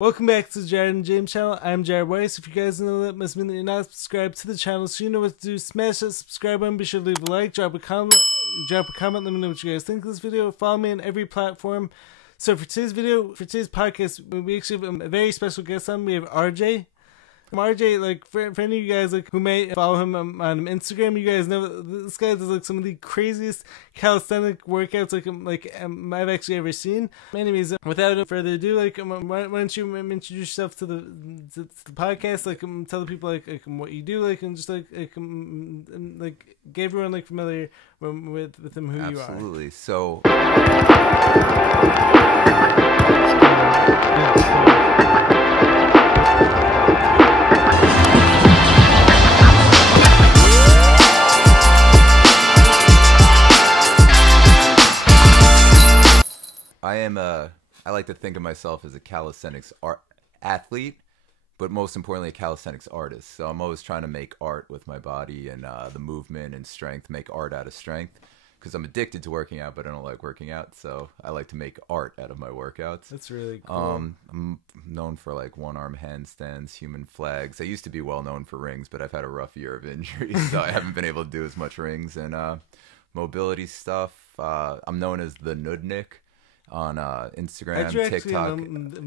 Welcome back to the Jared and James channel. I'm Jared Weiss. If you guys know that must mean that you're not subscribed to the channel, so you know what to do. Smash that subscribe button. Be sure to leave a like, drop a comment. Let me know what you guys think of this video. Follow me on every platform. So for today's podcast, we actually have a very special guest on. We have RJ. RJ, like, for any of you guys like who may follow him on Instagram, you guys know this guy does like some of the craziest calisthenic workouts I've actually ever seen. Anyways, without further ado, why don't you introduce yourself to the podcast? Tell the people what you do, and just get everyone familiar with him, who you are. Absolutely. So. I like to think of myself as a calisthenics athlete, but most importantly, a calisthenics artist. So I'm always trying to make art with my body and the movement and strength, make art out of strength. Because I'm addicted to working out, but I don't like working out. So I like to make art out of my workouts. That's really cool. I'm known for one-arm handstands, human flags. I used to be well known for rings, but I've had a rough year of injuries, so I haven't been able to do as much rings. And mobility stuff. I'm known as theNoodnick on Instagram, TikTok.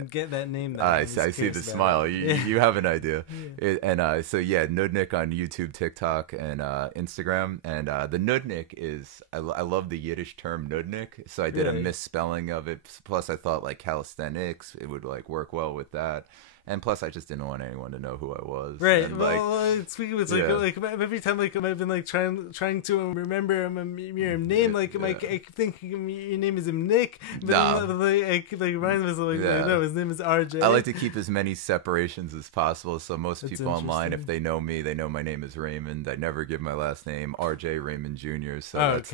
Get that name. I see the smile. You have an idea. Yeah. So yeah, Noodnick on YouTube, TikTok, and Instagram. And the Noodnick is I love the Yiddish term Noodnick. So I did a misspelling of it. Plus, I thought calisthenics, it would work well with that. And plus, I just didn't want anyone to know who I was. Right. And, speaking of it, every time I've been trying to remember your name, I keep thinking your name is Nick, but I keep reminding myself no, his name is RJ. I like to keep as many separations as possible. So most people online, if they know me, they know my name is Raymond. I never give my last name, RJ Raymond Jr. So that's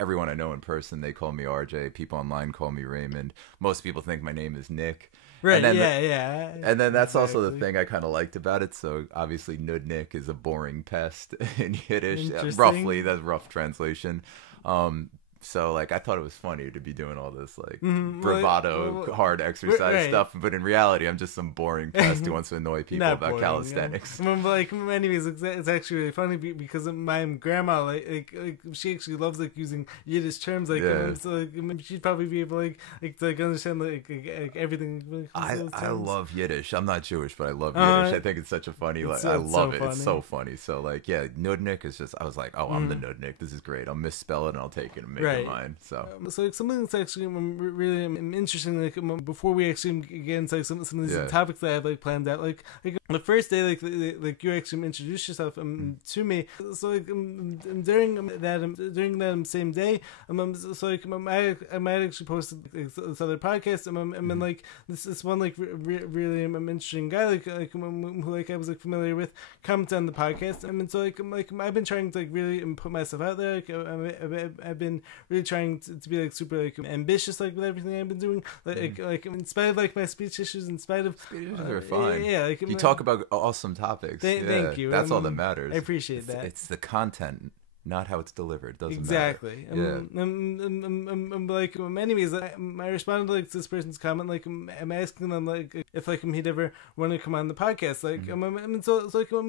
everyone I know in person, they call me RJ. People online call me Raymond. Most people think my name is Nick. Right, and then, and then that's also the thing I kind of liked about it. So obviously Noodnick is a boring pest in Yiddish. Roughly, that's rough translation. So I thought it was funny to be doing all this bravado, hard exercise stuff, but in reality, I'm just some boring pest who wants to annoy people about calisthenics. Yeah. Anyways, it's actually really funny because my grandma, she actually loves using Yiddish terms, so she'd probably be able to understand everything. I love Yiddish. I'm not Jewish, but I love Yiddish. I think it's such a funny. I love it. It's so funny. So Noodnick is just. I was like, oh, I'm the Noodnick. This is great. I'll misspell it and I'll take it and make mine. So something that's actually really interesting. Before we actually get into some of these topics that I have planned out, the first day, you actually introduced yourself to me. So during that same day, I might actually posted this other podcast, and then this one really interesting guy who I was familiar with commented on the podcast, and so I've been trying to really put myself out there. I've been really trying to be super ambitious with everything I've been doing, in spite of my speech issues, in spite of they're fine. You talk about awesome topics. Thank you. That's all that matters. I appreciate that. It's the content, not how it's delivered. Doesn't matter. Anyways, I responded to this person's comment. I'm asking them if he'd ever want to come on the podcast.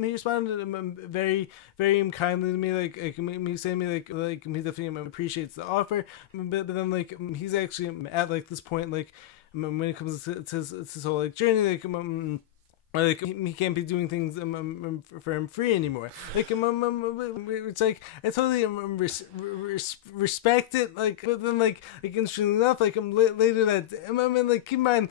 He responded very very kindly to me. He saying he definitely appreciates the offer. But then he's actually at this point when it comes to his whole journey he can't be doing things for him free anymore. It's I totally respect it. But then interestingly enough, later that keep in mind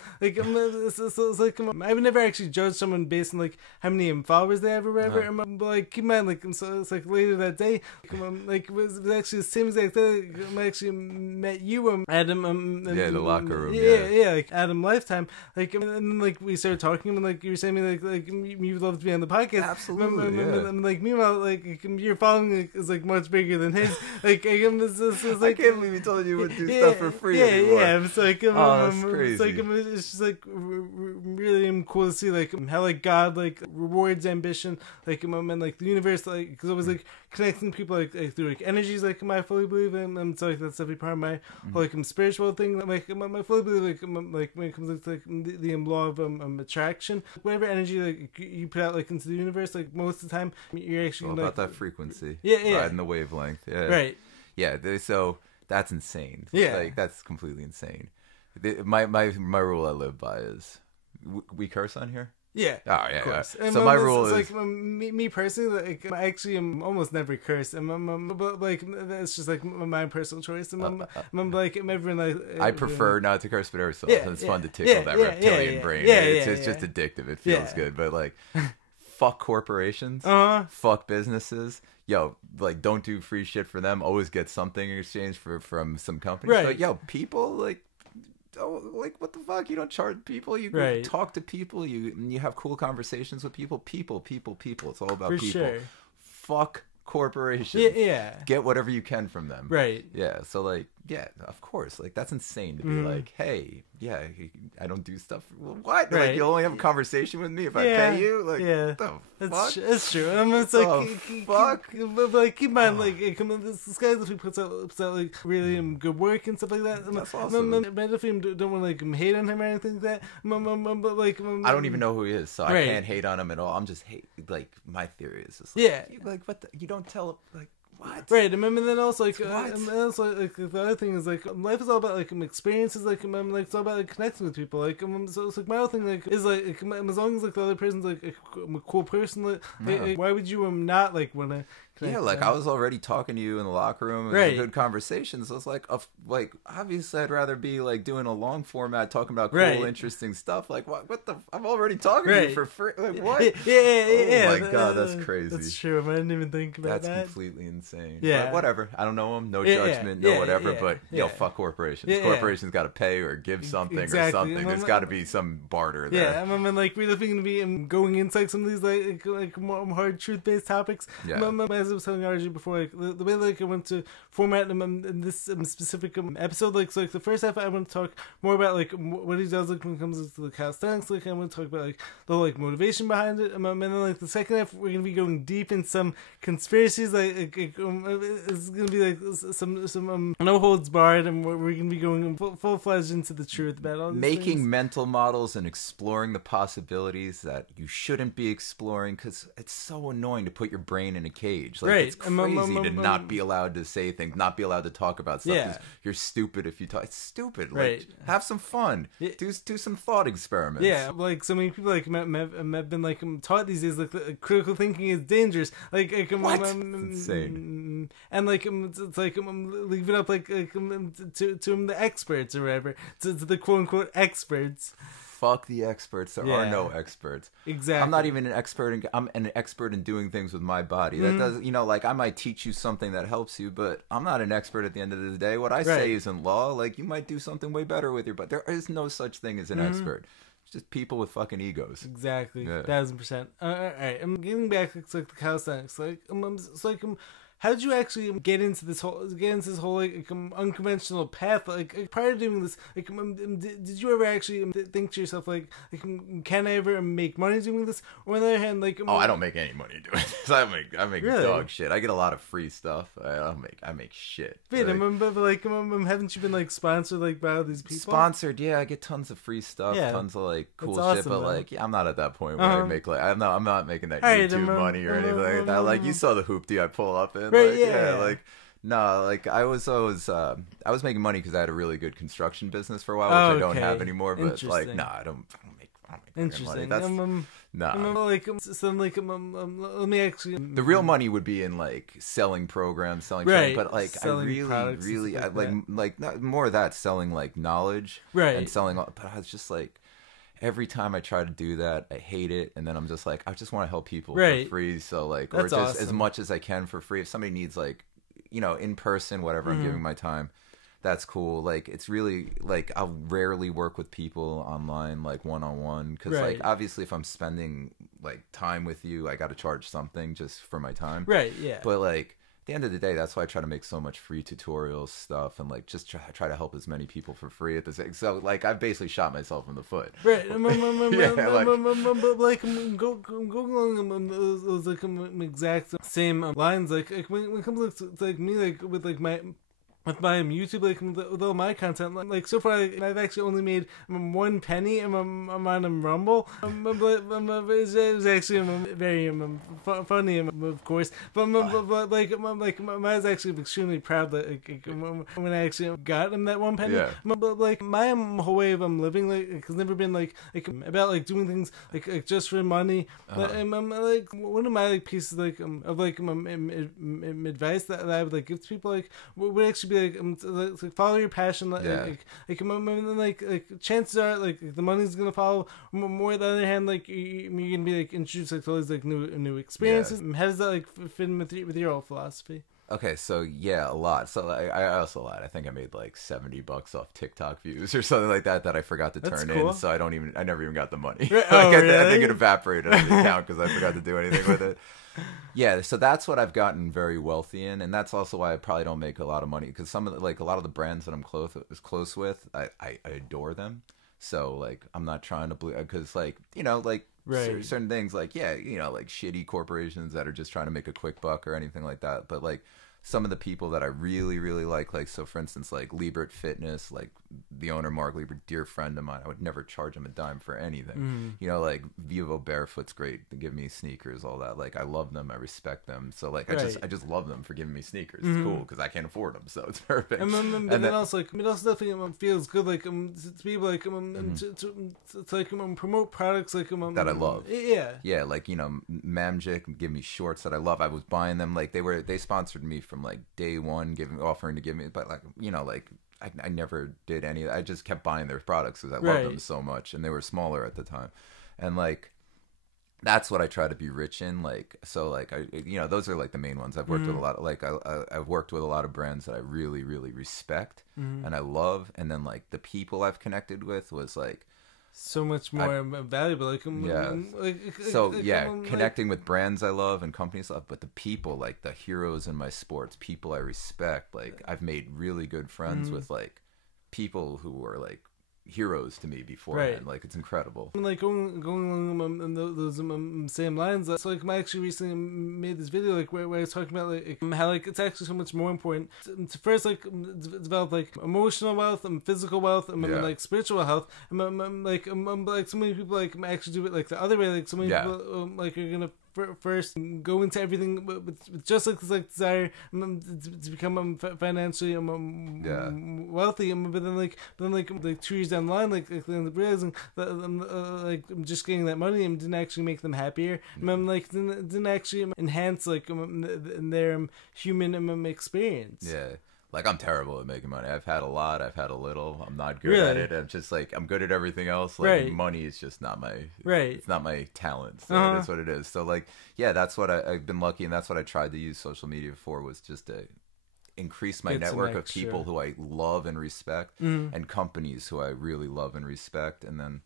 I've never actually judged someone based on how many followers they have or whatever. But keep in mind so it's later that day it was actually the same exact day I actually met you Adam the locker room Adam Lifetime and then we started talking and you were saying mean, like you'd love to be on the podcast. Absolutely, yeah. Like, meanwhile, like your following is like much bigger than his. Like, it's like, I can't believe you told you would do stuff for free anymore. Yeah. It's like, that's crazy. It's like, it's just like really cool to see like how like God like rewards ambition, like and like the universe, like because it was like connecting people like through like energies, like I fully believe in, and so like that's definitely part of my whole like spiritual thing. Like I fully believe like when it comes to like the law of attraction, whatever energy like you put out like into the universe, like most of the time you're actually all like, about that frequency, yeah, riding the wavelength, yeah, right, yeah. So that's insane. Yeah, like that's completely insane. My rule I live by is we curse on here. Yeah. Oh yeah. Of course. Yeah. So my rule is like me personally. Like I actually am almost never cursed, but like that's just like my personal choice. And I'm like everyone like I prefer not to curse, but every so often it's fun to tickle that reptilian brain. It's just addictive. It feels good. But like, fuck corporations. Fuck businesses. Yo, like don't do free shit for them. Always get something in exchange from some companies. Right. But yo, people like. Oh, like what the fuck? You don't charge people. You talk to people. You have cool conversations with people. People. It's all about people. Sure. Fuck corporations. Yeah. Get whatever you can from them. Right. Yeah. So like, yeah, of course. Like that's insane to be like, hey, yeah, I don't do stuff. What? Right. Like you only have a conversation with me if I pay you. Like, what the fuck? It's true. It's like fuck. But like keep in mind, like this guy that puts out like really good work and stuff like that. That's awesome. I definitely don't want to like hate on him or anything like that. But like I don't even know who he is, so I can't hate on him at all. I'm just like my theory is just like what you don't tell like. What? Right, and then also like, and also like the other thing is like life is all about like experiences, like it's all about like connecting with people. Like so it's like my whole thing like is like as long as like the other person's like a cool person, like why would you not like want to? Yeah, like I was already talking to you in the locker room. It was a good conversation. So it's like obviously I'd rather be like doing a long format talking about cool, interesting stuff. Like what the? I'm already talking to you for free. Like what? Yeah. Oh my god, that's crazy. That's true. I didn't even think about that. That's completely insane. Yeah. But whatever. I don't know him. No judgment. No whatever. But yo, fuck corporations. Corporations got to pay or give something or something. There's got to be some barter there. Yeah. I'm like really thinking to be going into like some of these like more hard truth based topics. Yeah. As I was telling RG before, like the way like I want to format them in this specific episode, like so like the first half I want to talk more about like what he does like when it comes to the calisthenics, like I want to talk about like the like motivation behind it, and then like the second half we're gonna be going deep in some conspiracies, like it's gonna be like some no holds barred, and we're gonna be going full-fledged into the truth about all these making things. Mental models and exploring the possibilities that you shouldn't be exploring, because it's so annoying to put your brain in a cage. Like it's crazy to not be allowed to say things, not be allowed to talk about stuff. Yeah. You're stupid if you talk. It's stupid. Right. Like have some fun. Do some thought experiments. Yeah, like so many people like have been like taught these days like critical thinking is dangerous. Like what? It's insane. And like it's like leave it up like to the experts or whatever, to the quote unquote experts. Fuck the experts. There are no experts. Exactly. I'm not even an expert. I'm an expert in doing things with my body. That does, like I might teach you something that helps you, but I'm not an expert at the end of the day. What I say isn't law. Like you might do something way better with your body. There is no such thing as an expert. It's just people with fucking egos. Exactly. 1,000%. All right. I'm getting back to like the calisthenics. How did you actually get into this whole like unconventional path? Like prior to doing this, like did you ever actually think to yourself like can I ever make money doing this? Or on the other hand, like I don't make any money doing this. I make really? Dog shit. I get a lot of free stuff. I make shit. Wait, like, haven't you been like sponsored like by all these people? Sponsored, yeah. I get tons of free stuff, tons of like cool shit. But like, I'm not at that point where I make like I'm not making that YouTube money or anything like that. Like you saw the hoopty I pull up in. Right, I was making money because I had a really good construction business for a while, which I don't have anymore. But like, I don't make interesting money. Let me actually. The real money would be in like selling programs, training, but like selling not more of that, selling like knowledge, and selling. But I was just like, every time I try to do that, I hate it, and then I'm just like, I just want to help people for free. So like, that's or just as much as I can for free. If somebody needs like, in person, whatever, I'm giving my time. that's cool. Like, it's really, like, I'll rarely work with people online, like, one-on-one. Because, like, obviously, if I'm spending, like, time with you, I got to charge something just for my time. Right, yeah. But, like, at the end of the day, that's why I try to make so much free tutorials stuff and, like, just try to help as many people for free at the same. So, like, I've basically shot myself in the foot. Right. Like, go along those, like, exact same lines. Like when it comes to, like, me, like, with, like, with my YouTube, like, with all my content, like, so far, I've actually only made 1 penny. I'm on Rumble. It's actually very funny, of course. But like, I was actually extremely proud that, like, when I actually got that 1 penny. Yeah. But, like, my whole way of living, like, has never been like about, like, doing things like just for money. Like, one of my, like, pieces, like, of, like, advice that I would, like, give to people, like, would actually be like follow your passion. Like chances are, like, the money's gonna follow. More on the other hand, like, you're gonna be, like, introduced, like, to all these, like, new experiences. How does that, like, fit in with your whole philosophy? Okay, so yeah, a lot. So I also lied. I think I made like $70 off TikTok views or something like that I forgot to turn in. So I never even got the money. Like, really? I think it evaporated on the account because I forgot to do anything with it. Yeah, so that's what I've gotten very wealthy in, and that's also why I probably don't make a lot of money, because some of the, like, a lot of the brands that I'm close with, I adore them. So, like, I'm not trying to because, like, you know, like, certain things, like, yeah, you know, like, shitty corporations that are just trying to make a quick buck or anything like that. But, like, some of the people that I really, really like, so for instance, like Liebert Fitness, like the owner, Mark Liebert, dear friend of mine, I would never charge him a dime for anything. You know, like Vivo Barefoot's great. They give me sneakers, all that. Like, I love them. I respect them. So, like, I just love them for giving me sneakers. It's cool because I can't afford them. So it's perfect. And then also, like, it also definitely feels good, like, to be able, like, to like, promote products, like, that I love. Yeah. Yeah, like, you know, Mamjik give me shorts that I love. I was buying them, like, they sponsored me from, like, day one, offering to give me, but, like, you know, like, I never did any. I just kept buying their products because I loved them so much, and they were smaller at the time, and, like, that's what I try to be rich in. Like, so, like, you know, those are, like, the main ones. I've worked with a lot of, like, I've worked with a lot of brands that I really, really respect and I love, and then, like, the people I've connected with was, like, so much more valuable. Like, connecting with brands I love and companies I love, but the people, like, the heroes in my sports, people I respect. Like, I've made really good friends with, like, people who were, like, heroes to me beforehand. Like, it's incredible. Like, going along those same lines. So, like, I actually recently made this video, like, where I was talking about, like, how, like, it's actually so much more important to first, like, develop, like, emotional wealth and physical wealth and like, spiritual health. And like so many people, like, actually do it, like, the other way. Like, so many people like, are gonna first go into everything with just, like, this, like, desire to become financially wealthy, but then like 2 years down the line, like realizing that like, I'm just getting that money and didn't actually make them happier, and like didn't actually enhance, like, their human experience. Yeah. Like, I'm terrible at making money. I've had a lot. I've had a little. I'm not good at it. I'm just, like, I'm good at everything else. Like, money is just not my... It's not my talent. So that's what it is. So, like, yeah, that's what I've been lucky, and that's what I tried to use social media for, was just to increase my network of people who I love and respect, and companies who I really love and respect, and then...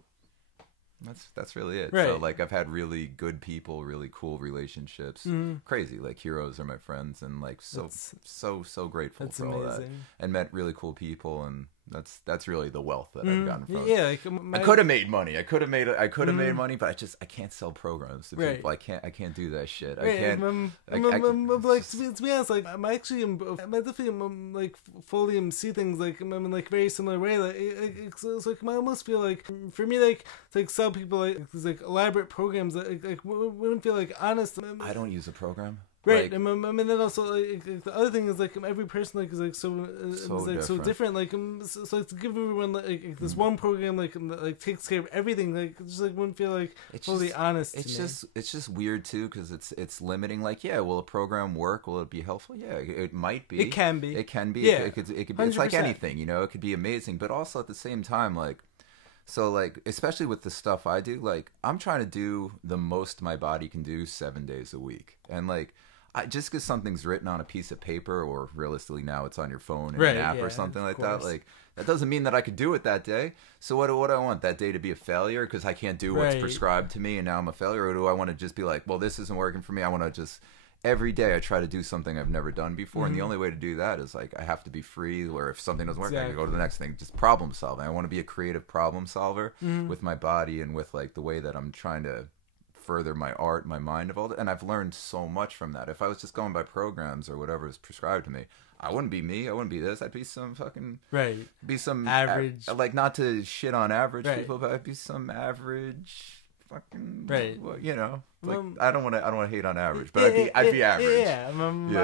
That's really it. So, like, I've had really good people, really cool relationships. Crazy. Like, heroes are my friends, and, like, so grateful for all that. And met really cool people, and that's really the wealth that I've gotten from. Yeah, like, I could have made money. I could have made money, but I can't sell programs to people. I can't do that shit. I can't. Like, to be honest, like, I definitely like, fully see things, like, in, like, very similar way. Like, it's like, I almost feel like, for me, like, to, like, sell people, like, these, like, elaborate programs that, like, wouldn't feel, like, honest. I don't use a program. Right, like, and then also, like, the other thing is, like, every person, like, is, like, so different. Like, so to give everyone, like, this one program, like takes care of everything, like, just, like, wouldn't feel, like, it's fully honest. It's just weird too, because it's limiting. Like, yeah, will a program work? Will it be helpful? Yeah, it might be. It can be. Yeah, it could be. 100%. It's like anything, you know. It could be amazing, but also at the same time, like. So, like, especially with the stuff I do, like, I'm trying to do the most my body can do 7 days a week, and, like, just because something's written on a piece of paper, or realistically now it's on your phone in right, an app yeah, or something like course. that, like that doesn't mean that I could do it that day. So what do I want that day to be a failure because I can't do what's prescribed to me and now I'm a failure? Or do I want to just be like, well, this isn't working for me, I want to just every day I try to do something I've never done before, and the only way to do that is like I have to be free, where if something doesn't work, I can go to the next thing. Just problem solving. I want to be a creative problem solver with my body and with like the way that I'm trying to further my art, my mind of all that. And I've learned so much from that. If I was just going by programs or whatever is prescribed to me, I wouldn't be me. I wouldn't be this. I'd be some fucking be some average. Like, not to shit on average people, but I'd be some average fucking you know. Like, I don't want to hate on average, but I'd be average. Yeah,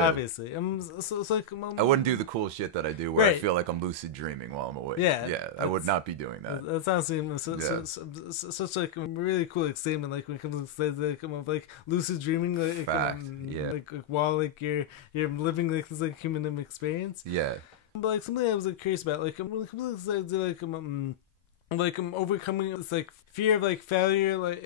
obviously. So like, I wouldn't do the cool shit that I do where I feel like I'm lucid dreaming while I'm awake. Yeah, I would not be doing that. That sounds such like a really cool like, statement. Like when it comes to like lucid dreaming, like, like while like you're living like this like human experience. Yeah. But like something I was like curious about, like when it comes to like overcoming this like fear of like failure, like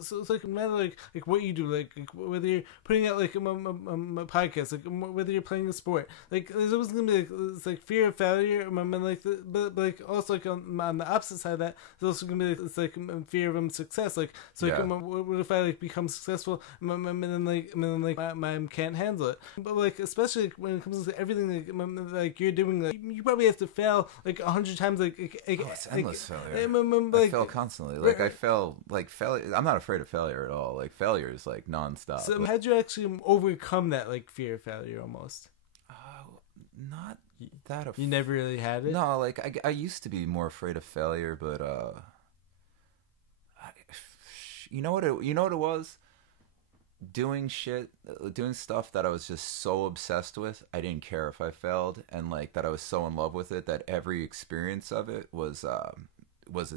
so it's like no matter like what you do, like whether you're putting out like a podcast, like whether you're playing a sport, like there's always gonna be like this like fear of failure, and like but like also like on the opposite side of that, there's also gonna be like, it's like fear of success, like so like what if I like become successful and then my can't handle it, but like especially like, when it comes to everything like you're doing, like you probably have to fail like 100 times, it's endless failure. Like, I fail constantly. Like I fail. Like failure. I'm not afraid of failure at all. Like failure is like nonstop. So how'd you actually overcome that like fear of failure almost? Not that. You never really had it. No, like I used to be more afraid of failure, but you know what it was. Doing stuff that I was just so obsessed with, I didn't care if I failed, and like that I was so in love with it that every experience of it was a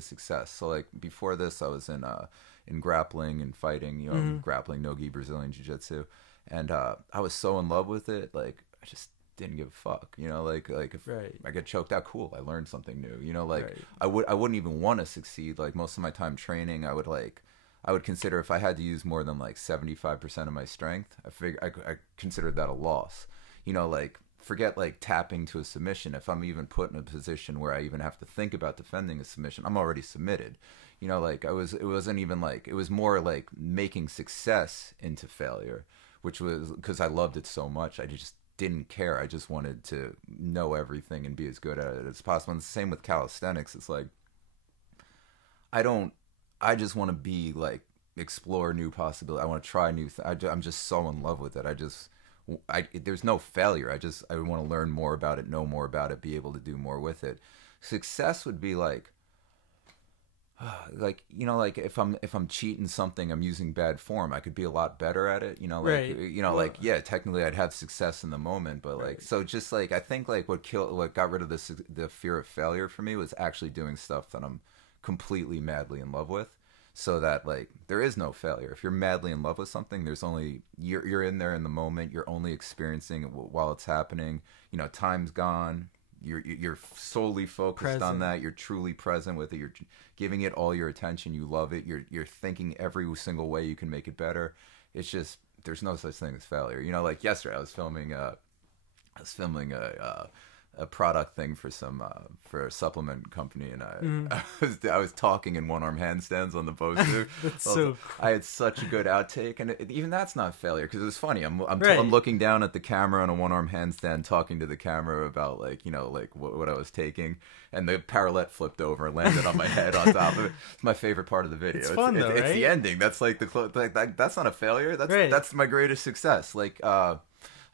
success. So like before this, I was in grappling and fighting, you know, grappling, no-gi, Brazilian jiu-jitsu, and I was so in love with it, like I just didn't give a fuck, you know, like if I get choked out, cool, I learned something new, you know, like I wouldn't even want to succeed. Like most of my time training, I would consider if I had to use more than like 75% of my strength, I considered that a loss. You know, like forget like tapping to a submission. If I'm even put in a position where I even have to think about defending a submission, I'm already submitted. You know, like it wasn't even like, it was more like making success into failure, which was because I loved it so much. I just didn't care. I just wanted to know everything and be as good at it as possible. And the same with calisthenics. It's like, I just want to be like, explore new possibilities. I want to try new I'm just so in love with it. There's no failure. I want to learn more about it, know more about it, be able to do more with it. Success would be like you know, like if I'm cheating something, I'm using bad form, I could be a lot better at it, you know, like you know, like yeah, technically I'd have success in the moment, but like so just like I think like what got rid of the fear of failure for me was actually doing stuff that I'm completely madly in love with, so that like there is no failure. If you're madly in love with something, there's only you're in there in the moment, you're only experiencing it while it's happening, you know, time's gone, you're solely focused on that, you're truly present with it, you're giving it all your attention, you love it, you're thinking every single way you can make it better. It's just there's no such thing as failure. You know, like yesterday I was filming a product thing for for a supplement company, and I was talking in one arm handstands on the poster. That's so cool. I had such a good outtake, and even that's not failure because it was funny. I'm looking down at the camera on a one arm handstand, talking to the camera about like, you know, like what I was taking, and the parallel flipped over and landed on my head on top of it. It's my favorite part of the video. It's fun though, right? It's the ending. That's like that's not a failure. That's my greatest success. Like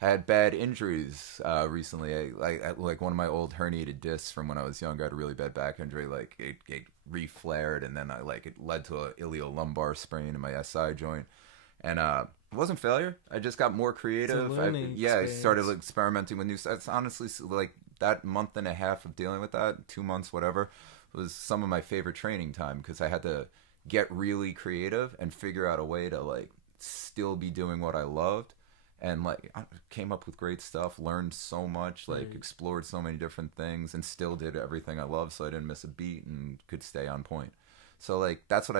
I had bad injuries recently. I like one of my old herniated discs from when I was younger. I had a really bad back injury. Like it reflared, and then it led to a iliolumbar sprain in my SI joint. And it wasn't failure. I just got more creative. I started experimenting with new stuff. Honestly, like that month and a half of dealing with that, 2 months, whatever, was some of my favorite training time because I had to get really creative and figure out a way to like still be doing what I loved. And like I came up with great stuff, learned so much, like explored so many different things, and still did everything I love, so I didn't miss a beat and could stay on point. So like that's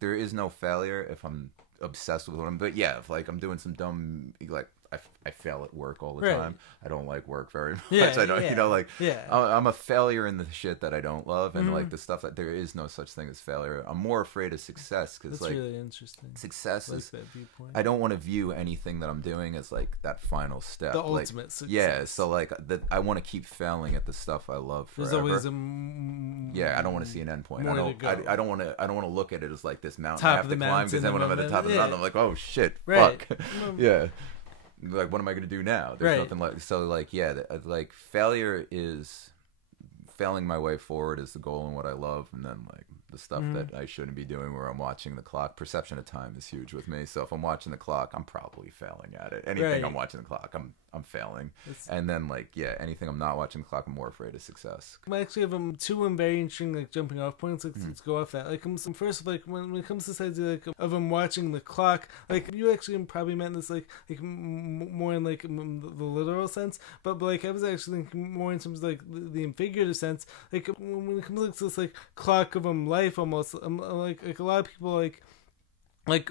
there is no failure if I'm obsessed with what I'm. But yeah, if like I'm doing some dumb, like I fail at work all the time. I don't like work very much. Yeah, I don't, yeah, you know, like yeah. I'm a failure in the shit that I don't love, and like the stuff that there is no such thing as failure. I'm more afraid of success because like really interesting. Success like is that viewpoint. I don't want to view anything that I'm doing as like that final step, The like, ultimate success. Yeah, so like I want to keep failing at the stuff I love forever. There's always yeah, I don't want to see an end point. I don't want to look at it as like this mountain I have to climb, because then when I'm at the top of the mountain, I'm like, oh shit, fuck. Yeah. Like, what am I going to do now? There's nothing like, so like, yeah, like failure is failing my way forward is the goal and what I love. And then like the stuff that I shouldn't be doing where I'm watching the clock. Perception of time is huge with me. So if I'm watching the clock, I'm probably failing at it. Anything I'm watching the clock, I'm failing. And then like, yeah, anything I'm not watching the clock, I'm more afraid of success. I actually have two very interesting like jumping off points. Like let's go off that. Like first, like when it comes to this idea like of watching the clock, like you actually probably meant this like more in like the literal sense, but like I was actually thinking more in terms of like the figurative sense. Like when it comes to this like clock of life, almost like a lot of people like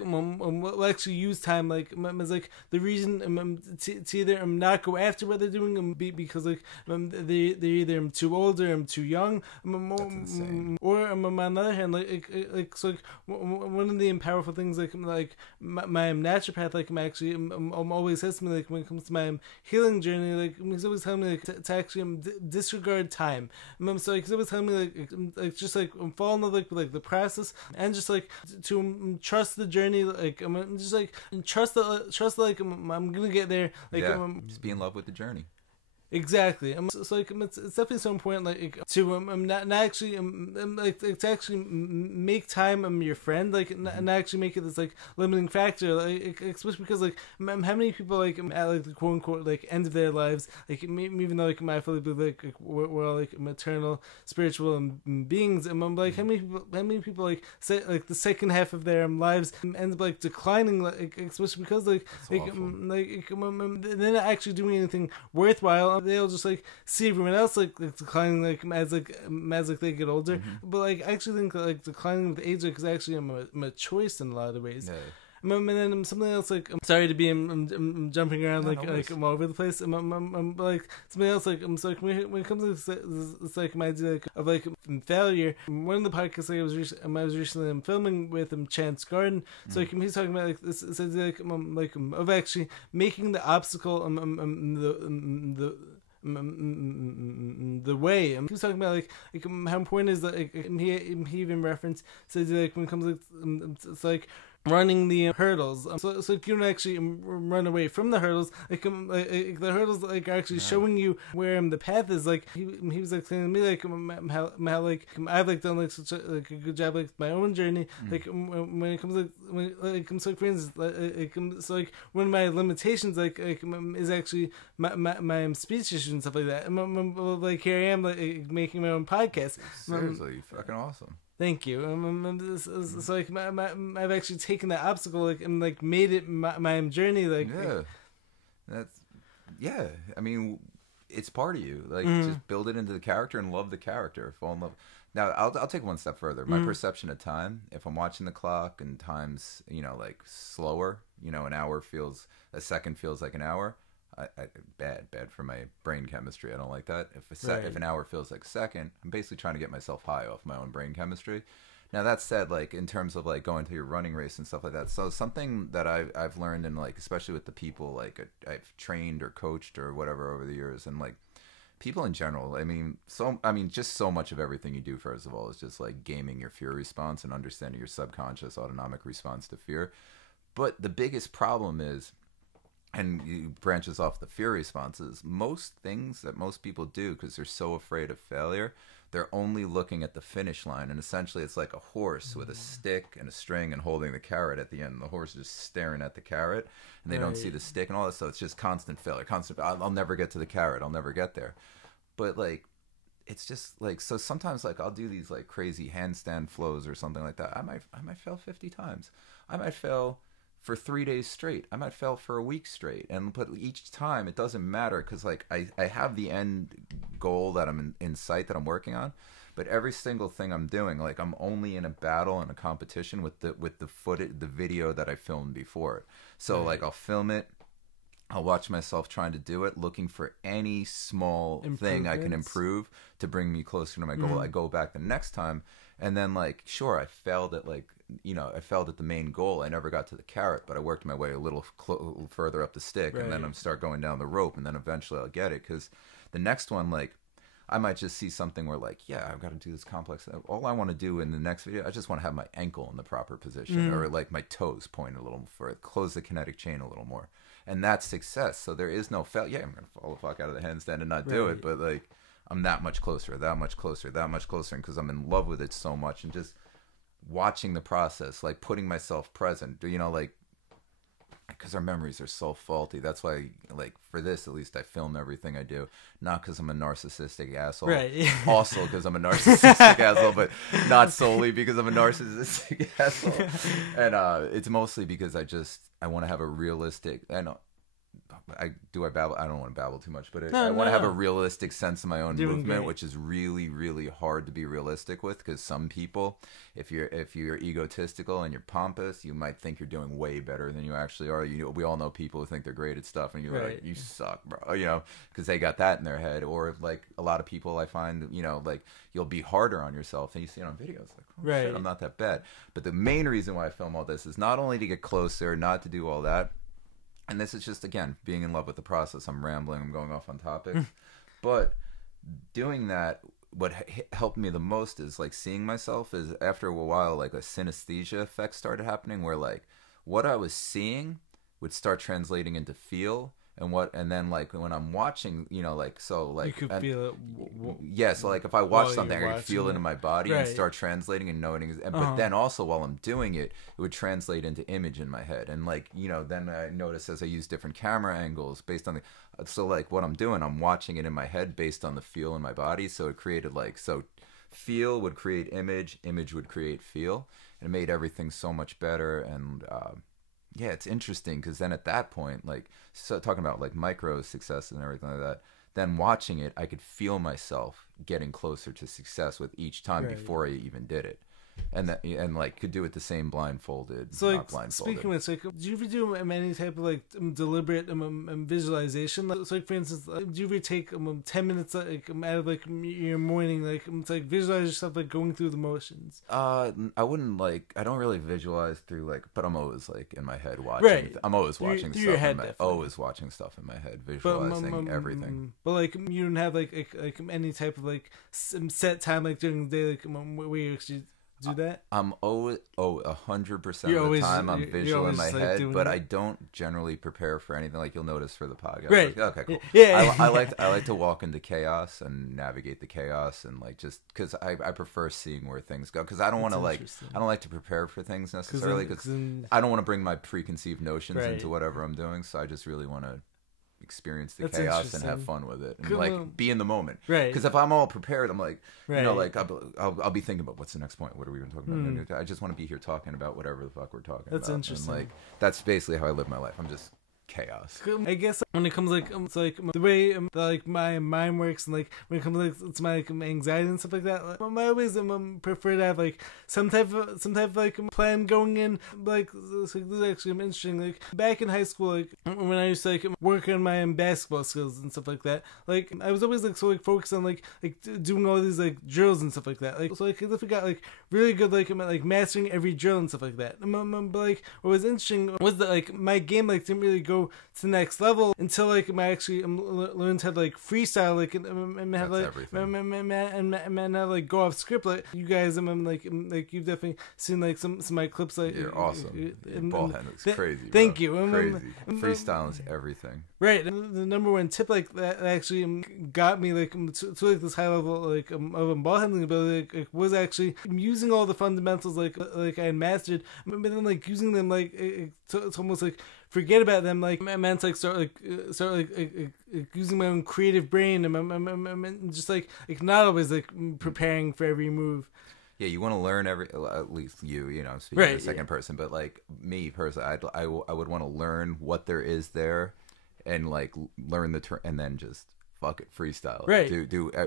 will actually use time like as like the reason to either not go after what they're doing because like they're either too old or too young, or on the other hand like so like one of the powerful things like my naturopath like I'm always says to me like when it comes to my healing journey, like he's always telling me like to actually disregard time. So like he's always telling me like just like fall in love with like the process and just like to trust the journey, like I'm just like trust like I'm gonna get there, like just be in love with the journey. Exactly. So like it's definitely so important like to not actually like to actually make time your friend, like not actually make it this like limiting factor, like especially because like how many people like at like the quote unquote like end of their lives, like even though like I fully believe like we're all like eternal spiritual beings, and I'm like how many people like say like the second half of their lives end up like declining, like especially because like they're not actually doing anything worthwhile. They'll just like see everyone else like declining like as they get older, but like I actually think that like declining with age like is actually a choice in a lot of ways. And then something else like I'm sorry to be I'm jumping around like I'm all over the place. I'm like something else like I'm so when it comes to this like my idea like, of like failure. One of the podcasts like I was recently filming with Chance Garden. So like he's talking about like this idea like of actually making the obstacle the way. He was talking about like how important is that like, he even referenced says like when it comes to it's like running the hurdles, so you don't actually run away from the hurdles, like the hurdles like are actually showing you where the path is. Like he was like saying to me like how like I've like done like such a good job like my own journey, like when it comes like so for instance like so like one of my limitations like is actually my speech issues and stuff like that, and like here I am like making my own podcast. Seriously, fucking awesome. Thank you. So like I've actually taken that obstacle like and like made it my journey. Like yeah. I mean, it's part of you. Like just build it into the character and love the character. Fall in love. Now I'll take one step further. My perception of time. If I'm watching the clock and time's like slower, a second feels like an hour. Bad for my brain chemistry. I don't like that. If an hour feels like a second, I'm basically trying to get myself high off my own brain chemistry. Now that said, like in terms of like going to your running race and stuff like that, so something that I've learned, and like especially with the people like I've trained or coached or whatever over the years, and like people in general, just so much of everything you do, first of all, is just like gaming your fear response and understanding your subconscious autonomic response to fear. But the biggest problem is, and it branches off the fear responses, most things that most people do because they're so afraid of failure, they're only looking at the finish line. And essentially it's like a horse with a stick and a string and holding the carrot at the end. The horse is just staring at the carrot and they don't see the stick and all that. So it's just constant failure, I'll never get to the carrot, I'll never get there. But like it's just like, so sometimes like I'll do these like crazy handstand flows or something like that. I might fail 50 times. I might fail for 3 days straight. I might fail for a week straight. But each time, it doesn't matter because like I have the end goal that I'm in sight that I'm working on. But every single thing I'm doing, like I'm only in a battle and a competition with the footage, the video that I filmed before it. So like I'll film it, I'll watch myself trying to do it, looking for any small thing I can improve to bring me closer to my goal. I go back the next time, and then like, sure, I failed at like, you know, I failed at the main goal. I never got to the carrot, but I worked my way a little further up the stick, and then I start going down the rope, and then eventually I'll get it. Because the next one, like, I might just see something where like, yeah, I've got to do this complex. All I want to do in the next video, I just want to have my ankle in the proper position, or like my toes point a little further, close the kinetic chain a little more. And that's success. So there is no fail. Yeah, I'm going to fall the fuck out of the handstand and not do it. But like, I'm that much closer, that much closer, that much closer. And because I'm in love with it so much, and just watching the process, like putting myself present, you know, like, because our memories are so faulty. That's why, like, for this, at least I film everything I do. Not because I'm a narcissistic asshole. Right. Also because I'm a narcissistic asshole, but not solely because I'm a narcissistic asshole. And it's mostly because I want to have a realistic, I babble. I don't want to babble too much, but I want to have a realistic sense of my own movement, which is really, really hard to be realistic with. Because some people, if you're egotistical and you're pompous, you might think you're doing way better than you actually are. We all know people who think they're great at stuff, and you're like, you suck, bro. You know, because they got that in their head. Or like a lot of people, I find, you know, like you'll be harder on yourself, and you see it on videos, like, oh, shit, I'm not that bad. But the main reason why I film all this is not only to get closer, not to do all that. And this is just, again, being in love with the process. I'm rambling. I'm going off on topic. But doing that, what helped me the most is, like, seeing myself is, after a while, like, a synesthesia effect started happening where, like, what I was seeing would start translating into feel. And then, like, when I'm watching, you know, like, so, like, you could feel it. Yeah, so, like, if I watch something, I could feel it in my body and start translating and noting. But then also, while I'm doing it, it would translate into image in my head. And, like, you know, then I notice as I use different camera angles based on the. So, like, what I'm doing, I'm watching it in my head based on the feel in my body. So it created, like, so feel would create image, image would create feel. And it made everything so much better. And, yeah, it's interesting because then at that point, like, so talking about like micro success and everything like that, then watching it, I could feel myself getting closer to success with each time before I even did it. And like could do it the same blindfolded, so like, not blindfolded. Speaking of, like, do you ever do any type of like deliberate visualization? So like, for instance, do you ever take 10 minutes like out of like your morning, like to like visualize yourself like going through the motions? I wouldn't like. I don't really visualize through like, but I'm always like in my head watching. I'm always watching stuff. Always watching stuff in my head, visualizing everything. But like you don't have like any type of like set time like during the day like where you actually do that? I'm always 100% of the time I'm visual in my head, but I don't generally prepare for anything. Like you'll notice for the podcast, right? Like, okay, cool. Yeah, I like to walk into chaos and navigate the chaos, and like just because I prefer seeing where things go. Because I don't want to like to prepare for things necessarily. Because I don't want to bring my preconceived notions into whatever I'm doing. So I just really want to experience the chaos and have fun with it and like be in the moment, right? Because if I'm all prepared, I'm like, you know, like I'll be thinking about what's the next point, what are we going to talk about? I just want to be here talking about whatever the fuck we're talking about. That's interesting. And like that's basically how I live my life. I'm just chaos. I guess when it comes like it's like the way like my mind works, and like when it comes like to my like anxiety and stuff like that, like, I always prefer to have like some type of like plan going in. Like this is actually interesting. Like back in high school, like when I used to like work on my basketball skills and stuff like that, like I was always like so like focused on like doing all these like drills and stuff like that. Like so like if I got like really good like mastering every drill and stuff like that. But like what was interesting was that like my game like didn't really go to the next level until like I actually learned how to like freestyle like and have like and how like go off script. Like you guys, like you've definitely seen like some of my clips. Like you're awesome. Ball handling's crazy. Thank you. Crazy. Freestyle is everything. Right. And the number one tip like that actually got me like to like this high level like of ball handling ability like, was actually using all the fundamentals like I had mastered, but then like using them like it's almost like forget about them. Like I meant to like start using my own creative brain and just like not always like preparing for every move. Yeah, you want to learn at least you know, speaking in the second person, but like me personally, I would want to learn what there is there, and like learn and then just fuck it, freestyle. Right.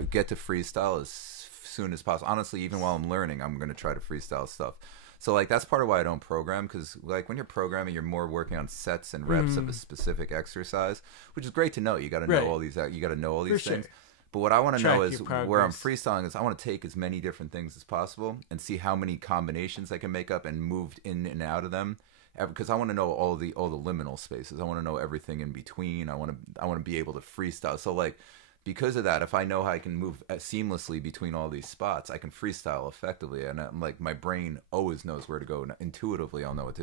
Get to freestyle as soon as possible. Honestly, even while I'm learning, I'm gonna try to freestyle stuff. So like that's part of why I don't program, because like when you're programming, you're more working on sets and reps of a specific exercise, which is great to know. You got to know all these. You got to know all these things. But what I want to know is where I'm freestyling is I want to take as many different things as possible and see how many combinations I can make up and move in and out of them. Because I want to know all the liminal spaces. I want to know everything in between. I want to be able to freestyle. So like, because of that, if I know how I can move seamlessly between all these spots, I can freestyle effectively. And I'm like, my brain always knows where to go. Intuitively, I'll know where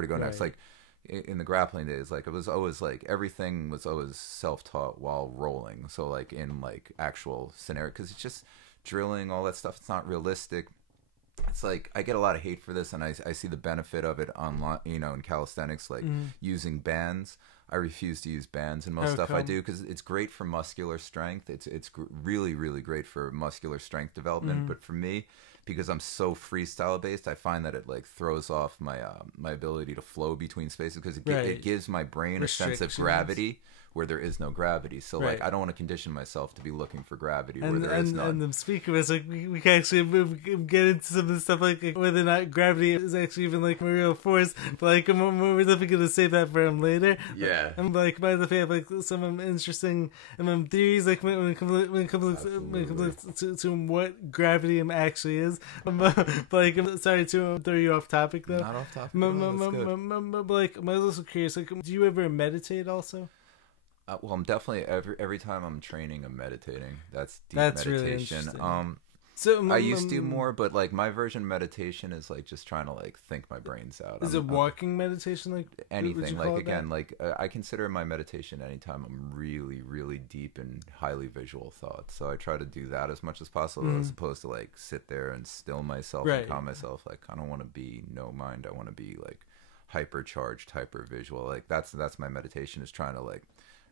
to go next. Like in the grappling days, like it was always like everything was always self-taught while rolling. So like in like actual scenario, because it's just drilling, all that stuff. It's not realistic. It's like I get a lot of hate for this, and I see the benefit of it online, you know, in calisthenics, like using bands. I refuse to use bands in most stuff I do because it's great for muscular strength. It's really, really great for muscular strength development. But for me, because I'm so freestyle based, I find that it like throws off my my ability to flow between spaces, because it gives my brain a sense of gravity where there is no gravity. So like I don't want to condition myself to be looking for gravity where there is none. And speaking of this, like we can actually get into some of the stuff like whether or not gravity is actually even like a real force. But like we're definitely gonna save that for him later. Yeah. And like by the way, I have like some interesting theories like when it comes to what gravity actually is. But like I'm sorry to throw you off topic though. Not off topic. But like I'm also curious. Like, do you ever meditate also? Well, I'm definitely every time I'm training, I'm meditating. That's deep meditation. Really so I used to more, but like my version of meditation is like just trying to like think my brains out. Is it walking meditation like anything? Like again, like I consider my meditation anytime I'm really, really deep and highly visual thoughts. So I try to do that as much as possible, as opposed to like sit there and still myself and calm myself. Like I don't want to be no mind. I want to be like hypercharged, hyper visual. Like that's my meditation, is trying to like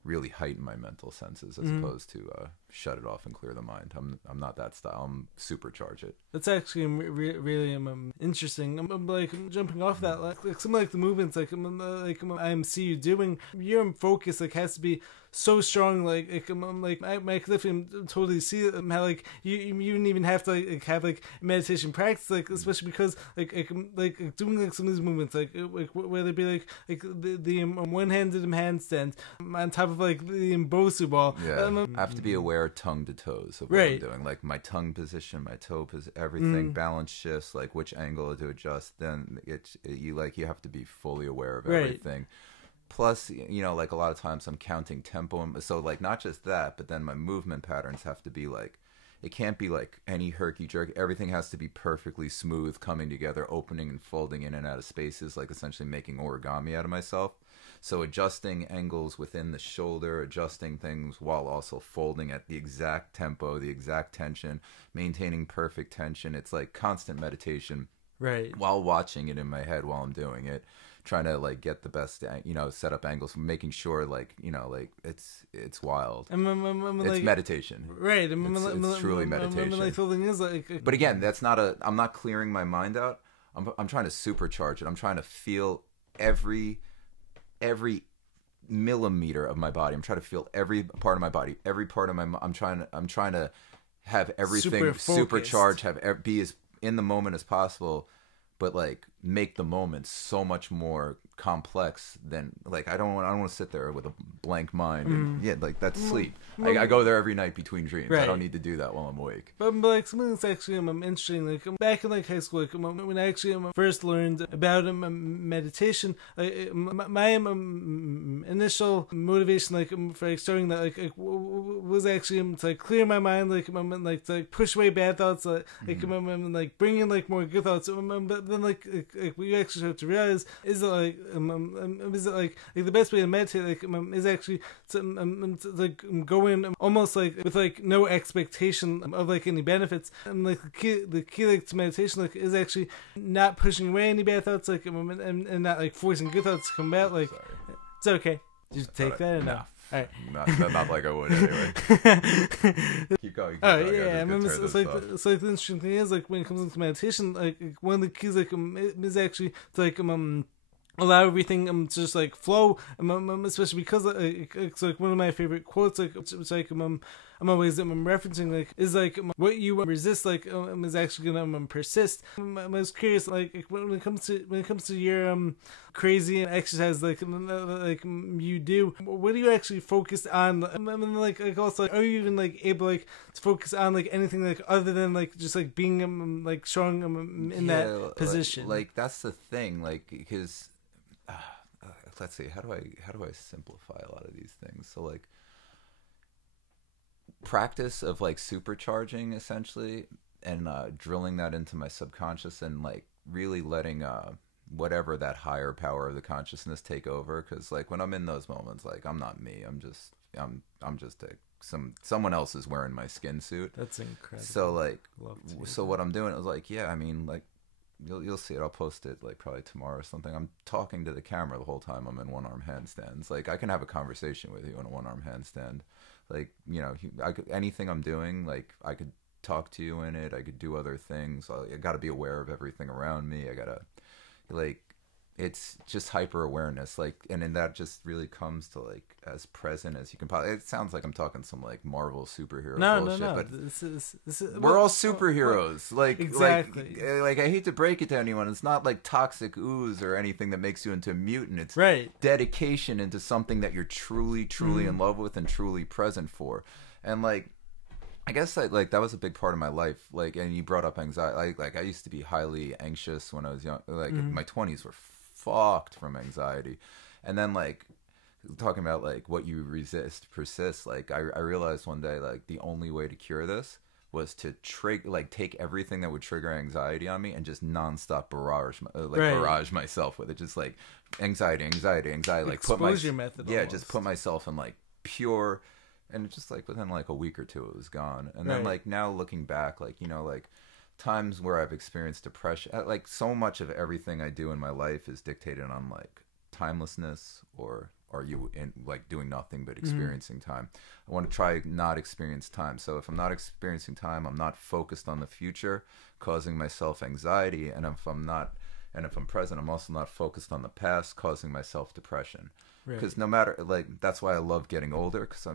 really heighten my mental senses as opposed to shut it off and clear the mind. I'm not that style. I'm supercharge it. That's actually really interesting. I'm like jumping off that, like some like the movements like I see you doing. Your focus like has to be so strong. Like I can totally see how like you don't even have to like have like meditation practice, like especially because like doing like some of these movements like whether it be like the one-handed handstand on top of like the Mbosu ball. Yeah, I have to be aware tongue to toes of what I'm doing, like my tongue position, my toe position, everything, balance shifts, like which angle to adjust. Then you have to be fully aware of everything. Plus, you know, like a lot of times I'm counting tempo, so like not just that, but then my movement patterns have to be like, it can't be like any herky jerk. Everything has to be perfectly smooth, coming together, opening and folding in and out of spaces, like essentially making origami out of myself. So adjusting angles within the shoulder, adjusting things while also folding at the exact tempo, the exact tension, maintaining perfect tension. It's like constant meditation. Right. While watching it in my head while I'm doing it, trying to like get the best, you know, set up angles, making sure like, you know, like it's wild. It's meditation. Right. It's truly meditation. Like the thing is like, but again, that's not I'm not clearing my mind out. I'm trying to supercharge it. I'm trying to feel every millimeter of my body. I'm trying to feel every part of my body, every part of my. I'm trying to have everything supercharged, be as in the moment as possible, but like make the moment so much more complex than like I don't want to sit there with a blank mind. And, like that's sleep. I go there every night between dreams. I don't need to do that while I'm awake. But like something that's actually interesting. Like back in like high school, like when I actually first learned about meditation, my initial motivation like for like, starting that like was actually to like clear my mind, like to like push away bad thoughts, like bring in like more good thoughts. But then like what you actually have to realize is that like the best way to meditate like is actually to like go in almost like with like no expectation of like any benefits, and like the key like to meditation like is actually not pushing away any bad thoughts, like and not like forcing good thoughts to come out. Like it's okay, just take that and no. All right. Not like I would anyway. Keep going. Oh yeah, I mean, it's like the interesting thing is like when it comes to meditation, like one of the keys like is actually to like allow everything to just like flow, especially because it's like one of my favorite quotes, like it's like I'm always referencing like is like what you resist like is actually gonna persist. I was curious like when it comes to your crazy exercise like you do, what do you actually focus on? I mean, like also are you even like able like to focus on like anything like other than like just like being like strong in that position? Like that's the thing, like because let's see, how do I simplify a lot of these things? So like practice of like supercharging essentially and drilling that into my subconscious and like really letting whatever that higher power of the consciousness take over, because like when I'm in those moments, like I'm not me, I'm just someone else is wearing my skin suit. That's incredible. So like so what I'm doing is like, yeah, I mean like you'll see it, I'll post it like probably tomorrow or something. I'm talking to the camera the whole time I'm in one arm handstands. Like I can have a conversation with you in a one arm handstand. Like, you know, anything I'm doing, like I could talk to you in it, I could do other things. I got to be aware of everything around me. I got to like, it's just hyper awareness, like, and then that just really comes to like as present as you can possibly. It sounds like I'm talking some like Marvel superhero bullshit, no. but this is we're all superheroes. Like exactly. Like I hate to break it to anyone, it's not like toxic ooze or anything that makes you into a mutant. It's right. Dedication into something that you're truly in love with and truly present for, and like. I guess like that was a big part of my life. Like, and you brought up anxiety. Like I used to be highly anxious when I was young. Like my 20s were fucked from anxiety, and then like talking about like what you resist persists. Like I realized one day like the only way to cure this was to take everything that would trigger anxiety on me and just nonstop barrage myself with it. Just like anxiety. Like exposure method. Yeah, almost. just put myself in like pure. And it's just like within like a week or two, it was gone. And then like now looking back, like, you know, like times where I've experienced depression, like so much of everything I do in my life is dictated on like timelessness, or are you in like doing nothing but experiencing time? I want to try not experience time. So if I'm not experiencing time, I'm not focused on the future, causing myself anxiety. And if I'm present, I'm also not focused on the past, causing myself depression. Because no matter like that's why I love getting older, because I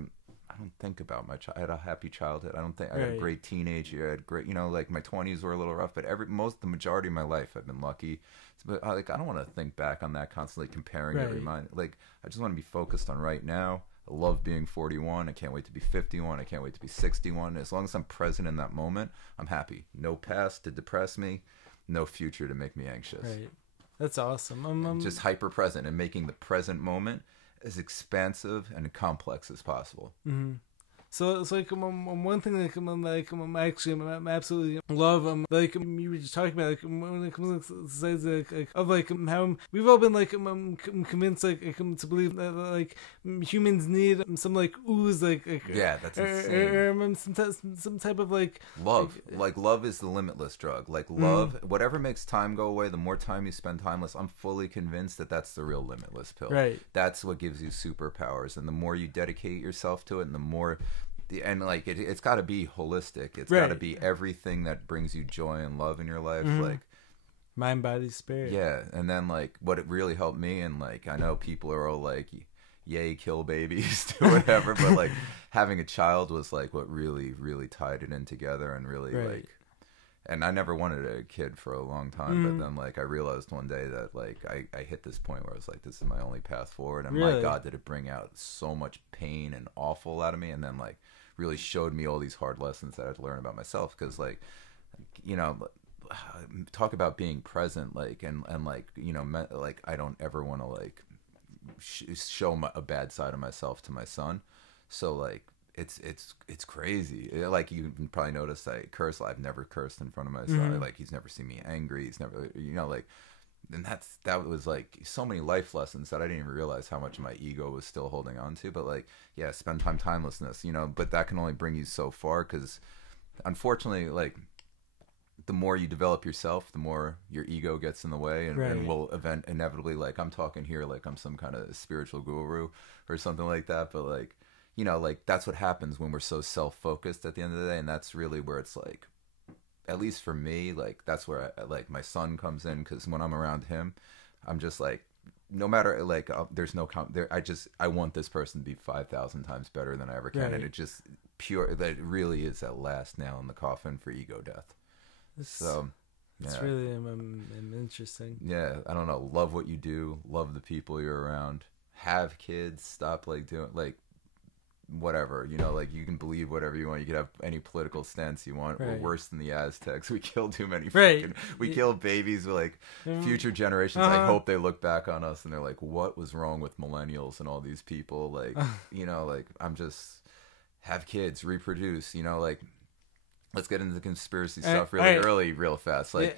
don't think about I had a happy childhood. I don't think I had a great teenage year. I had great, you know, like my 20s were a little rough, but the majority of my life I've been lucky. But like I don't want to think back on that constantly comparing every mind. Like I just want to be focused on right now. I love being 41. I can't wait to be 51. I can't wait to be 61. As long as I'm present in that moment, I'm happy. No past to depress me, no future to make me anxious. Right. That's awesome. Just hyper present and making the present moment as expansive and complex as possible. Mm-hmm. So it's like one thing that I actually absolutely love like you were just talking about like when it comes to society of like how we've all been like convinced like to believe that like humans need some like ooze like yeah, that's insane. Some type of like love like love is the limitless drug. Like love, whatever makes time go away, the more time you spend timeless, I'm fully convinced that that's the real limitless pill. Right. That's what gives you superpowers, and the more you dedicate yourself to it, and the more. And like it's got to be holistic. It's got to be everything that brings you joy and love in your life, like mind, body, spirit. Yeah, and then like what it really helped me, and like I know people are all like, "Yay, kill babies," or whatever, but like having a child was like what really tied it in together, and really like. And I never wanted a kid for a long time, but then like I realized one day that like I hit this point where I was like, this is my only path forward, and my God, did it bring out so much pain and awful out of me, and then like really showed me all these hard lessons that I had to learn about myself, because like, you know, talk about being present, like and like, you know, like I don't ever want to like show a bad side of myself to my son, so like. It's crazy. Like you probably noticed I curse. I've never cursed in front of my son. Like he's never seen me angry. He's never, you know, like, and that was like so many life lessons that I didn't even realize how much my ego was still holding on to. But like, yeah, spend time, timelessness, you know. But that can only bring you so far, because unfortunately, like, the more you develop yourself, the more your ego gets in the way, and will inevitably, like, I'm talking here like I'm some kind of spiritual guru or something like that, but like. You know, like, that's what happens when we're so self-focused at the end of the day, and that's really where it's like, at least for me, like, that's where, like, my son comes in, because when I'm around him, I'm just like, no matter, like, there's no, I want this person to be 5,000 times better than I ever can, and it just, pure, that really is that last nail in the coffin for ego death. So it's really interesting. Yeah, I don't know. Love what you do. Love the people you're around. Have kids. Stop like doing like whatever, you know, like you can believe whatever you want. You could have any political stance you want. We're worse than the Aztecs. We killed too many we killed babies. Like future generations, I hope they look back on us and they're like, what was wrong with millennials and all these people? Like, you know, like I'm just have kids, reproduce, you know, like let's get into the conspiracy stuff really early, real fast. Like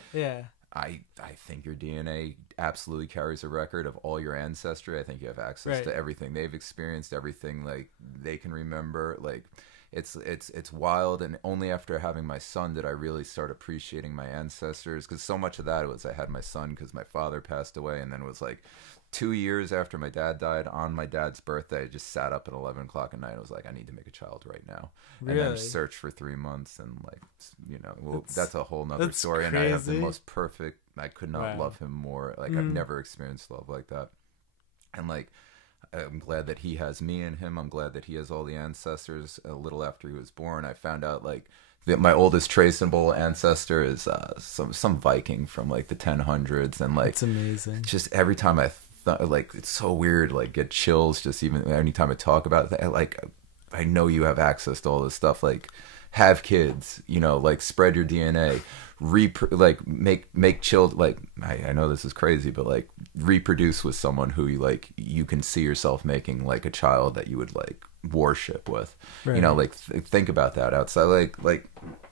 I think your DNA absolutely carries a record of all your ancestry. I think you have access to everything they've experienced, everything like they can remember. Like it's wild. And only after having my son did I really start appreciating my ancestors, because so much of that was I had my son because my father passed away, and then it was like 2 years after my dad died, on my dad's birthday, I just sat up at 11 o'clock at night. I was like, I need to make a child right now. Really? And then searched for 3 months, and like, you know, that's a whole nother story. Crazy. And I have the most perfect, I could not love him more. Like I've never experienced love like that. And like, I'm glad that he has me and him. I'm glad that he has all the ancestors. A little after he was born, I found out like that my oldest traceable ancestor is some Viking from like the 1000s. And like, it's amazing. Just every time like it's so weird, like get chills just even anytime I talk about it. Like I know you have access to all this stuff. Like have kids, you know, like spread your DNA, like make children. Like I know this is crazy, but like reproduce with someone who you can see yourself making like a child that you would like worship with. You know, like think about that outside. Like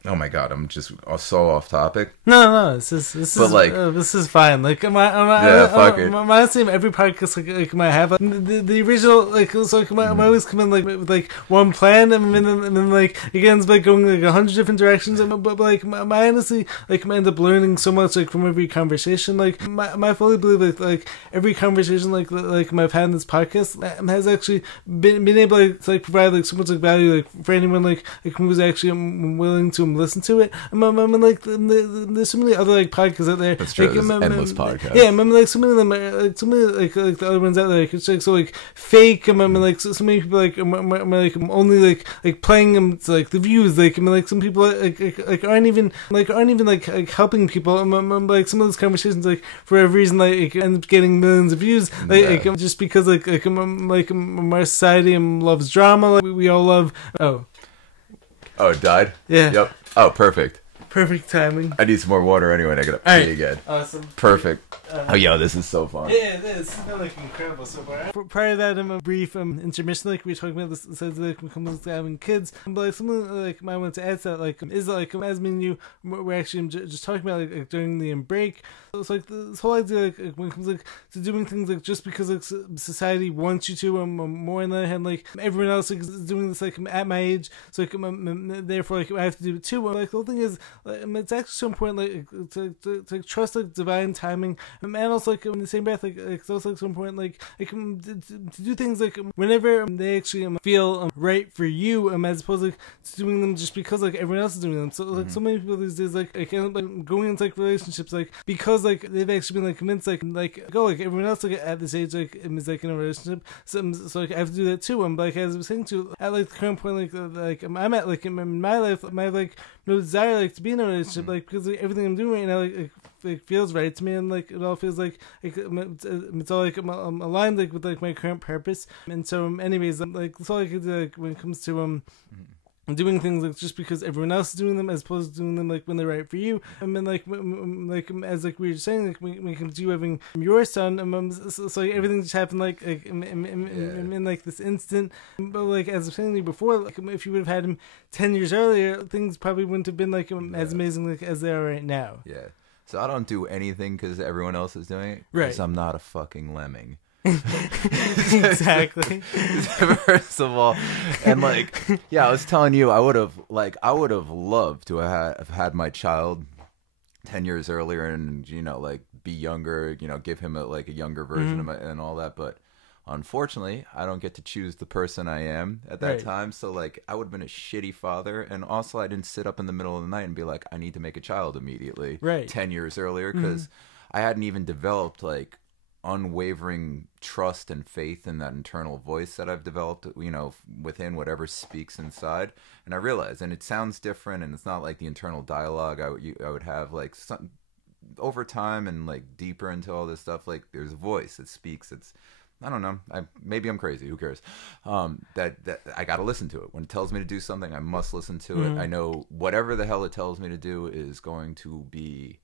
oh my god, I'm just so off topic. No, this is fine. Like fuck it. Honestly, every podcast like I have like, the original like so like I always come in like with like one plan, and then like again it's like going like 100 different directions. But like my honestly like I end up learning so much like from every conversation. Like I fully believe like every conversation like I've had in this podcast has actually been able to like provide like so much like value like for anyone like who's actually willing to listen to it. I mean, like there's so many other like podcasts out there. That's true. Like, endless podcasts. Yeah, I remember like so many of them are like so many like the other ones out there. Like, it's like so like fake. I remember like so many people like I'm only like playing them to like the views. Like I mean, like some people like aren't even like helping people. I remember like some of those conversations like for a reason like end up getting millions of views. Like just because like our society loves drama. Like we all love. Oh, it died? Yeah. Yep. Oh, perfect. Perfect timing. I need some more water anyway, and I gotta pee again. Awesome. Perfect. Yo, this is so fun. Yeah, it is. It's been like incredible so far. Prior to that, a brief intermission, like we were talking about this, says like when it comes to having kids, but like something like I wanted to add to that, like is like as me and you we're actually just talking about like during the break. So it's like this whole idea like when it comes like to doing things like just because like society wants you to, more on the other hand like everyone else like, is doing this like at my age, so like therefore like I have to do it too. But like the whole thing is it's actually so important like to trust like divine timing, and also like in the same breath like it's also like so important like to do things like whenever they actually feel right for you, as opposed like to doing them just because like everyone else is doing them. So like so many people these days like going into like relationships like because like they've actually been like convinced like go like everyone else like at this age like is like in a relationship, so like I have to do that too. And like as I was saying to at like the current point like I'm at like in my life I have like no desire like to be in a relationship like because like, everything I'm doing right now like feels right to me, and like it all feels like it's all like I'm aligned like with like my current purpose. And so anyways like that's all I could do like when it comes to doing things like just because everyone else is doing them as opposed to doing them like when they're right for you. And then like as like we were saying like when it comes to you having your son, so like everything just happened like in like this instant. But like as I was saying to you before, like if you would have had him 10 years earlier, things probably wouldn't have been like as amazing like as they are right now. Yeah. So I don't do anything because everyone else is doing it. Right. Because I'm not a fucking lemming. Exactly. First of all, and like, yeah, I was telling you, I would have loved to have had my child 10 years earlier, and you know, like be younger, you know, give him a younger version of my, and all that. But unfortunately, I don't get to choose the person I am at that time. So like, I would have been a shitty father, and also I didn't sit up in the middle of the night and be like, I need to make a child immediately. 10 years earlier, because I hadn't even developed like unwavering trust and faith in that internal voice that I've developed, within whatever speaks inside. And I realize, and it sounds different, and it's not like the internal dialogue I would have, like, some over time and like deeper into all this stuff. Like, there's a voice that speaks. It's, I don't know. Maybe I'm crazy. Who cares? That I got to listen to it. When it tells me to do something, I must listen to it. I know whatever the hell it tells me to do is going to be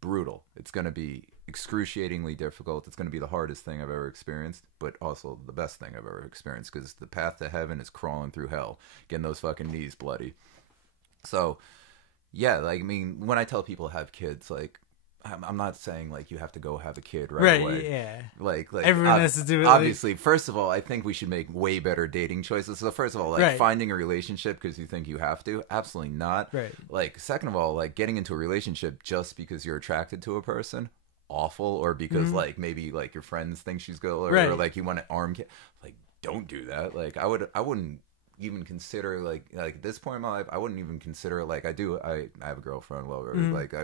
brutal. It's going to be excruciatingly difficult. It's going to be the hardest thing I've ever experienced, but also the best thing I've ever experienced, because the path to heaven is crawling through hell, getting those fucking knees bloody. So, yeah, like, I mean, when I tell people have kids, like, I'm not saying like you have to go have a kid right away. Yeah. Like everyone has to do it. Obviously, first of all, I think we should make way better dating choices. So first of all, like finding a relationship because you think you have to, absolutely not. Right. Like, second of all, like getting into a relationship just because you're attracted to a person, awful, or because like maybe like your friends think she's good, or like you want to like, don't do that. Like, I wouldn't even consider like at this point in my life, I wouldn't even consider, like, I have a girlfriend, love her, like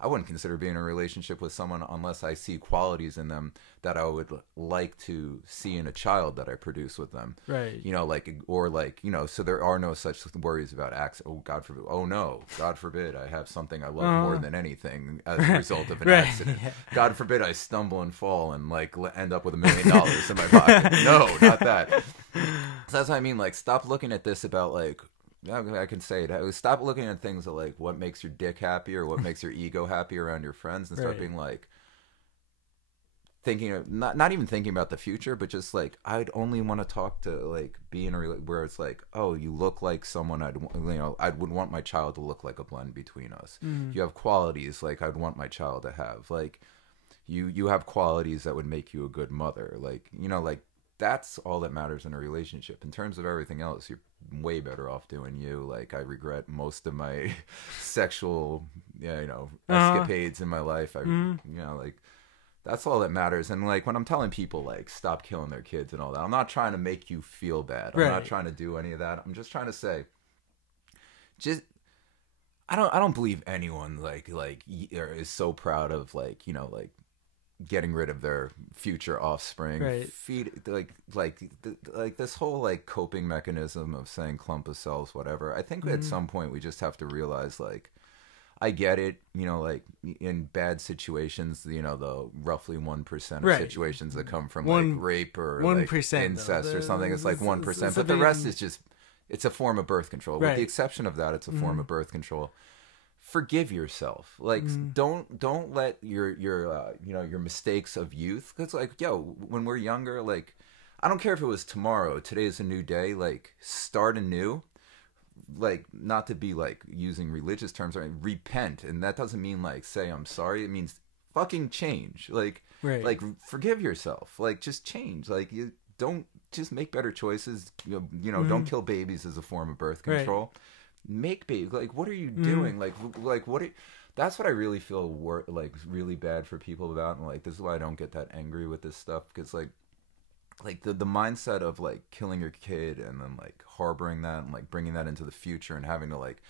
I wouldn't consider being in a relationship with someone unless I see qualities in them that I would like to see in a child that I produce with them. Right. So there are no such worries about acts. Oh, God forbid. Oh no, God forbid I have something I love more than anything as a result of an accident. Yeah. God forbid I stumble and fall and like end up with $1 million in my pocket. No, not that. So that's what I mean. Like, stop looking at this about like, I can say it. Stop looking at things that like what makes your dick happy or what makes your ego happy around your friends, and start being like thinking of, not even thinking about the future, but just like, I'd only want to talk to, like, be in a where it's like, oh, you look like someone I would want my child to look like, a blend between us. You have qualities like I'd want my child to have. Like, you have qualities that would make you a good mother. Like, like, that's all that matters in a relationship. In terms of everything else, you're way better off doing you. Like, I regret most of my sexual, escapades in my life. Like, that's all that matters. And like, when I'm telling people like stop killing their kids and all that, I'm not trying to make you feel bad. I'm not trying to do any of that. I'm just trying to say, I don't believe anyone like is so proud of like getting rid of their future offspring. Feed like this whole like coping mechanism of saying clump of cells, whatever. I think at some point we just have to realize, like, I get it, like in bad situations, the roughly 1% of situations that come from like rape or 1%, like incest or something, it's like 1%, but the rest is just, it's a form of birth control. With the exception of that, it's a form of birth control. Forgive yourself. Like, don't let your mistakes of youth, because like, when we're younger, like, I don't care if it was tomorrow, today is a new day, like, start anew. Like, not to be like using religious terms, or repent, and that doesn't mean like say I'm sorry. It means fucking change. Like, like, forgive yourself. Like, just change. Like, you don't just make better choices. Don't kill babies as a form of birth control. Make babies. Like, what are you doing? Like what? That's what I really feel like really bad for people about, and like, this is why I don't get that angry with this stuff, because like the mindset of like killing your kid and then like harboring that and like bringing that into the future and having to like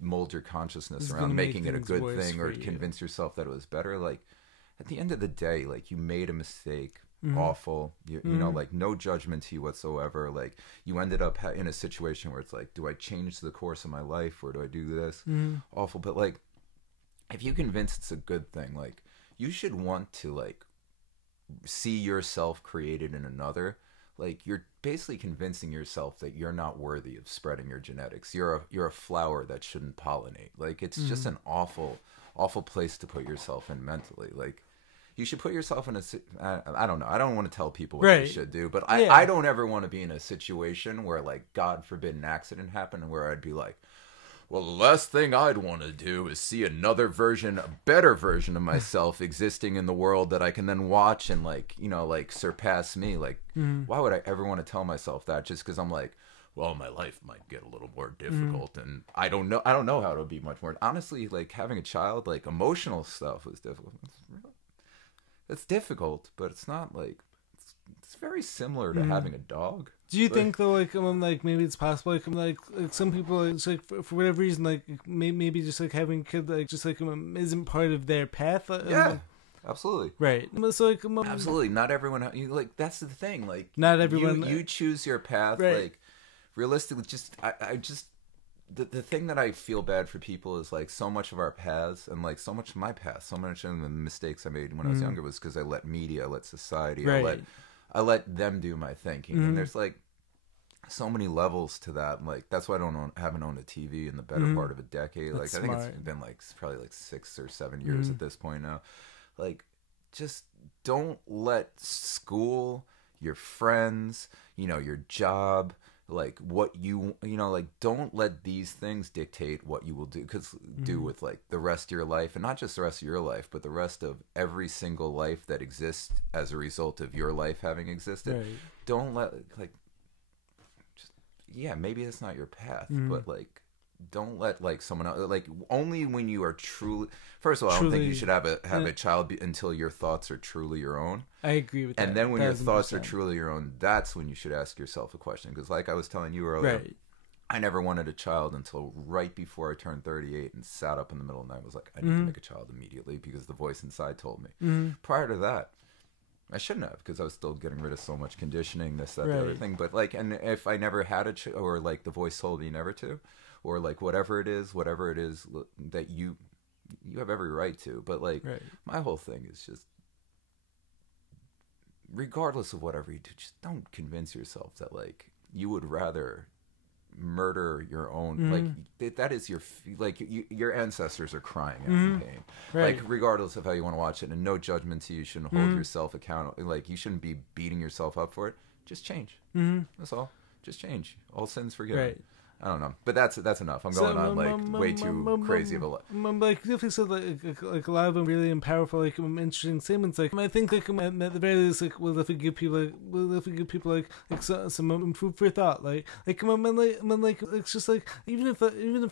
mold your consciousness around making it a good thing or convince yourself that it was better. Like, at the end of the day, like, you made a mistake, awful, like, no judgment to you whatsoever. Like, you ended up in a situation where it's like, do I change the course of my life or do I do this? Awful. But like, if you convince it's a good thing, like, you should want to like see yourself created in another. Like, you're basically convincing yourself that you're not worthy of spreading your genetics. You're a flower that shouldn't pollinate. Like, it's just an awful place to put yourself in mentally. Like, you should put yourself in I don't know. I don't want to tell people what they should do, but I don't ever want to be in a situation where, like, God forbid, an accident happened and where I'd be like, well, the last thing I'd want to do is see another version, a better version of myself existing in the world that I can then watch and like, like, surpass me. Like, why would I ever want to tell myself that? Just because I'm like, well, my life might get a little more difficult, and I don't know how to be much more. Honestly, like, having a child, like, emotional stuff was difficult. It's difficult, but it's not like, it's very similar to having a dog. Do you think though, like maybe it's possible, like some people, it's like for whatever reason, like maybe just like having a kid, like just like isn't part of their path? Absolutely. Right. So like, absolutely. Not everyone. Like that's the thing. Like not everyone. You choose your path. Right. Like realistically, I just the thing that I feel bad for people is like so much of our paths and like so much of my past, so much of the mistakes I made when I was younger was because I let media, I let society, right. I let them do my thinking. And there's like so many levels to that. Like that's why I haven't owned a TV in the better part of a decade. That's like I think smart. it's been like probably like 6 or 7 years at this point now. Like just don't let school, your friends, your job, like what like don't let these things dictate what you will do with like the rest of your life, and not just the rest of your life, but the rest of every single life that exists as a result of your life having existed. Right. Don't let maybe it's not your path, but like don't let like someone else, like only when you are truly, first of all, I don't think you should have a child until your thoughts are truly your own. I agree with that. And then when your thoughts are truly your own, that's when you should ask yourself a question. Because like I was telling you earlier, right. I never wanted a child until right before I turned 38 and sat up in the middle of the night and was like, I need to make a child immediately because the voice inside told me. Prior to that, I shouldn't have, because I was still getting rid of so much conditioning, this, that, the other thing. But like, and if I never had or like the voice told me never to, or like whatever it is that you have every right to. But like, my whole thing is just, regardless of whatever you do, just don't convince yourself that like you would rather murder your own, like that is your ancestors are crying out in pain, like regardless of how you want to watch it, and no judgment to you. You shouldn't hold yourself accountable, like you shouldn't be beating yourself up for it. Just change. That's all. Just change. All sins forgiven. I don't know, but that's enough. I'm going on like way too crazy of a. Like definitely said like a lot of them really powerful, like interesting statements. Like I think like at the very least, like we'll definitely give people like some food for thought. Like it's just like even if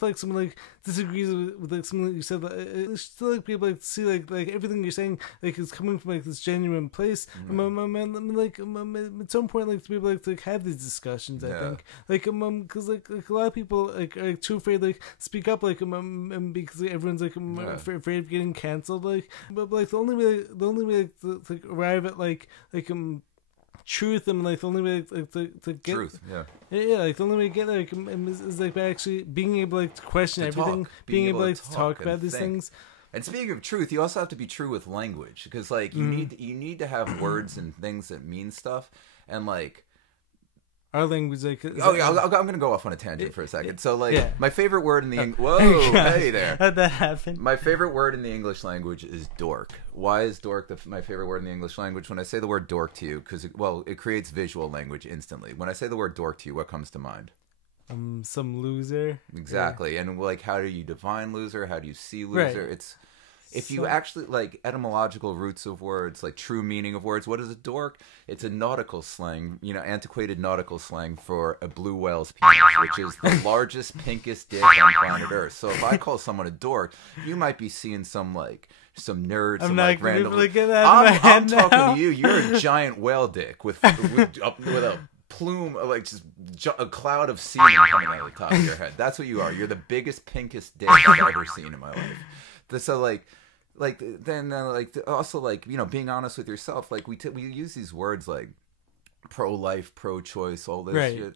like someone like disagrees with like something that you said, like, it's still like people like to see like everything you're saying like is coming from like this genuine place. Like it's so important like to be able to like have these discussions. I think like because like a lot of people like are too afraid to like speak up like because like, everyone's like afraid of getting canceled, like but like the only way like, to like, arrive at like truth, and like the only way like, to get truth like the only way to get there like, is like by actually being able like to question everything, being able like to talk about these things. And speaking of truth, you also have to be true with language, because like you need to have words and things that mean stuff, and like our language, like... I'm going to go off on a tangent for a second. So, like, my favorite word in the... Whoa, hey there. How'd that happen? My favorite word in the English language is dork. Why is dork my favorite word in the English language? When I say the word dork to you, because, it creates visual language instantly. When I say the word dork to you, what comes to mind? Some loser. Exactly. And, like, how do you define loser? How do you see loser? It's... If you actually, like, etymological roots of words, like true meaning of words, what is a dork? It's a nautical slang, antiquated nautical slang for a blue whale's penis, which is the largest, pinkest dick on planet Earth. So if I call someone a dork, you might be seeing some nerds, some like random... I'm talking to you. You're a giant whale dick with a plume, like just a cloud of semen coming out of the top of your head. That's what you are. You're the biggest, pinkest dick I've ever seen in my life. So, then being honest with yourself, like we use these words like pro-life, pro-choice, all this shit.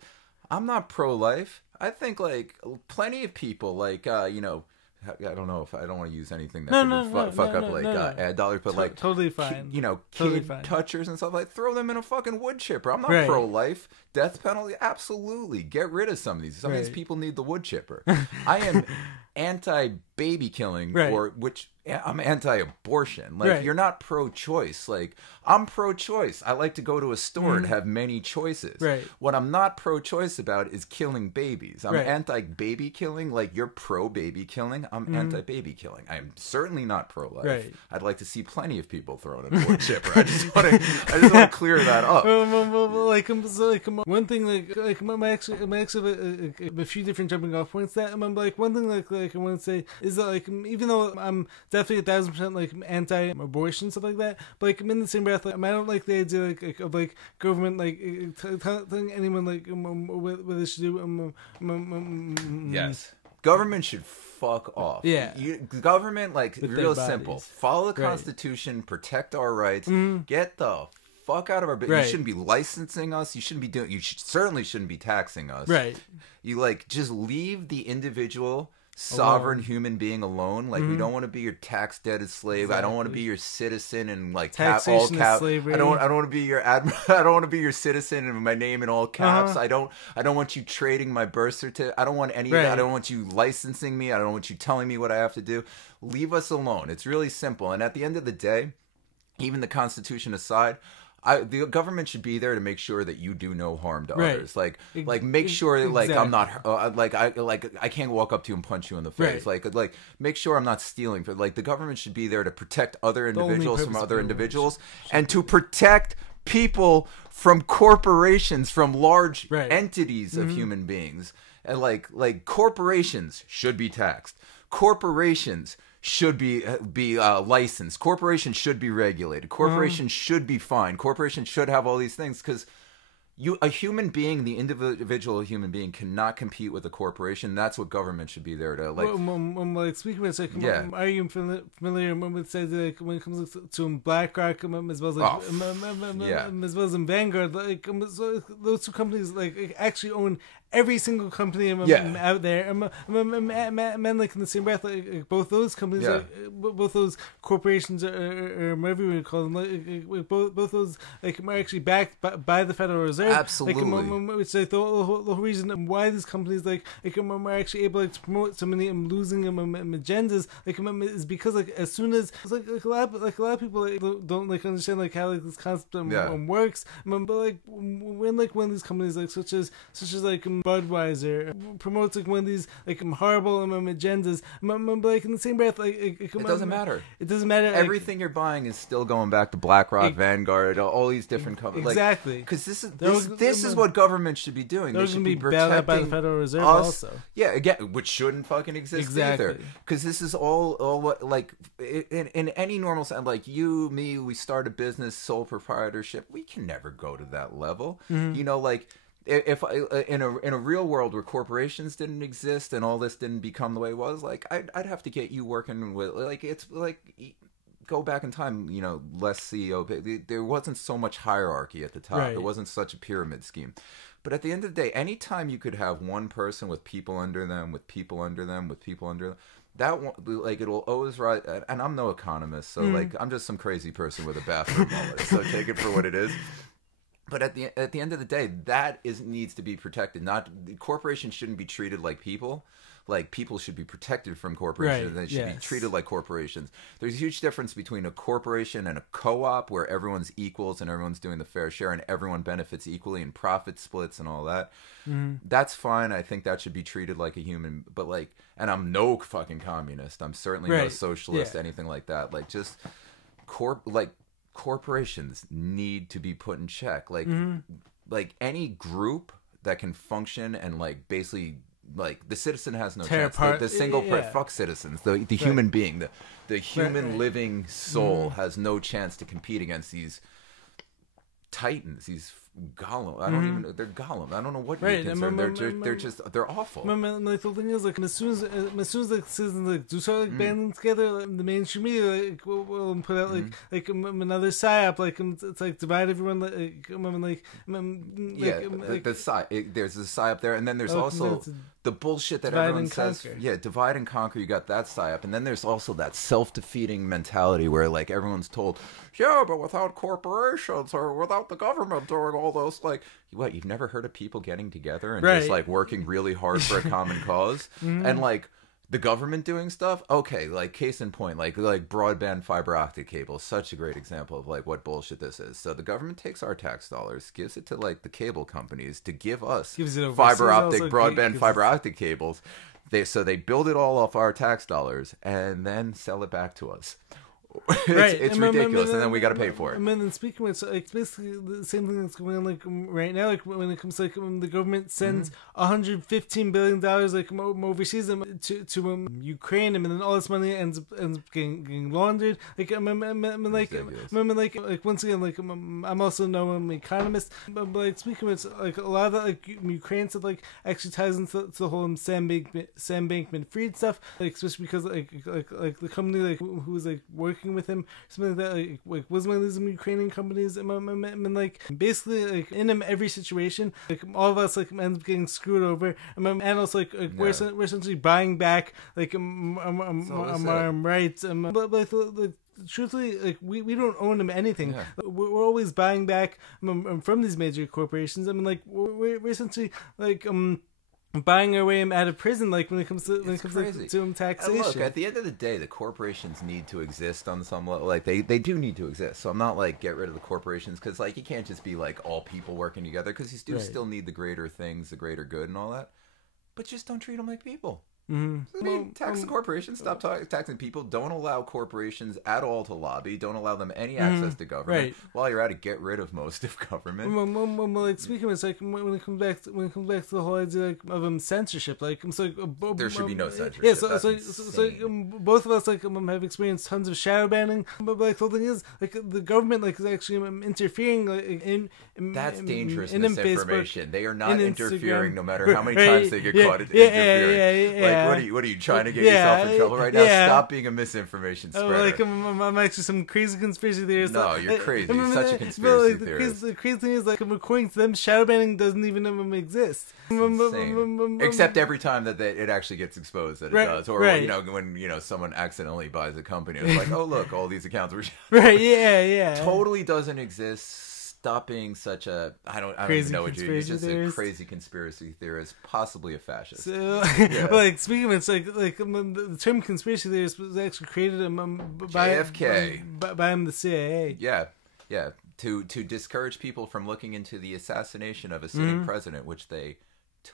I'm not pro-life. I think like plenty of people like I don't know if I don't want to use anything that fuck up ad dollars, but like totally fine. Kid touchers and stuff, like throw them in a fucking wood chipper. I'm not pro-life. Death penalty, absolutely. Get rid of some of these. Some of these people need the wood chipper. I am anti-baby killing, I'm anti-abortion. Like you're not pro-choice. Like I'm pro-choice. I like to go to a store and have many choices. What I'm not pro-choice about is killing babies. I'm anti-baby killing. Like you're pro-baby killing. I'm anti-baby killing. I am certainly not pro-life. I'd like to see plenty of people thrown in a wood chipper. I just want to clear that up. One thing like I'm actually have a few different jumping off points. That I'm like one thing like I want to say is that like even though I'm definitely 1,000% like anti-abortion, stuff like that, but like I'm in the same breath like I don't like the idea of like government like telling anyone like what they should do. Yes. Government should fuck off. Yeah. Government, like, real simple. Follow the Constitution, protect our rights, get the fuck out of our business. You shouldn't be licensing us. You shouldn't be doing. You certainly shouldn't be taxing us. Right. You like just leave the individual sovereign human being alone. Like we don't want to be your tax debted slave. Exactly. I don't want to be your citizen and like all caps. I don't want to be your I don't want to be your citizen and my name in all caps. I don't want you trading my birth certificate. I don't want any of that. I don't want you licensing me. I don't want you telling me what I have to do. Leave us alone. It's really simple. And at the end of the day, even the Constitution aside, the government should be there to make sure that you do no harm to others. Like make sure that like I'm not I can't walk up to you and punch you in the face. Like make sure I'm not stealing. Like the government should be there to protect other individuals from other individuals and to protect people from corporations, from large entities of human beings. And like corporations should be taxed. Corporations should be licensed. Corporations should be regulated. Corporations should be fined. Corporations should have all these things because a human being, the individual human being, cannot compete with a corporation. That's what government should be there to like. Like speaking of it, are you familiar with say that when it comes to BlackRock as well as as well as in Vanguard, like those two companies like actually own every single company out there. Man, like in the same breath, like both those companies, both those corporations, or whatever you would call them, like both those like are actually backed by the Federal Reserve. Absolutely. Which like the whole reason why these companies like are actually able to promote so many losing agendas is because like as soon as like a lot of people like don't like understand like how like this concept works. But like when one of these companies like such as like Budweiser promotes like one of these like horrible agendas, but like in the same breath like it doesn't matter. It doesn't matter. Everything you're buying is still going back to BlackRock, Vanguard, all these different companies. Exactly. Because this is what government should be doing. They should be bailed out by the Federal Reserve also. Yeah, again, which shouldn't fucking exist either. Because this is all what like in any normal sense, like you, me, we start a business, sole proprietorship. We can never go to that level. You know, like. If in a real world where corporations didn't exist and all this didn't become the way it was, like I'd have to get you working with like it's like go back in time, you know, less CEO. There wasn't so much hierarchy at the top. It wasn't such a pyramid scheme. But at the end of the day, anytime you could have one person with people under them, with people under them, with people under them, that one, like it'll always rise. And I'm no economist, so like I'm just some crazy person with a bathroom mullet. So take it for what it is. But at the end of the day, that needs to be protected. Corporations shouldn't be treated like people. Like people should be protected from corporations, and they should be treated like corporations. There's a huge difference between a corporation and a co-op where everyone's equals and everyone's doing the fair share and everyone benefits equally and profit splits and all that. That's fine. I think that should be treated like a human. But like, and I'm no fucking communist. I'm certainly no socialist, anything like that. Like just corporations need to be put in check. Like like any group that can function and like basically like the citizen has no chance. The single fuck citizens. The human being, the human living soul has no chance to compete against these titans, these Gollum. I don't even. They're Gollum. I don't know what you consider. They're awful. Like the thing is, like as soon as like citizens like do start like banding together, like, the mainstream media like will put out like another psyop, like it's like divide everyone. There's a psyop there, and then there's also the bullshit that everyone says. Yeah, divide and conquer. You got that psyop, and then there's also that self-defeating mentality where like everyone's told, yeah, but without corporations or without the government doing all those, like, what, you've never heard of people getting together and just like working really hard for a common cause and like the government doing stuff? Okay, like case in point, like broadband fiber optic cable, such a great example of like what bullshit this is. So the government takes our tax dollars, gives it to like the cable companies to give us fiber optic cables. They build it all off our tax dollars and then sell it back to us. It's ridiculous, and then we got to pay for it. And then speaking of, it's basically the same thing that's going on like right now. Like when it comes to the government sends $115 billion like overseas to Ukraine, and then all this money ends up getting laundered. Like once again, like I'm also no economist, but like speaking of, like a lot of that like Ukraine stuff like actually ties into the whole Sam Bankman-Fried stuff, like especially because like the company like who was like working with him, something like that, like was one of these Ukrainian companies, and like basically like in every situation, like all of us like ends up getting screwed over, and also like we're essentially buying back like our rights, but like truthfully, like we don't own them anything. Yeah. We're always buying back from these major corporations. I mean, like we're essentially like buying our way out of prison. Like when it comes to taxation. And look, at the end of the day, the corporations need to exist on some level. Like they do need to exist. So I'm not like get rid of the corporations, because like you can't just be like all people working together, because you do still need the greater things, the greater good, and all that. But just don't treat them like people. Mm-hmm. I mean, tax the corporations, stop taxing people. Don't allow corporations at all to lobby. Don't allow them any access to government. Right. While you're at it, get rid of most of government. Like speaking of, it's like when it comes back to the whole idea like, of censorship, like so there should be no censorship. Yeah, so both of us like have experienced tons of shadow banning, but like the thing is, like the government like is actually interfering like, in that's dangerous misinformation. They are not interfering, no matter how many right, times they get caught interfering. Like, what are you trying to get yourself in trouble right now? Stop being a misinformation spreader. Like I'm actually some crazy conspiracy theorist. No, you're crazy. You're such a conspiracy theorist. The crazy thing is, like, according to them, shadow banning doesn't even exist. Except every time that it actually gets exposed that it does, or when someone accidentally buys a company, it's like, oh look, all these accounts were totally doesn't exist. Stop being such a I don't even know what you're just a crazy conspiracy theorist, possibly a fascist. So, like speaking of, it's like the term conspiracy theorist was actually created by JFK by the CIA. Yeah, to discourage people from looking into the assassination of a sitting president, which they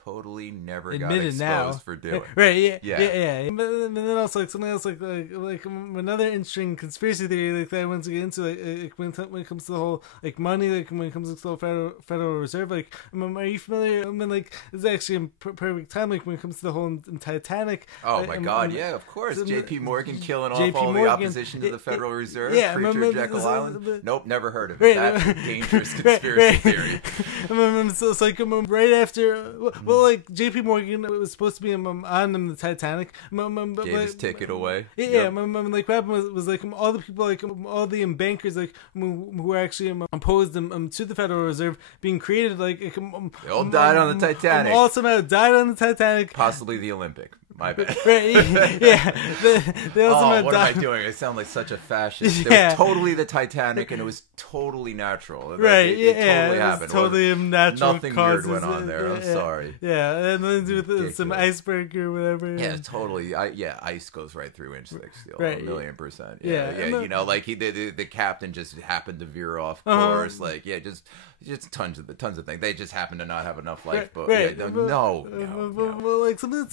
totally never got exposed for doing. Right, yeah. But then also like something else like another interesting conspiracy theory like that I want to get into like when it comes to the whole like money, like when it comes to the Federal Reserve, like are you familiar? I mean, like it's actually a perfect time like when it comes to the whole Titanic. Oh my God, yeah, of course. J.P. Morgan killing off all the opposition to the Federal Reserve. Creature Jekyll Island. Nope, never heard of it. That's a dangerous conspiracy theory. So it's like right after. Well, like J.P. Morgan was supposed to be on the Titanic. Gave his ticket away. Yeah. Like what happened was like all the people, like all the bankers, like who were actually opposed to the Federal Reserve being created, like they all died on the Titanic. All somehow died on the Titanic. Possibly the Olympic. My bad. Right, yeah. They also what am I doing? I sound like such a fascist. It was totally the Titanic, and it was totally natural. Right, it totally happened. Totally natural. Nothing weird went on there. I'm sorry. Yeah, and then do some iceberg or whatever. Yeah, totally. Ice goes right through inch thick steel. Right. 1,000,000%. Yeah. Like the captain just happened to veer off course. Like, just tons of things. They just happen to not have enough lifeboat. No. Well, like something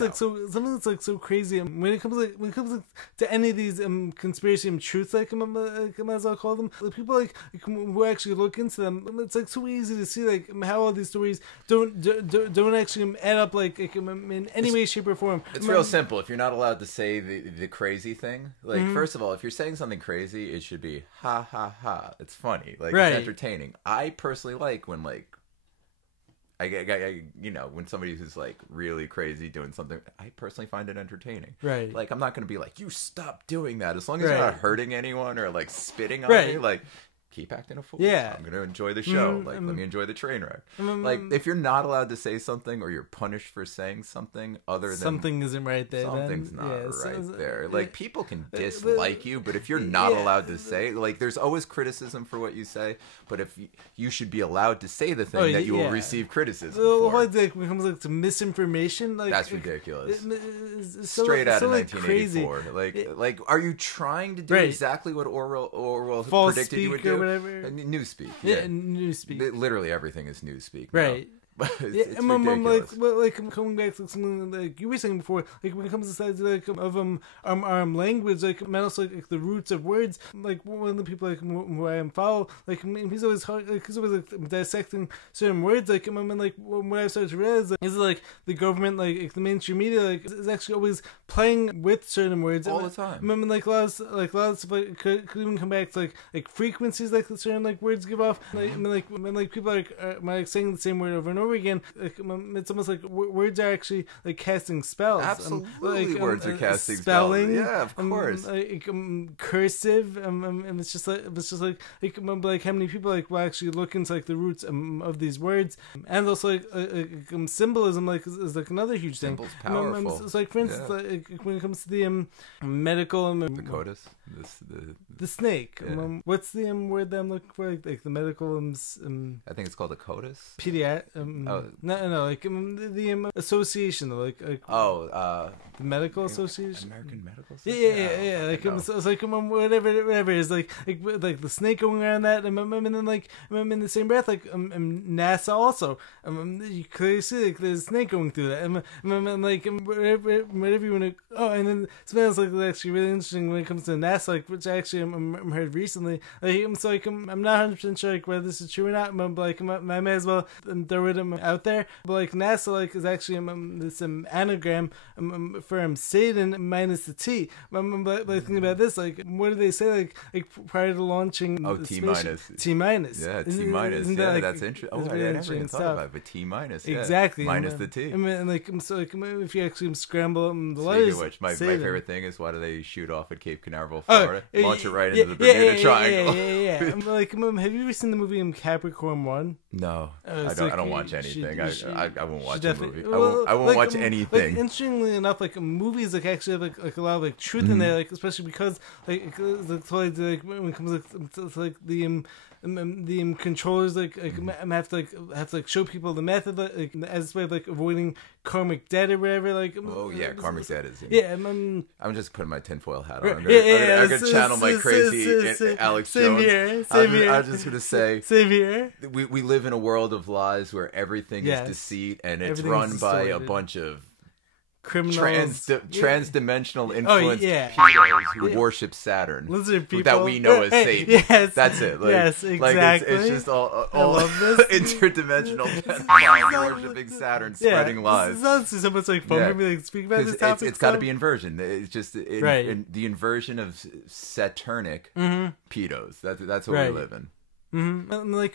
that's like so crazy. When it comes to any of these conspiracy truths, like as I'll call them, the people like who actually look into them, it's like so easy to see like how all these stories don't actually add up like in any way, shape, or form. It's real simple. If you're not allowed to say the crazy thing, like first of all, if you're saying something crazy, it should be ha ha ha. It's funny, like it's entertaining. I personally like when like when somebody who's like really crazy doing something, I personally find it entertaining. Right. Like I'm not going to be like, you stop doing that, as long as you're not hurting anyone or like spitting on me. Like keep acting a fool. Yeah. I'm going to enjoy the show. Let me enjoy the train wreck. Like if you're not allowed to say something or you're punished for saying something other than something isn't right there. Something's not right there. Like people can dislike you, but if you're not allowed to say, like there's always criticism for what you say, but if you should be allowed to say the thing that you will receive criticism for. Like when it comes to misinformation, like that's ridiculous. Straight out of 1984. Like are you trying to do exactly what Orwell predicted you would do? Whatever. Newspeak. Yeah, newspeak. Literally everything is newspeak. Right. It's ridiculous. Like coming back to something like you were saying before, like when it comes to sides like of language, like and also like the roots of words. Like one of the people like who I follow, like he's always like dissecting certain words. Like what I started to realize is like the government, like the mainstream media, like is actually always playing with certain words all the time. Remember, like a lot of stuff like could even come back to like frequencies like certain like words give off. Like people are saying the same word over and over again. Like it's almost like words are actually like casting spells. Absolutely, words are casting spelling, spells. Yeah, of course. Cursive. And it's just like how many people like will actually look into like the roots of these words, and also like symbolism like is like another huge thing. Symbols powerful. So like for instance, like when it comes to the medical the codis, the snake. Yeah. What's the word that I'm looking for? Like the medical I think it's called a codis. No, like the association, like the medical association, American Medical Association. Yeah. Like it's like whatever it is, like the snake going around that, and then like in the same breath, like NASA also, you clearly see like there's a snake going through that, and like whatever you want to. Oh, and then something else like actually really interesting when it comes to NASA, like which I actually heard recently. Like I'm not 100% sure like whether this is true or not, but like I may as well throw it out there. But like NASA like is actually this anagram for Satan minus the T. But thinking about this, like what do they say like prior to launching? T minus. T minus. Yeah, T minus. Yeah, like, that's interesting. Oh, I never even thought about it, but T minus. Yeah. Exactly. Minus the T. And like so like if you actually scramble the letters. Speaking of which, my favorite thing is why do they shoot off at Cape Canaveral, Florida? Launch it right into the Bermuda Triangle. Yeah. Like, have you ever seen the movie Capricorn 1? No, I don't watch anything. I won't watch a movie. Well, I won't watch anything. Like, interestingly enough, like movies like actually have like a lot of like truth in there, like especially because like when it comes to like the controllers like have to show people the method like as a way of like avoiding karmic debt or whatever. Like karmic debt is. I'm just putting my tinfoil hat on. I'm gonna channel my crazy Alex Jones. Same here. I'm just gonna say. Same here. We live in a world of lies where everything is deceit and it's run by a bunch of criminals, trans-dimensional influence pedos who worship Saturn, lizard people that we know as Satan. Yes, that's it. Like, yes, exactly. Like it's just all interdimensional pedophiles worshiping Saturn, spreading lies. It's so much like fun for me to speak about this topic. It's got to be inversion. It's just the inversion of Saturnic pedos. That's what we live in. Mm-hmm. Like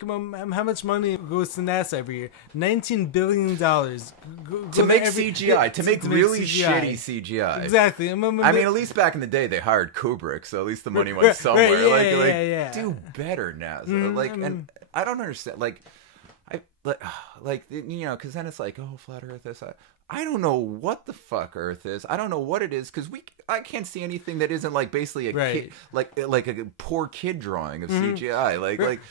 how much money goes to NASA every year? $19 billion to make CGI, to make really shitty CGI. Exactly. I mean, at least back in the day, they hired Kubrick, so at least the money went somewhere. Do better, NASA. Like, and I don't understand. Like, because then it's like, oh, flat Earth is. I don't know what the fuck Earth is. I don't know what it is because I can't see anything that isn't like basically a kid, like a poor kid drawing of CGI. Like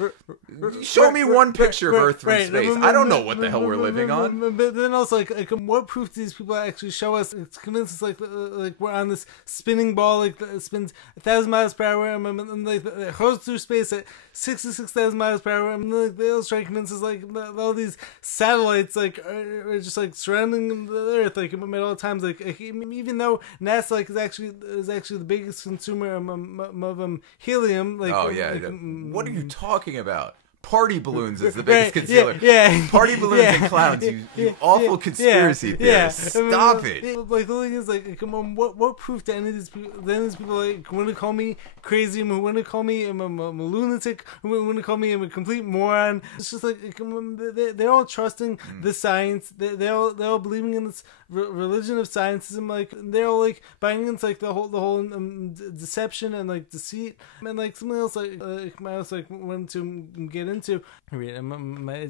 show me one picture of Earth from space. I don't know what the hell we're living on. But then also like what proof do these people actually show us? It's convinced us like we're on this spinning ball like that spins 1,000 miles per hour and like it goes through space at 66,000 miles per hour. And like they also try to convince us like all these satellites like are just like surrounding the Earth like at all times like even though NASA like is actually the biggest consumer of helium like what are you talking about? Party balloons is the biggest concealer. Party balloons and clowns, you awful conspiracy theorists. Stop it. Like the thing is like come on, what proof do any of these people like want to call me crazy, want to call me a lunatic, want to call me a complete moron? It's just like they're all trusting the science. They're all believing in this religion of scientism. Like they're all like buying into like the whole deception and like deceit and like something else like I also like wanted to get into. Am I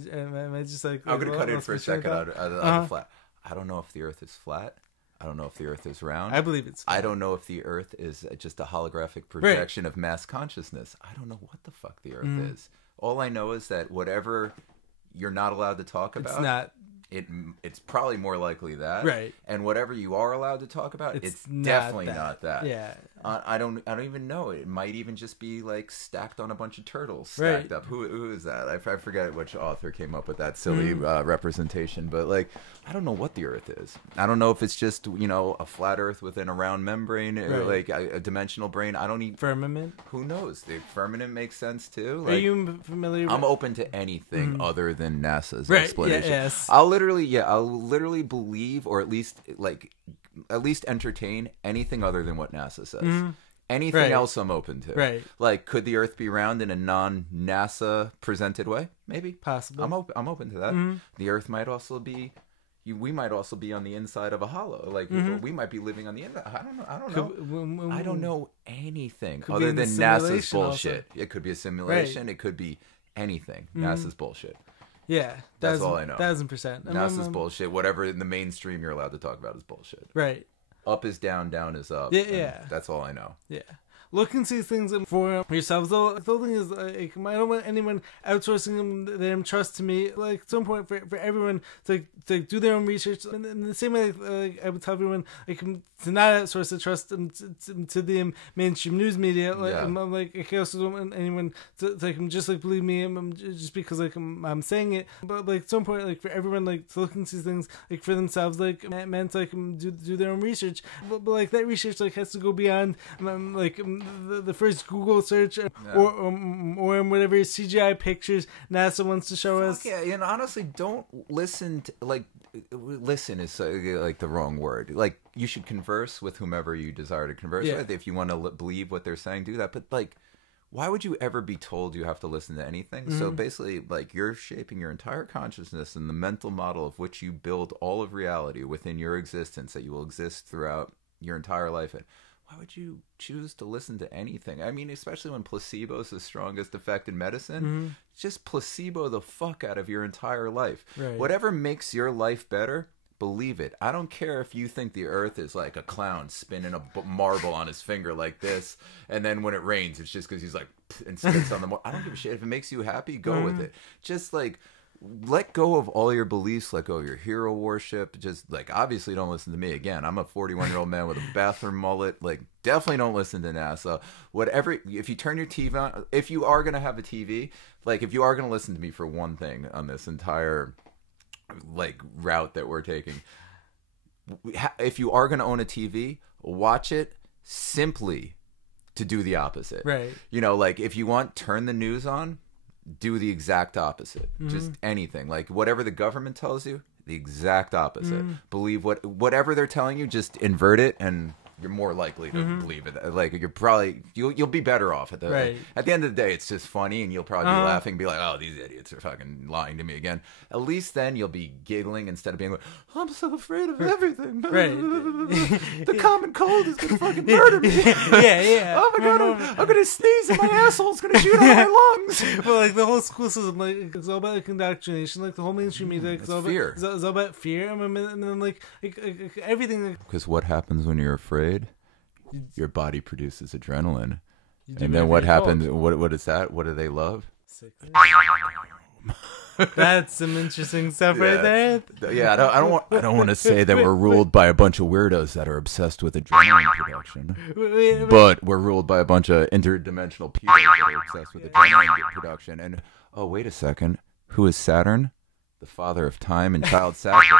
just like I'm gonna cut in for a second on the flat. I don't know if the Earth is flat. I don't know if the Earth is round. I believe it's flat. I don't know if the Earth is just a holographic projection of mass consciousness. I don't know what the fuck the Earth is. All I know is that whatever you're not allowed to talk about, it's not. It's probably more likely that. Right. And whatever you are allowed to talk about, it's definitely not that. Yeah. I don't even know. It might even just be like stacked on a bunch of turtles stacked up. Who is that? I forget which author came up with that silly representation. But like, I don't know what the Earth is. I don't know if it's just, you know, a flat Earth within a round membrane, or like a dimensional brain. I don't even firmament. Who knows? The firmament makes sense too. Like, are you familiar? I'm open to anything other than NASA's explanation. Yeah, yes. I'll literally believe, or at least entertain anything other than what NASA says. Anything else I'm open to. Like, could the Earth be round in a non-NASA presented way? Maybe. Possibly. I'm open to that. The Earth might also be, we might also be on the inside of a hollow. Like, we might be living on the inside. I don't know. I don't know anything other than NASA's bullshit. Also. It could be a simulation. It could be anything. NASA's bullshit. Yeah, that's all I know. 1000%. NASA's bullshit. Whatever in the mainstream you're allowed to talk about is bullshit. Right. Up is down, down is up. Yeah. That's all I know. Yeah. Look and see things for yourselves. Though the whole thing is, like, I don't want anyone outsourcing their trust to me. Like, at some point, for everyone to do their own research. And in the same way, I would tell everyone, like, to not outsource the trust to the mainstream news media. Like, I'm like, I also don't want anyone to like, just like believe me, just because like I'm saying it. But like at some point, like for everyone, like to look into these things like for themselves, like meant like do their own research. But like that research like has to go beyond like the first Google search or whatever CGI pictures NASA wants to show us. Yeah, and honestly, don't listen to, like, listen is like the wrong word. Like, you should converse with whomever you desire to converse with. If you want to believe what they're saying, do that. But like, why would you ever be told you have to listen to anything? So basically, like, you're shaping your entire consciousness and the mental model of which you build all of reality within your existence, that you will exist throughout your entire life. And why would you choose to listen to anything? I mean, especially when placebo is the strongest effect in medicine. Just placebo the fuck out of your entire life. Whatever makes your life better, believe it. I don't care if you think the Earth is like a clown spinning a marble on his finger like this, and then when it rains, it's just because he's like, and spits on the marble. I don't give a shit. If it makes you happy, go with it. Just like, let go of all your beliefs, let go of your hero worship. Just like, obviously don't listen to me. Again, I'm a 41-year-old man with a bathroom mullet. Like, definitely don't listen to NASA. Whatever, if you turn your TV on, if you are going to have a TV, like, if you are going to listen to me for one thing on this entire like route that we're taking, if you are going to own a TV, watch it simply to do the opposite. You know, like, if you want, turn the news on, do the exact opposite. Just anything. Like, whatever the government tells you, the exact opposite. Believe whatever they're telling you, just invert it, and you're more likely to believe it. Like, you'll be better off at the at the end of the day. It's just funny, and you'll probably be laughing and be like, oh, these idiots are fucking lying to me again. At least then you'll be giggling instead of being like, I'm so afraid of everything. The common cold is gonna fucking murder me. Oh my god, I'm gonna sneeze and my asshole's gonna shoot out my lungs. Well, like, the whole school system, like, it's all about like indoctrination. Like, the whole mainstream media, it's all fear. It's all about fear. And then like everything. Because what happens when you're afraid? Your body produces adrenaline, and then what happens? What is that? What do they love? That's some interesting stuff right there. Yeah, I don't want to say that we're ruled by a bunch of weirdos that are obsessed with adrenaline production, but we're ruled by a bunch of interdimensional people that are obsessed with adrenaline production. And oh, wait a second, who is Saturn? The father of time and child sacrifice.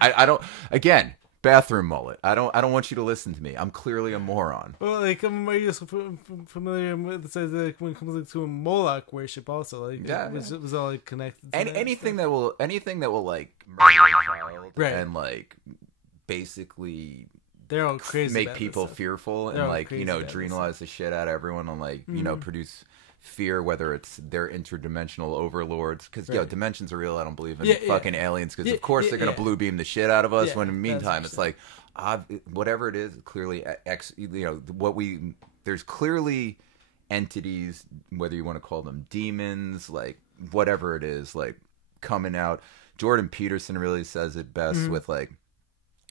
I don't. Again, bathroom mullet. I don't want you to listen to me. I'm clearly a moron. Well, like, I'm familiar with, says like, when it comes like, to a Moloch worship also, like, it was all like connected to anything that will like murder a child and like basically they're all crazy, make people fearful, and like, you know, adrenalize the shit out of everyone, and like, you know, produce fear, whether it's their interdimensional overlords, because dimensions are real. I don't believe in fucking aliens, because of course they're gonna blue beam the shit out of us, when in the meantime it's like, whatever it is, clearly you know, there's clearly entities, whether you want to call them demons, like whatever it is, like coming out. Jordan Peterson really says it best with like,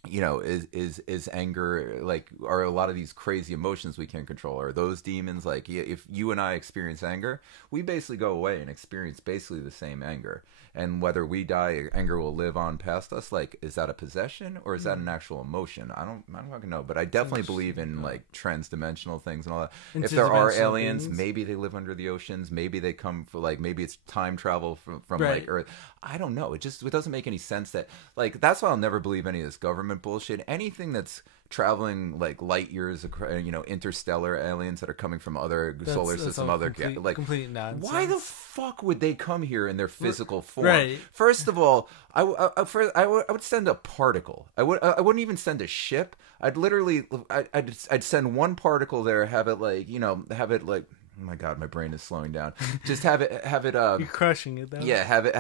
you know, is anger, like, are a lot of these crazy emotions we can't control, are those demons? Like, if you and I experience anger, we basically go away and experience basically the same anger, and whether we die, anger will live on past us. Like, is that a possession or is that an actual emotion? I don't fucking know, but I definitely believe in like transdimensional things and all that. If there are aliens, maybe they live under the oceans, maybe they come for, like, maybe it's time travel from like Earth. I don't know. It doesn't make any sense. That, like, that's why I'll never believe any of this government bullshit. Anything that's traveling like light years, you know, interstellar aliens that are coming from other solar system, like, complete nonsense. Why the fuck would they come here in their physical form? Right. First of all, I would send a particle. I wouldn't even send a ship. I'd send one particle there, have it like, you know, have it like, oh my god, my brain is slowing down. Just have it. You're crushing it, though. Yeah, have it.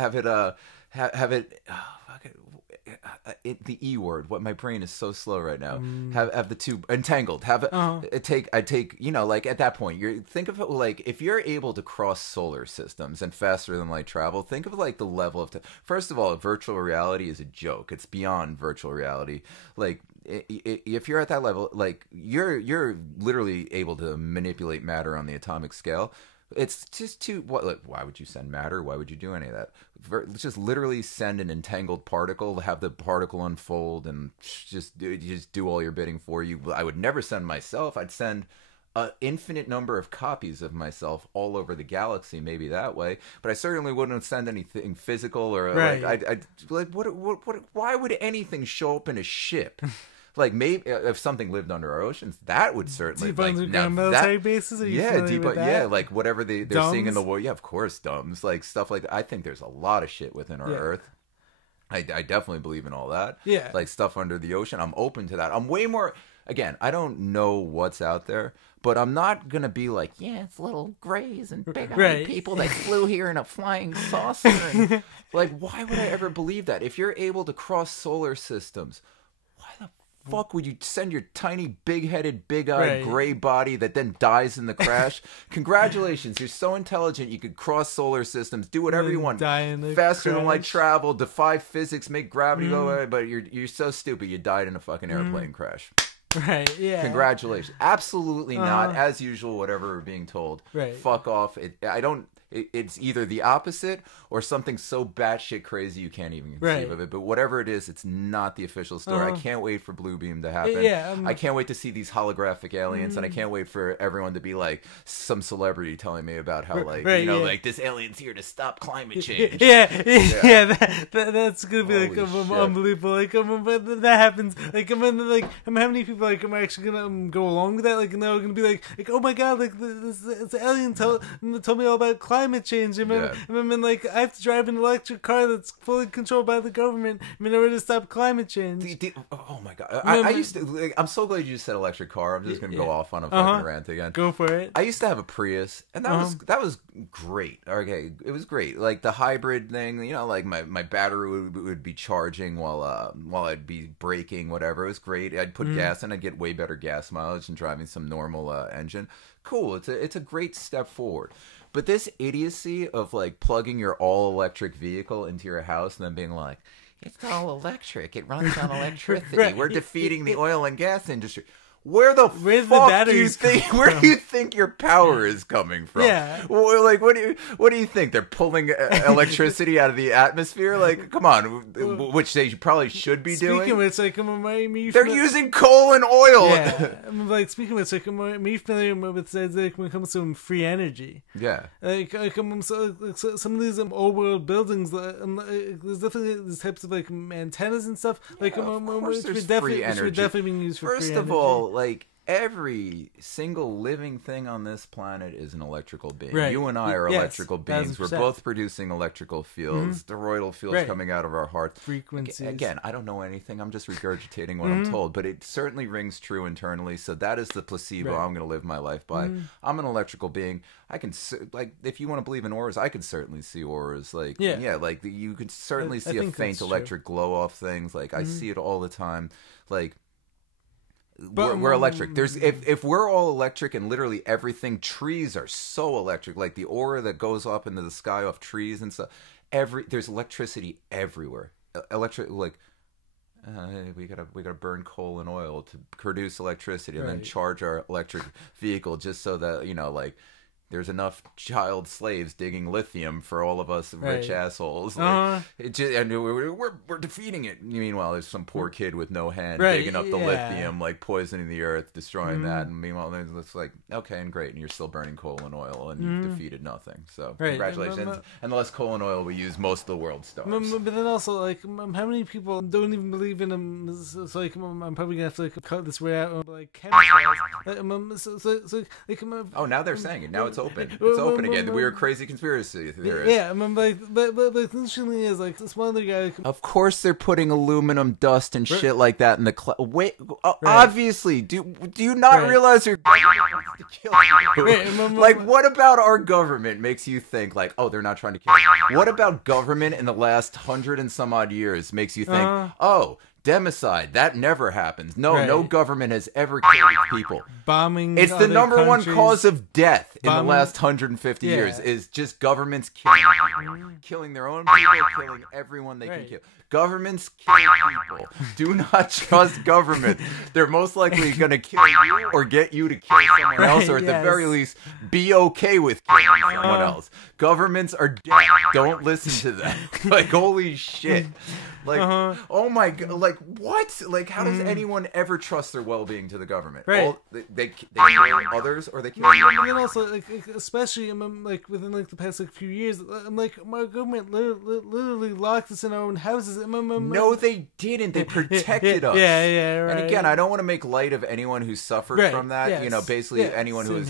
The E word. What, my brain is so slow right now. Have the two entangled. Have it. I take. You know, like, at that point, think of it like, if you're able to cross solar systems and faster than light travel. Think of, like, the level of. First of all, virtual reality is a joke. It's beyond virtual reality. Like, if you're at that level, like, you're literally able to manipulate matter on the atomic scale. It's just too. Why would you send matter? Why would you do any of that? Just literally send an entangled particle, have the particle unfold, and just do all your bidding for you. I would never send myself. I'd send an infinite number of copies of myself all over the galaxy, maybe that way. But I certainly wouldn't send anything physical, or why would anything show up in a ship? Like, maybe if something lived under our oceans, that would certainly deep underground military bases. Like whatever they're seeing in the war. Yeah, of course, dumbs, like stuff like that. I think there's a lot of shit within our Earth. I definitely believe in all that. Yeah, like stuff under the ocean. I'm open to that. I'm way more. Again, I don't know what's out there, but I'm not gonna be like, yeah, it's little grays and big-eyed people that flew here in a flying saucer. And, like, why would I ever believe that? If you're able to cross solar systems, why the fuck would you send your tiny, big-headed, big-eyed gray body that then dies in the crash? Congratulations, you're so intelligent, you could cross solar systems, do whatever you want, faster than light travel, defy physics, make gravity go away, but you're so stupid you died in a fucking airplane crash. Right, yeah. Congratulations. Absolutely not. As usual, whatever we're being told. Right. Fuck off. It's either the opposite or something so batshit crazy you can't even conceive of it. But whatever it is, it's not the official story. I can't wait for Blue Beam to happen. Yeah, I can't wait to see these holographic aliens, and I can't wait for everyone to be like some celebrity telling me about how, like, like, this alien's here to stop climate change. That's gonna be like unbelievable. Like, but that happens. Like, how many people like am actually gonna go along with that? Like, and they're gonna be like, oh my god, like, this alien told me all about climate change. I mean, like, I have to drive an electric car that's fully controlled by the government in order to stop climate change. Oh my god! I used to. Like, I'm so glad you said electric car. I'm just gonna go off on a fucking rant again. Go for it. I used to have a Prius, and that was great. Okay, it was great. Like the hybrid thing, you know, like my battery would be charging while I'd be braking, whatever. It was great. I'd put gas in, I'd get way better gas mileage than driving some normal engine. Cool. It's a great step forward. But this idiocy of, like, plugging your all-electric vehicle into your house and then being like, it's all electric, it runs on electricity, we're defeating the oil and gas industry. Where the fuck do you think? Where do you think your power is coming from? Yeah. Like, what do you think? They're pulling electricity out of the atmosphere? Like, come on, which they probably should be doing. Speaking of it, it's like, they're using coal and oil. Yeah. Like, speaking of it, it's like, are you familiar with, like, when it comes to free energy? Yeah. Like so some of these old world buildings, there's definitely these types of, like, antennas and stuff. Like, which would definitely be used for free energy. First of all, like, every single living thing on this planet is an electrical being. Right. You and I are electrical beings. 1,000%. We're both producing electrical fields, toroidal fields coming out of our hearts. Frequencies. Again, I don't know anything. I'm just regurgitating what I'm told, but it certainly rings true internally. So that is the placebo I'm going to live my life by. I'm an electrical being. I can, like, if you want to believe in auras, I can certainly see auras. Like, like, you can certainly see a faint electric glow off things. Like, I see it all the time. Like, we're electric. There's if we're all electric and literally everything, trees are so electric, like the aura that goes up into the sky off trees and stuff. There's electricity everywhere. we gotta burn coal and oil to produce electricity and then charge our electric vehicle just so that, you know, like, there's enough child slaves digging lithium for all of us rich assholes. Like, and we're defeating it. Meanwhile, there's some poor kid with no hand digging up the lithium, like poisoning the earth, destroying that. And meanwhile, it's like, okay, and great, and you're still burning coal and oil, and you've defeated nothing. So congratulations. And the less coal and oil we use, most of the world starves. But then also, like, how many people don't even believe in them? So like, I'm probably gonna have to like cut this way out. Like chemicals. Oh, now they're saying it. Now it's open. It's open again. The weird, crazy conspiracy theorists. Yeah, I mean, but the interesting is, like, this one other guy. Of course, they're putting aluminum dust and shit like that in the wait. Obviously, do you not realize your government wants to kill you? Like, what about our government makes you think like, oh, they're not trying to kill you? What about government in the last 100 and some odd years makes you think, oh, democide, that never happens. No government has ever killed people. Bombing. It's the number one cause of death in the last 150 years is just governments killing their own people, killing everyone they can kill. Governments kill people. Do not trust government. They're most likely going to kill you or get you to kill someone else, or at the very least, be okay with killing someone else. Governments are dead. Don't listen to them. Like, holy shit. Like, oh my god, like, what? Like, how does anyone ever trust their well-being to the government? Right. They kill others, or they kill you? And then also, like, especially, like, within, like, the past, like, few years, like, my government literally locked us in our own houses. No, they didn't. They protected us. Yeah, right. And again, I don't want to make light of anyone who suffered from that. Yes. You know, basically anyone who is...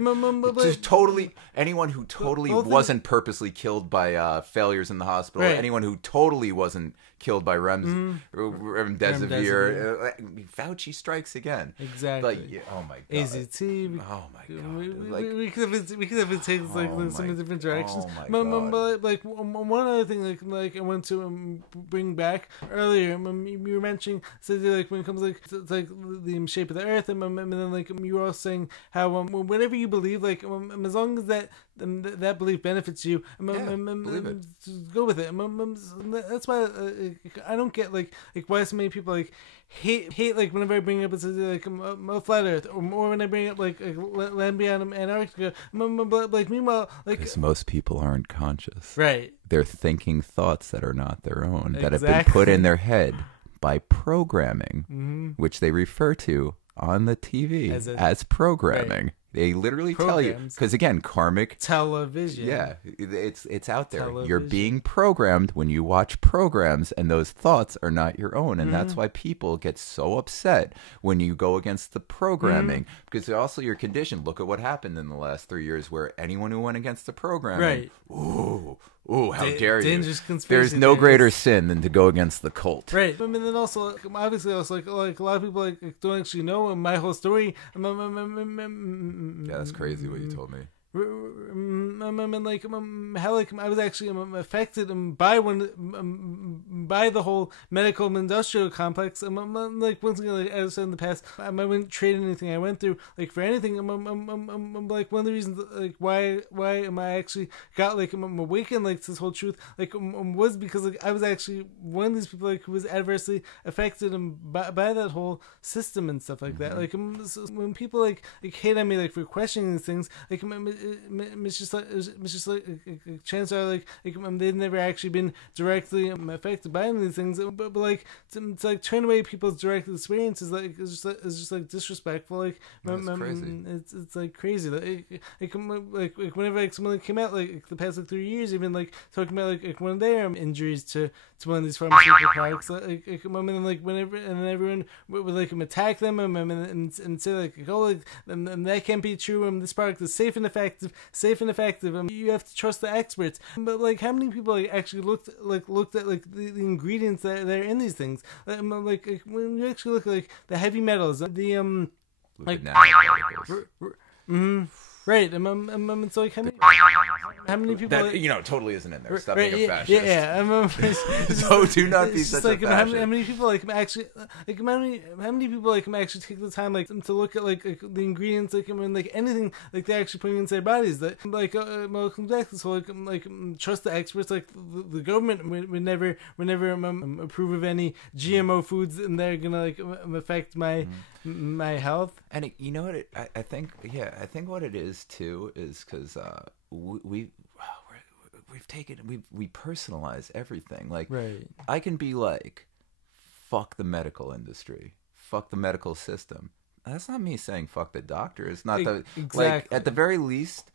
Like, totally anyone who totally wasn't purposely killed by failures in the hospital, anyone who totally wasn't killed by remdesivir. Fauci strikes again. Exactly. Like, oh my god. AZT. Oh my god. We could have been taken like some different directions. Like one other thing, like I want to bring back earlier. You were mentioning, so like when it comes like to like the shape of the earth, and then like you were also saying how whatever you believe, like as long as that belief benefits you, believe it. Go with it. That's why I don't get like why so many people like hate like whenever I bring up like a flat Earth, or when I bring up like land beyond Antarctica. Like meanwhile, like, because most people aren't conscious, right? They're thinking thoughts that are not their own, that have been put in their head by programming, which they refer to on the TV as programming. Right. They literally tell you, because again, karmic television. Yeah, it's out there. Television. You're being programmed when you watch programs, and those thoughts are not your own. And that's why people get so upset when you go against the programming, because they're also your condition. Look at what happened in the last 3 years, where anyone who went against the programming, ooh, how dare you? There's no greater sin than to go against the cult. Right. I mean, then also, obviously, also like a lot of people like don't actually know my whole story. Yeah, that's crazy what you told me. Like how like I was actually affected by the whole medical and industrial complex. Like once again, like as I said in the past, I wouldn't trade anything I went through like for anything. Like one of the reasons like why am I actually got like I'm awakened like to this whole truth like was because like I was actually one of these people like who was adversely affected by that whole system and stuff like that. Like so when people like hate on me like for questioning these things, like it's just like chances are like they've never actually been directly affected by any of these things, but like to like turn away people's direct experiences like it's just like disrespectful. Like crazy. It's like crazy. Like whenever like someone came out like the past like 3 years, even like talking about like one of their injuries to one of these pharmaceutical products, like and like whenever and then everyone would like attack them and say like oh like and that can't be true. This product is safe and effective. You have to trust the experts. But like, how many people like actually looked at like the ingredients that are in these things? Like when you actually look at like the heavy metals, the like Right. And so like how many people that like, totally isn't in there. Stop being a fascist. Yeah. So do not be such like, a fascist. how many people like actually like how many people like actually take the time like to look at like the ingredients like like anything like they're actually putting into their bodies, that like comes back to this whole like trust the experts. Like the government would never approve of any GMO foods, and they're gonna like affect my health. And you know what I think what it is too is because we personalize everything. Like, right. I can be like, fuck the medical industry, fuck the medical system. That's not me saying fuck the doctor. It's not the exactly. Like, at the very least,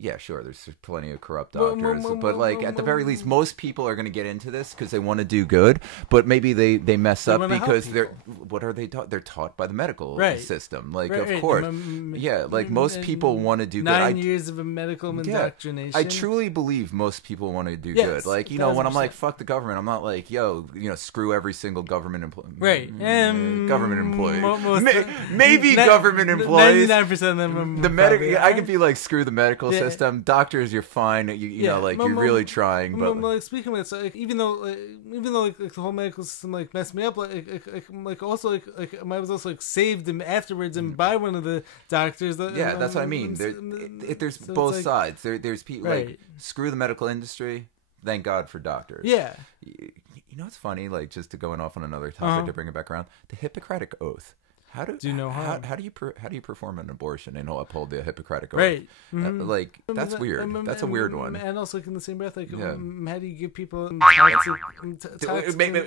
yeah, sure, there's plenty of corrupt doctors, but like at the very least, most people are going to get into this because they want to do good, but maybe they mess up because what are they taught? They're taught by the medical system. Like, of course, yeah, like most people want to do good. 9 years of a medical indoctrination. I truly believe most people want to do good. Like, when I'm like, fuck the government, I'm not like, yo, screw every single government employee. Right. Government employee. Maybe government employees. 99% of them are I could be like, screw the medical system. Doctors, you're fine. You know, like, you're really trying. But like, speaking of it, so, like, even though like the whole medical system like messed me up, like also like I was also like saved and afterwards and by one of the doctors. That's what I mean. There's so both like, sides. There's people like, screw the medical industry. Thank God for doctors. Yeah. You know what's funny? Like, just to going off on another topic to bring it back around, the Hippocratic Oath. How do you perform an abortion and uphold the Hippocratic Oath? Right. Like, that's weird. That's a weird one. And also, like, in the same breath, like, how do you give people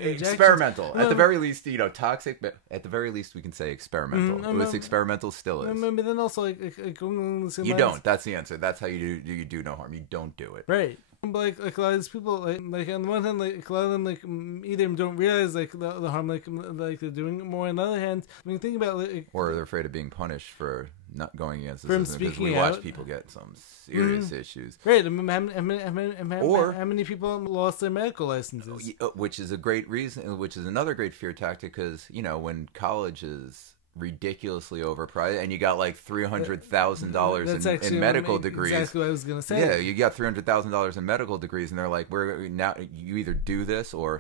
experimental? At the very least, toxic. But at the very least, we can say experimental. It was experimental. Still is. But then also, like going along the same lines, don't. That's the answer. That's how you do no harm. You don't do it. Right. But like a lot of these people, like on the one hand, like a lot of them, like either don't realize like the harm, like they're doing more. On the other hand, when you think about like, or they're afraid of being punished for not going against the from system, because speaking we out. watch people get some serious issues. Right. How many people lost their medical licenses? Which is a great reason. Which is another great fear tactic, because when college is ridiculously overpriced, and you got like $300,000 in medical degrees. Exactly what I was gonna say. Yeah, you got $300,000 in medical degrees, and they're like, you either do this or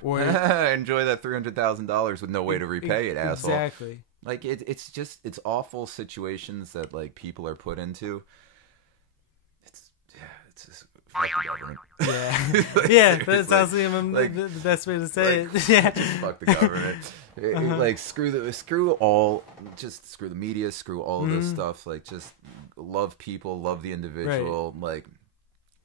enjoy that $300,000 with no way to repay it, asshole. Exactly. Like, it's awful situations that like people are put into. It's just fuck the government. Yeah, like, yeah, that's honestly the best way to say it. Yeah, just fuck the government. Like, screw the media, screw all of this stuff. Like, just love people, love the individual. Right. Like,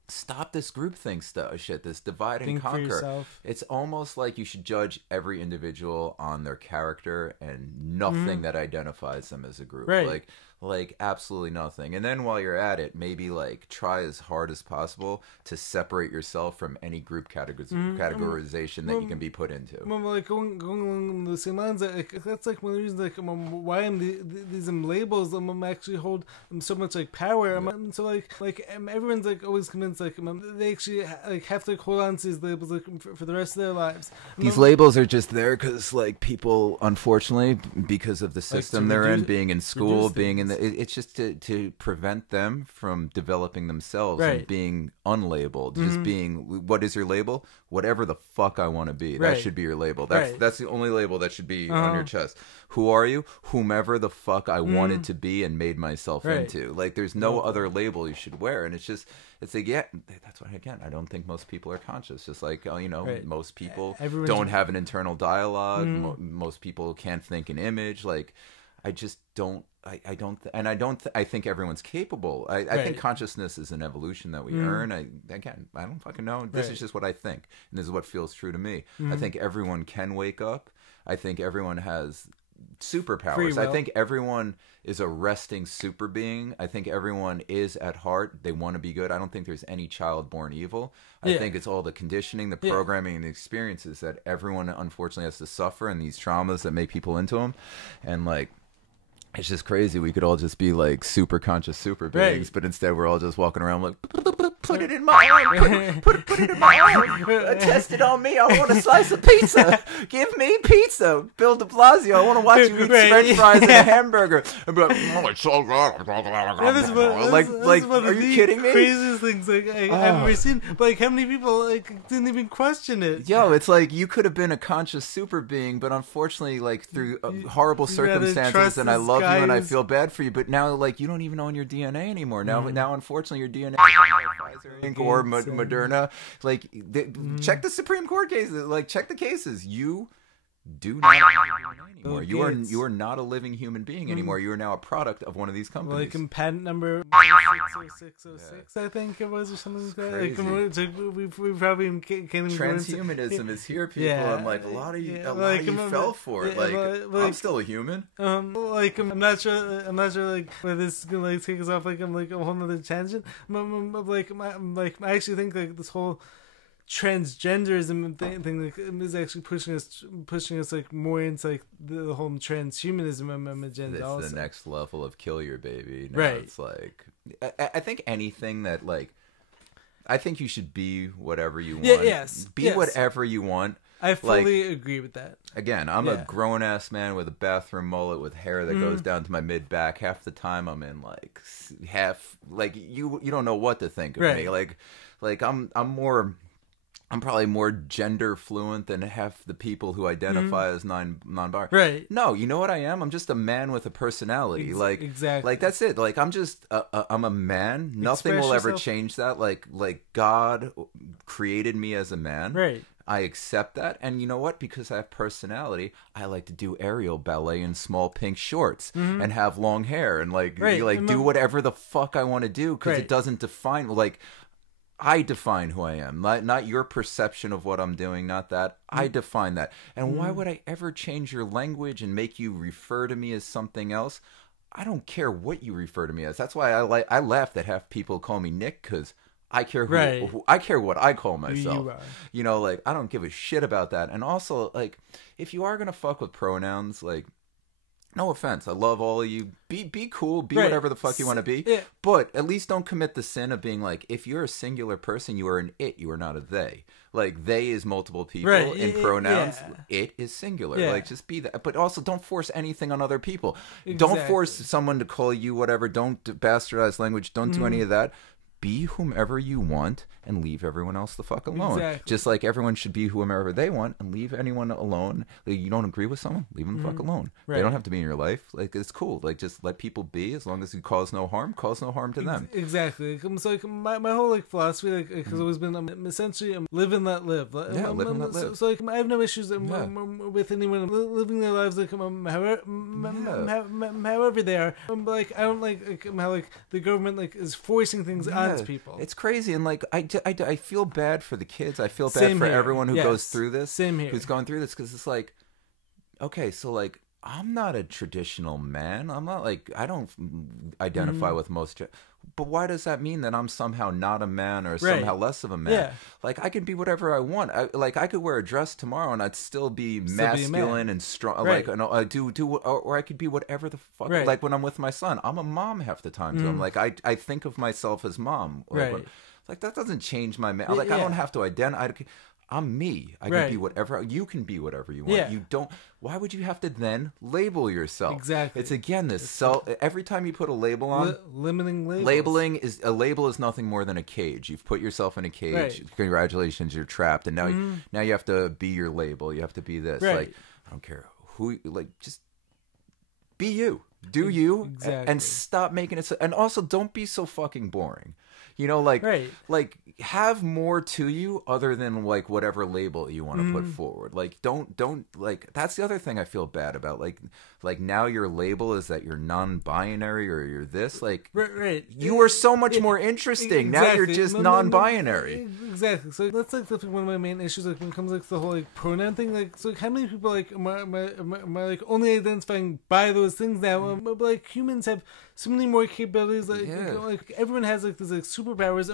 stop this groupthink shit, this divide and conquer. It's almost like you should judge every individual on their character and nothing that identifies them as a group. Right. Like absolutely nothing. And then while you're at it, maybe like try as hard as possible to separate yourself from any group categorization that you can be put into. Like going along the same lines, that's like one of the reasons like why these labels actually hold so much like power. So like everyone's like always convinced like they actually like have to like hold on to these labels like for the rest of their lives. These labels are just there because like people, unfortunately, because of the system they're in, being in school, being in it's just to prevent them from developing themselves and being unlabeled. Just being, what is your label? Whatever the fuck I want to be. That should be your label. That's the only label that should be on your chest. Who are you? Whomever the fuck I wanted to be and made myself into. Like, there's no other label you should wear. And it's like, yeah, that's why, again, I don't think most people are conscious. Just like, most people don't have an internal dialogue. Most people can't think an image. Like, I just don't. I think everyone's capable. I think consciousness is an evolution that we earn. I don't fucking know. This is just what I think, and this is what feels true to me. I think everyone can wake up. I think everyone has superpowers. I think everyone is a resting super being. I think everyone is at heart, they want to be good. I don't think there's any child born evil. I think it's all the conditioning, the programming, and the experiences that everyone unfortunately has to suffer, and these traumas that make people into them. And like, it's just crazy. We could all just be like super conscious super beings, but instead we're all just walking around like Put it in my arm. Put it in my arm. Test it on me. I want a slice of pizza. Give me pizza. Bill de Blasio, I want to watch you eat French fries and a hamburger. And be like, oh, it's so good. Are you kidding me? Craziest things I've ever seen. But like, how many people like didn't even question it? Yo, it's like you could have been a conscious super being, but unfortunately, like through horrible circumstances, and I love you and I feel bad for you, but now like you don't even own your DNA anymore. Now unfortunately your DNA Pfizer or Moderna. Like check the Supreme Court cases. Like check the cases. You do not anymore. You are not a living human being anymore. You are now a product of one of these companies. Like in patent number 60606, I think it was, or something like that. Like, we probably can't even transhumanism is here, people. I'm like, a lot of you fell for it. Like I'm still a human. Like I'm not sure like whether this is gonna like take us off like I'm like a whole other tangent. Like I actually think like this whole transgenderism thing like, is actually pushing us like more into like the whole transhumanism agenda. It's also the next level of kill your baby. Now right. It's like I think anything that like I think you should be whatever you want. Be whatever you want. I fully agree with that. Again, I'm a grown ass man with a bathroom mullet with hair that goes down to my mid back. Half the time I'm in like you don't know what to think of me. Like I'm probably more gender fluent than half the people who identify as non-binary. Right. No, you know what I am? I'm just a man with a personality. Exactly. Like that's it. Like I'm just I'm a man. Nothing will ever change that. Like God created me as a man. Right. I accept that, and you know what? Because I have personality, I like to do aerial ballet in small pink shorts and have long hair and do whatever the fuck I want to do because it doesn't define like. I define who I am, not your perception of what I'm doing, not that. I define that. And why would I ever change your language and make you refer to me as something else? I don't care what you refer to me as. That's why I laugh that half people call me Nick, because I care I care what I call myself. You know, like I don't give a shit about that. And also, like, if you are gonna fuck with pronouns, like, no offense, I love all of you. Be cool, be whatever the fuck you want to be. Yeah. But at least don't commit the sin of being like, if you're a singular person, you are an it, you are not a they. Like, they is multiple people in pronouns. It is singular. Yeah. Like, just be that. But also, don't force anything on other people. Exactly. Don't force someone to call you whatever. Don't bastardize language. Don't do any of that. Be whomever you want and leave everyone else the fuck alone. Exactly. Just like everyone should be whomever they want and leave anyone alone. Like, you don't agree with someone, leave them the fuck alone. They don't have to be in your life. Like, it's cool. Like, just let people be. As long as you cause no harm to them. Exactly. So like my whole like philosophy has always been essentially live and let live. Live and let live. So like I have no issues with anyone living their lives like however they are. Like I don't like how like the government like is forcing things onto people. It's crazy, and like I feel bad for the kids. I feel bad for everyone who goes through this. Same here. Who's going through this, because it's like, okay, so like I'm not a traditional man. I'm not like, I don't identify with most. But why does that mean that I'm somehow not a man or somehow less of a man? Yeah. Like, I can be whatever I want. I could wear a dress tomorrow and I'd still be masculine and strong. Right. Like, I or I could be whatever the fuck. Right. Like when I'm with my son, I'm a mom half the time. So I'm like, I think of myself as mom. Like that doesn't change my man. Like I don't have to identify. I'm me. I can be whatever. You can be whatever you want. You don't. Why would you have to then label yourself? Exactly. It's again this every time you put a label on, limiting labels. Labeling is a label is nothing more than a cage. You've put yourself in a cage. Right. Congratulations, you're trapped. And now you have to be your label. You have to be this. Like, I don't care who. Like, just be you. Do you and stop making it so. And also, don't be so fucking boring. You know, like, like have more to you other than like whatever label you want to put forward. Like, don't like, that's the other thing I feel bad about. Like now your label is that you're non-binary or you're this. Like, you are so much more interesting. Now you're just non-binary. exactly. So that's like definitely one of my main issues. Like when it comes like the whole like pronoun thing. Like so, like, how many people like am I like only identifying by those things now? But like humans have so many more capabilities. Like everyone has like these like superpowers.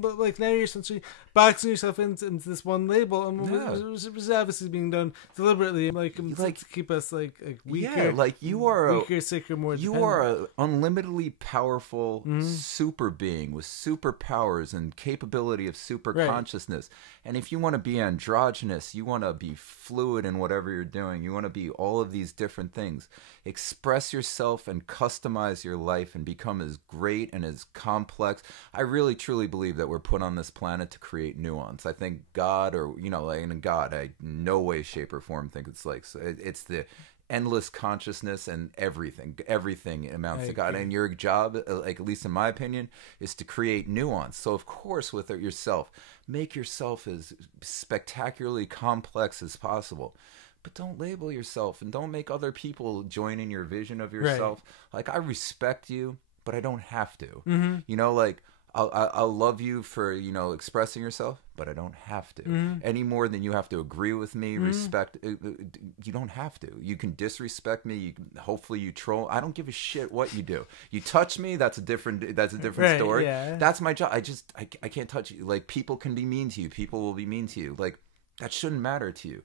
But like now you're essentially boxing yourself into this one label, which is obviously being done deliberately. Like to keep us like weaker. Yeah, like you are weaker, sicker, more. You are an unlimitedly powerful super being with superpowers and capability of super consciousness. And if you want to be androgynous, you want to be fluid in whatever you're doing. You want to be all of these different things. Express yourself and customize your life and become as great and as complex. I really truly believe that we're put on this planet to create nuance. I think God, or like in God, I in no way, shape, or form think it's like it's the endless consciousness, and everything amounts to God. And your job, like at least in my opinion, is to create nuance. So of course, with yourself, make yourself as spectacularly complex as possible. But don't label yourself, and don't make other people join in your vision of yourself. Like, I respect you, but I don't have to. Like, I'll love you for, expressing yourself, but I don't have to. Any more than you have to agree with me, respect. You don't have to. You can disrespect me. Hopefully you troll. I don't give a shit what you do. You touch me, that's a different story. Yeah. That's my job. I can't touch you. Like, people can be mean to you. People will be mean to you. Like, that shouldn't matter to you.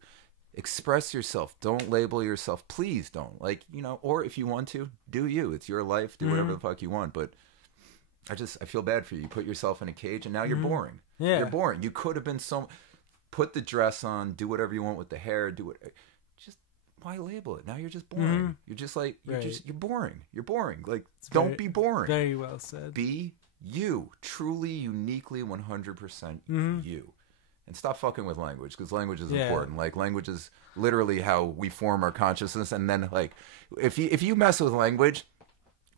Express yourself. Don't label yourself. Please don't. Like, or if you want to, do you. It's your life. Do whatever the fuck you want. But I feel bad for you. You put yourself in a cage, and now you're boring. Yeah. You're boring. You could have been put the dress on, do whatever you want with the hair, just why label it? Now you're just boring. You're just like, you're boring. You're boring. Like, don't be boring. Very well said. Be you. Truly, uniquely, 100% you. And stop fucking with language, because language is important. Like, language is literally how we form our consciousness. And then, like, if you mess with language,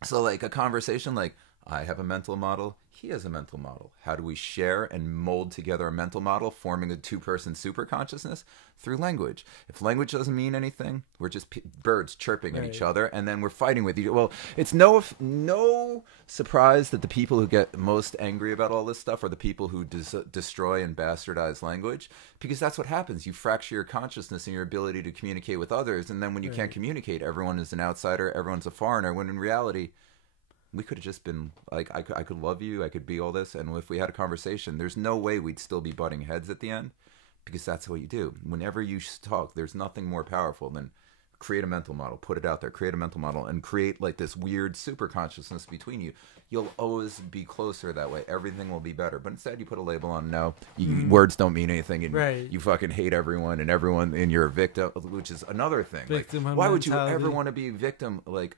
so like a conversation, like, I have a mental model, he has a mental model. How do we share and mold together a mental model, forming a two-person super consciousness? Through language. If language doesn't mean anything, we're just birds chirping at each other, and then we're fighting with each other. Well, it's no surprise that the people who get most angry about all this stuff are the people who destroy and bastardize language, because that's what happens. You fracture your consciousness and your ability to communicate with others, and then when you can't communicate, everyone is an outsider, everyone's a foreigner, when in reality, we could have just been like, I could love you, I could be all this, and if we had a conversation, there's no way we'd still be butting heads at the end, because that's what you do. Whenever you talk, there's nothing more powerful than create a mental model, put it out there, create a mental model, and create like this weird super consciousness between you. You'll always be closer that way. Everything will be better. But instead, you put a label on, no, words don't mean anything, and you fucking hate everyone, and you're a victim, which is another thing. Like, why would you ever want to be a victim? Like,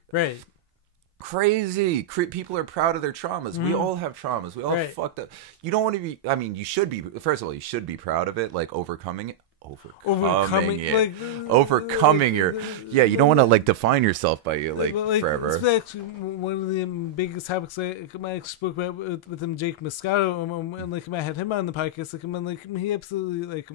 crazy. People are proud of their traumas. We all have traumas. We all fucked up. You don't want to be, I mean, you should be, first of all, you should be proud of it, like overcoming it. Overcoming your you don't want to like define yourself by you like forever. It's actually one of the biggest topics I spoke about with him, Jake Moscato, and like I had him on the podcast. Like he absolutely like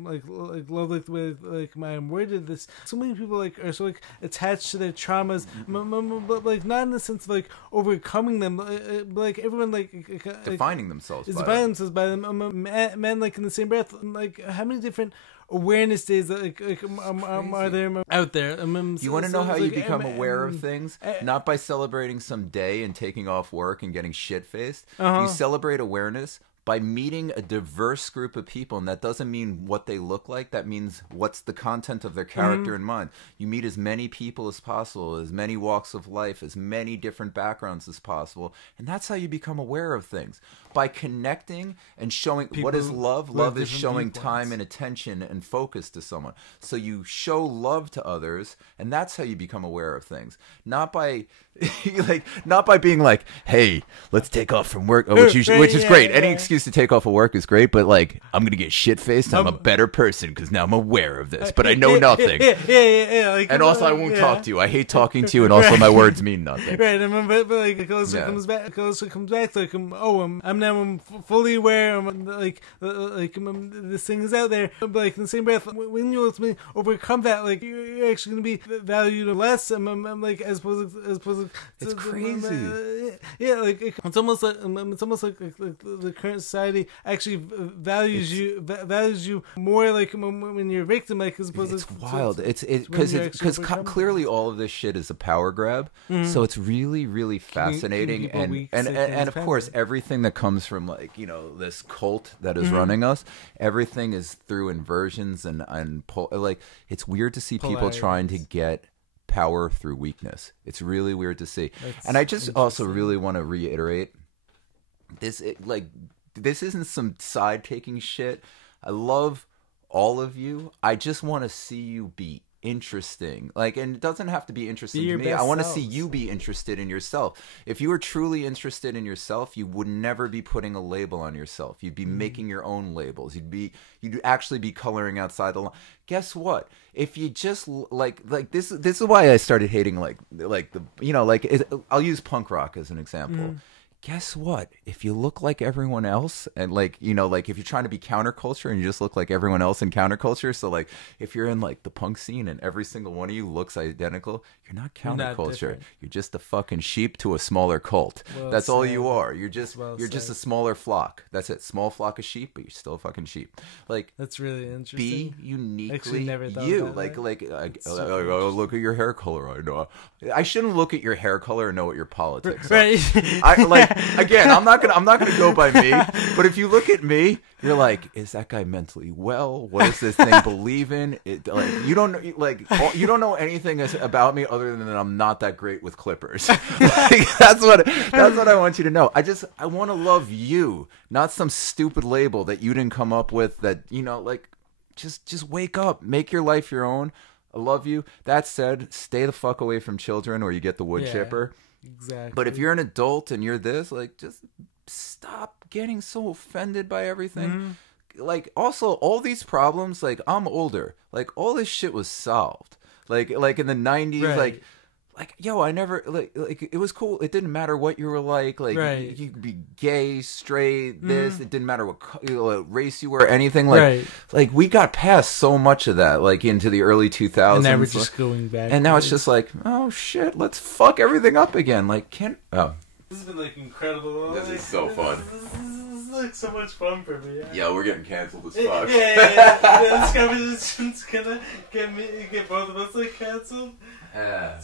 loved like the way like I worded this. So many people like are so like attached to their traumas, but like not in the sense of like overcoming them, but like everyone like defining themselves by them. Men like in the same breath, like how many different awareness days that are there out there? You want to know how you become aware of things? Not by celebrating some day and taking off work and getting shit-faced. You celebrate awareness by meeting a diverse group of people, and that doesn't mean what they look like. That means what's the content of their character in mind. You meet as many people as possible, as many walks of life, as many different backgrounds as possible, and that's how you become aware of things. By connecting and showing people, what is love? Love is showing time and attention and focus to someone. So you show love to others, and that's how you become aware of things. Not by being like, hey, let's take off from work, which is great. Any excuse to take off of work is great, but like, I'm gonna get shit faced. I'm a better person because now I'm aware of this, but I know nothing. Like, and also, I won't talk to you. I hate talking to you, and also my words mean nothing. Right. But like, it also comes back. Like, I'm now fully aware. This thing is out there. But like in the same breath, when you ultimately overcome that, like you're actually gonna be valued less. I'm like as opposed to it's crazy. Like it's almost like the current society actually values you more like when you're a victim, like as opposed it's to wild. Because clearly all of this shit is a power grab. So it's really, really fascinating, and of course everything that comes from like this cult that is running us, everything is through inversions and like it's weird to see people trying to get power through weakness. It's really weird to see. And I just also really want to reiterate this, this isn't some side taking shit. I love all of you. I just want to see you be interesting, and it doesn't have to be interesting to me. I want to see you be interested in yourself. If you were truly interested in yourself, you would never be putting a label on yourself. You'd be making your own labels. You'd actually be coloring outside the line. Guess what? If you just like this is why I started hating I'll use punk rock as an example. Guess what? If you look like everyone else, and if you're trying to be counterculture and you just look like everyone else in counterculture, so if you're in the punk scene and every single one of you looks identical, you're not counterculture. You're just a fucking sheep to a smaller cult. That's all you are. You're just just a smaller flock. That's it. Small flock of sheep, but you're still a fucking sheep. That's really interesting. Be uniquely you. Look at your hair color. I know. I shouldn't look at your hair color and know what your politics are. Right. Again, I'm not gonna go by me, but if you look at me, you're like, is that guy mentally well? What does this thing believe in? You don't know anything about me other than that I'm not that great with clippers. That's what I want you to know. I want to love you, not some stupid label that you didn't come up with. That just wake up, make your life your own. I love you. That said, stay the fuck away from children, or you get the wood chipper. Exactly. But if you're an adult and you're this, just stop getting so offended by everything. Also, all these problems, I'm older. All this shit was solved. In the 90s, right. I never it was cool. It didn't matter what you were like. Right. You could be gay, straight, this. It didn't matter what race you were, anything. Right. We got past so much of that, into the early 2000s. And now we're just going back. And now it's just oh shit, let's fuck everything up again. This has been incredible. This is so fun. This is so much fun for me. Yeah, we're getting canceled as fuck. This conversation's gonna get both of us canceled.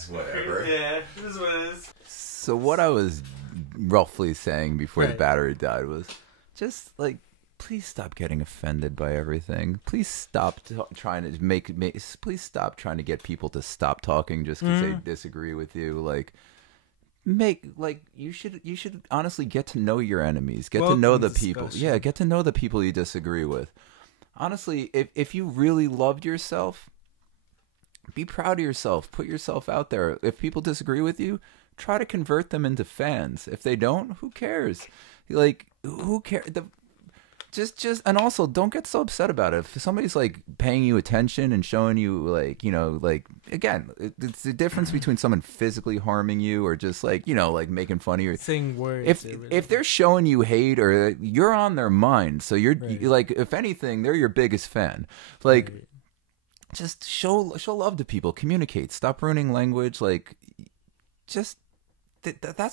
Whatever. Yeah, it is what it is. So what I was roughly saying before the battery died was just please stop getting offended by everything. Please stop trying to please stop trying to get people to stop talking just because they disagree with you. You should honestly get to know your enemies. Get to know the people. Yeah, get to know the people you disagree with. Honestly, if you really loved yourself, be proud of yourself. Put yourself out there. If people disagree with you, try to convert them into fans. If they don't, who cares? Who cares? And also don't get so upset about it. If somebody's paying you attention and showing you again, it's the difference between someone physically harming you or just making fun of you. Saying words. If they're showing you hate or you're on their mind, so you're if anything, they're your biggest fan. Just show love to people. Communicate. Stop ruining language. That's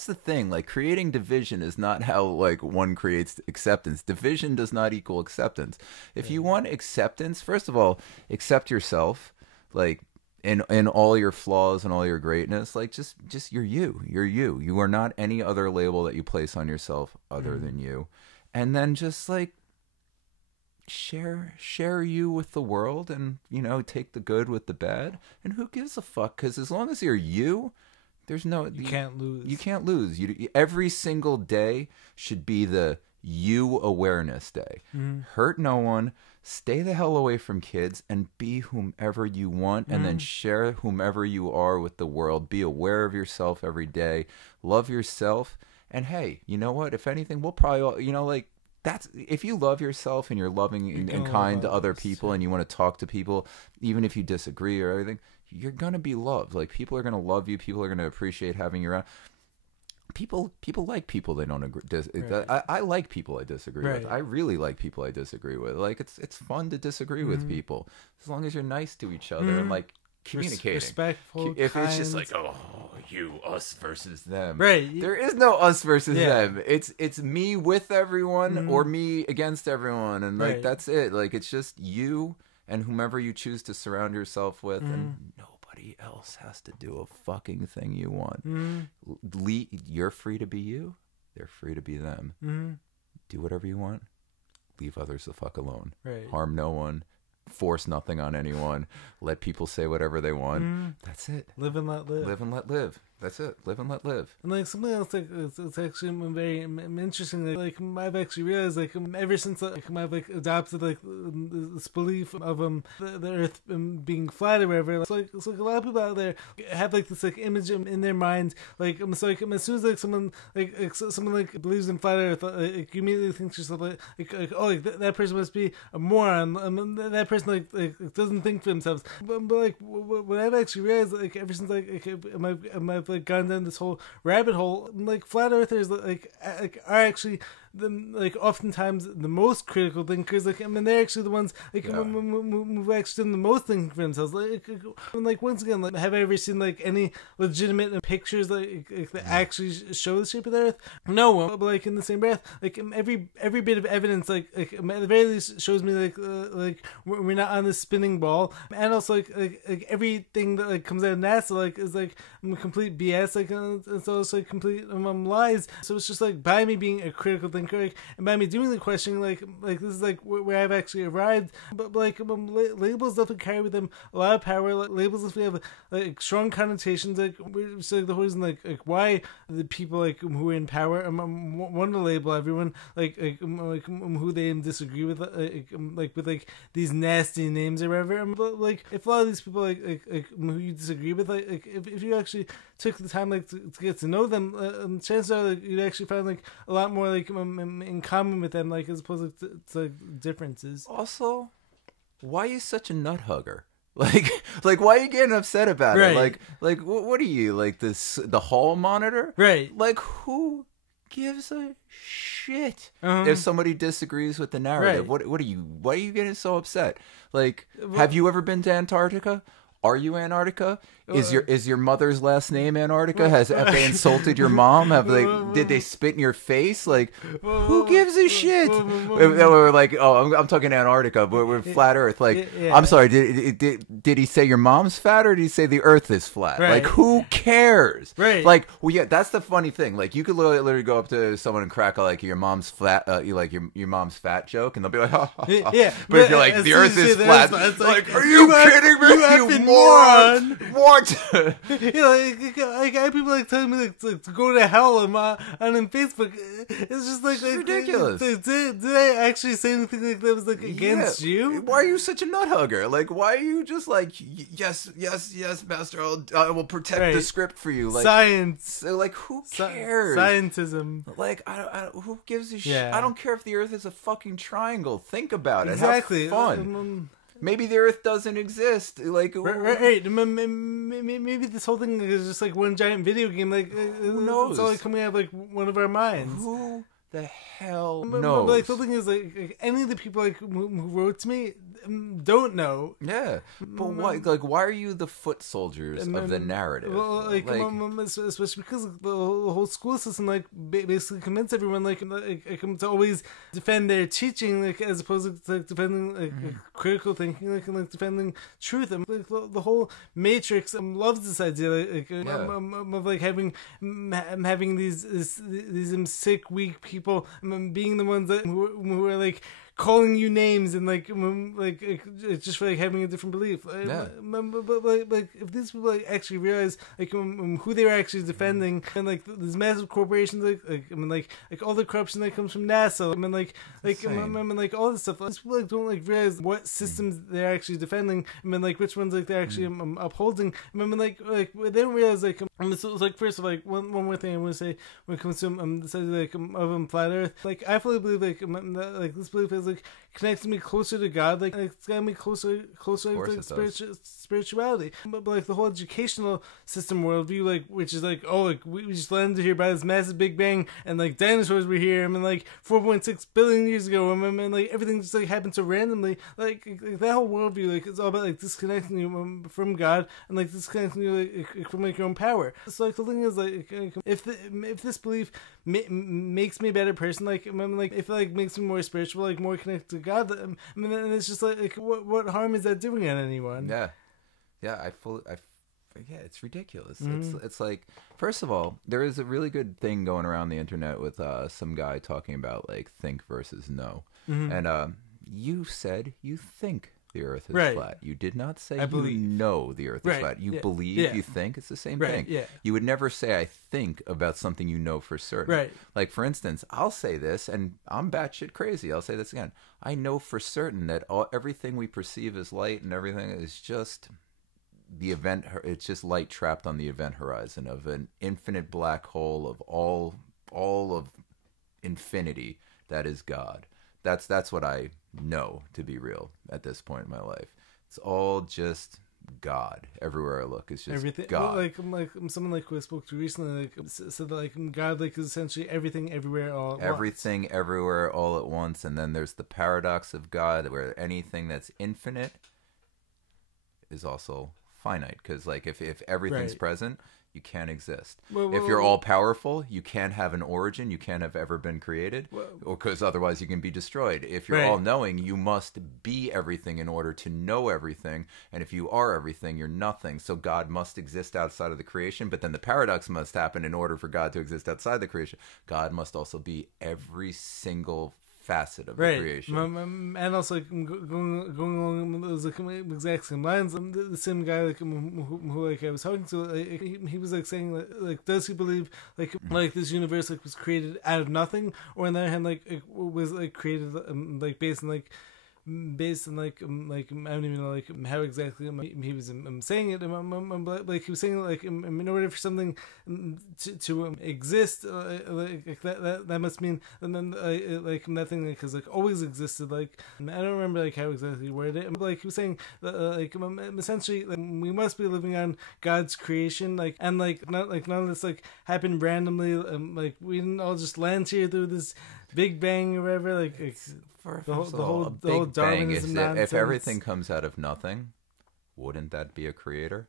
the thing. Creating division is not how one creates acceptance. Division does not equal acceptance. If you want acceptance, first of all, accept yourself. In all your flaws and all your greatness. Just you're you. You're you. You are not any other label that you place on yourself other than you. And then just share you with the world, and take the good with the bad, and who gives a fuck? Because as long as you're you can't lose. Every single day should be the you awareness day. Hurt no one, stay the hell away from kids, and be whomever you want, and then share whomever you are with the world. Be aware of yourself every day, love yourself, and hey, you know what, if anything, we'll probably all, that's if you love yourself and you're loving and kind to other people, and you want to talk to people, even if you disagree or everything, you're gonna be loved. People are gonna love you. People are gonna appreciate having you around. People like people they don't agree. I like people I disagree with. I really like people I disagree with. It's fun to disagree with people as long as you're nice to each other and communicating, respectful, if kind. it's just like, oh, you, us versus them, right? There is no us versus them. It's me with everyone or me against everyone, and like that's it. Like it's just you and whomever you choose to surround yourself with, and nobody else has to do a fucking thing you want. You're free to be you. They're free to be them. Do whatever you want. Leave others the fuck alone. Right. Harm no one. Force nothing on anyone. Let people say whatever they want. That's it. Live and let live. Live and let live. That's it. Live and let live. And like something else, like it's actually very interesting. Like I've actually realized, like ever since like I've like adopted like this belief of the Earth being flat or whatever. It's like a lot of people out there have like this like image in their mind. Like so like as soon as like someone like believes in flat Earth, like you immediately think to yourself like oh like that person must be a moron. That person like doesn't think for themselves. But like what I've actually realized, like ever since like I've like gone down this whole rabbit hole, like flat earthers like are actually like oftentimes the most critical thinkers. Like I mean they're actually the ones like who've actually done the most thinking for themselves. Like once again, like have I ever seen like any legitimate pictures like that actually show the shape of the Earth? No, but like in the same breath, like every bit of evidence like at the very least shows me like we're not on this spinning ball, and also like everything that like comes out of NASA like is like complete BS. Like it's also like complete lies. So it's just like by me being a critical thinker. And by me doing the questioning, like this is like where I've actually arrived. But like labels definitely carry with them a lot of power. Like, labels definitely have like strong connotations. Like so like the whole reason like why the people like who are in power want to label everyone like who they disagree with like with like these nasty names or whatever. But like if a lot of these people like who you disagree with, like if you actually took the time like to get to know them, chances are like you'd actually find like a lot more like in common with them, like as opposed to like differences. Also, why are you such a nut hugger? Like why are you getting upset about it? Like what are you, like the hall monitor? Right. Like who gives a shit if somebody disagrees with the narrative? Right. What are you? Why are you getting so upset? Like, have you ever been to Antarctica? Are you Antarctica? Is your mother's last name Antarctica? Have they insulted your mom? Did they spit in your face? Like, who gives a shit? We're like, oh, I'm talking Antarctica, but we're flat Earth. Like, I'm sorry, did he say your mom's fat or did he say the Earth is flat? Right. Like, who cares? Right. Like, well, yeah, that's the funny thing. Like, you could literally go up to someone and crack like your mom's flat, like your mom's fat joke, and they'll be like, ha, ha, ha. Yeah. But if you're like, the Earth is flat, it's like, are you kidding me? You moron! What? Like I have people like telling me like to go to hell and on Facebook. It's just like ridiculous. Did I actually say anything like that was like against you? Why are you such a nut hugger? Like, why are you just like, yes, master, I will protect the script for you. Like science. Like, who cares? Scientism. Like, I who gives a shit? Yeah. I don't care if the Earth is a fucking triangle. Think about it. Exactly. Have fun. Maybe the Earth doesn't exist. Like, right. Maybe this whole thing is just like one giant video game. Like, who knows? It's all like coming out of like one of our minds. Who the hell knows? But like the thing is, like any of the people like who wrote to me don't know. Yeah, but why? Like, why are you the foot soldiers of the narrative? Well, especially because the whole school system like basically convinced everyone like to always defend their teaching, like as opposed to like defending like critical thinking, like and like defending truth. And like the whole Matrix loves this idea of like having these sick, weak people being the ones that who are like calling you names and like just for like having a different belief. But like if these people like actually realize like who they were actually defending, and like these massive corporations, like all the corruption that comes from NASA, like all this stuff. These people like don't like realize what systems they're actually defending, like which ones like they're actually upholding. Like they don't realize like so like first of all, like one more thing I want to say when it comes to the idea like of flat Earth. Like I fully believe like that, like this belief is like connects me closer to God. Like it's got me closer to like spirituality. But like the whole educational system worldview, like which is like, oh, like we just landed here by this massive Big Bang, and like dinosaurs were here, I mean, like 4.6 billion years ago, I mean, like everything just like happened so randomly. Like that whole worldview, like it's all about like disconnecting you from God and like disconnecting you like from like your own power. So like the thing is like if this belief makes me a better person, like I mean, like if it like makes me more spiritual, like more connected to God, I mean, and it's just like what harm is that doing on anyone? Yeah, it's ridiculous. It's like, first of all, there is a really good thing going around the internet with some guy talking about like think versus know, and you said you think the Earth is flat. You did not say you know the Earth is flat. You believe, you think. It's the same thing. Yeah. You would never say I think about something you know for certain. Right. Like, for instance, I'll say this, and I'm batshit crazy. I'll say this again. I know for certain that everything we perceive as light and everything is just the event. It's just light trapped on the event horizon of an infinite black hole of all of infinity that is God. That's what I know to be real at this point in my life. It's all just God. Everywhere I look, it's just everything. God. Well, like someone like who I spoke to recently, like said that like God like is essentially everything everywhere all at everything once. Everywhere all at once. And then there's the paradox of God, where anything that's infinite is also finite. Because like if everything's present, you can't exist. If you're all powerful, you can't have an origin. You can't have ever been created, because otherwise you can be destroyed. If you're all knowing, you must be everything in order to know everything. And if you are everything, you're nothing. So God must exist outside of the creation. But then the paradox must happen in order for God to exist outside the creation. God must also be every single facet of the creation. And also like, going along those like, exact same lines, the same guy like who like I was talking to, like, he was like saying like does he believe like this universe like was created out of nothing, or on the other hand like it was like created like based on like I don't even know like how exactly he was saying it. Like he was saying like in order for something to exist, like that must mean, and then like that thing like has like always existed. Like I don't remember like how exactly he worded it. But, like he was saying like essentially like, we must be living on God's creation, like, and like none of this like happened randomly. Like we didn't all just land here through this Big Bang or whatever. Like the whole Darwinism nonsense. If everything comes out of nothing, wouldn't that be a creator?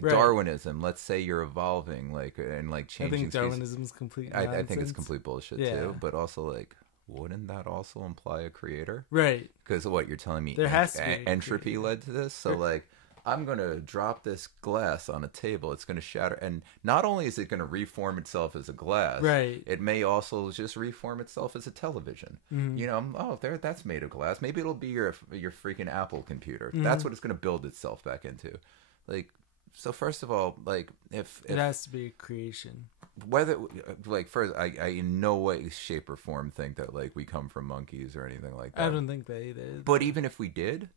Darwinism. Let's say you're evolving, like, and like changing. I think Darwinism is complete nonsense. I think it's complete bullshit too. But also, like, wouldn't that also imply a creator? Right. Because what you're telling me, there has to be entropy led to this. So like, I'm going to drop this glass on a table. It's going to shatter. And not only is it going to reform itself as a glass, it may also just reform itself as a television. You know, that's made of glass. Maybe it'll be your freaking Apple computer. That's what it's going to build itself back into. Like, so first of all, like, if it has to be a creation. Whether, like, first, I in no way, shape, or form think that, like, we come from monkeys or anything like that. I don't think that either. But even if we did,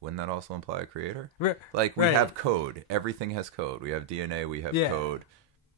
wouldn't that also imply a creator? Like, we have code. Everything has code. We have DNA. We have code.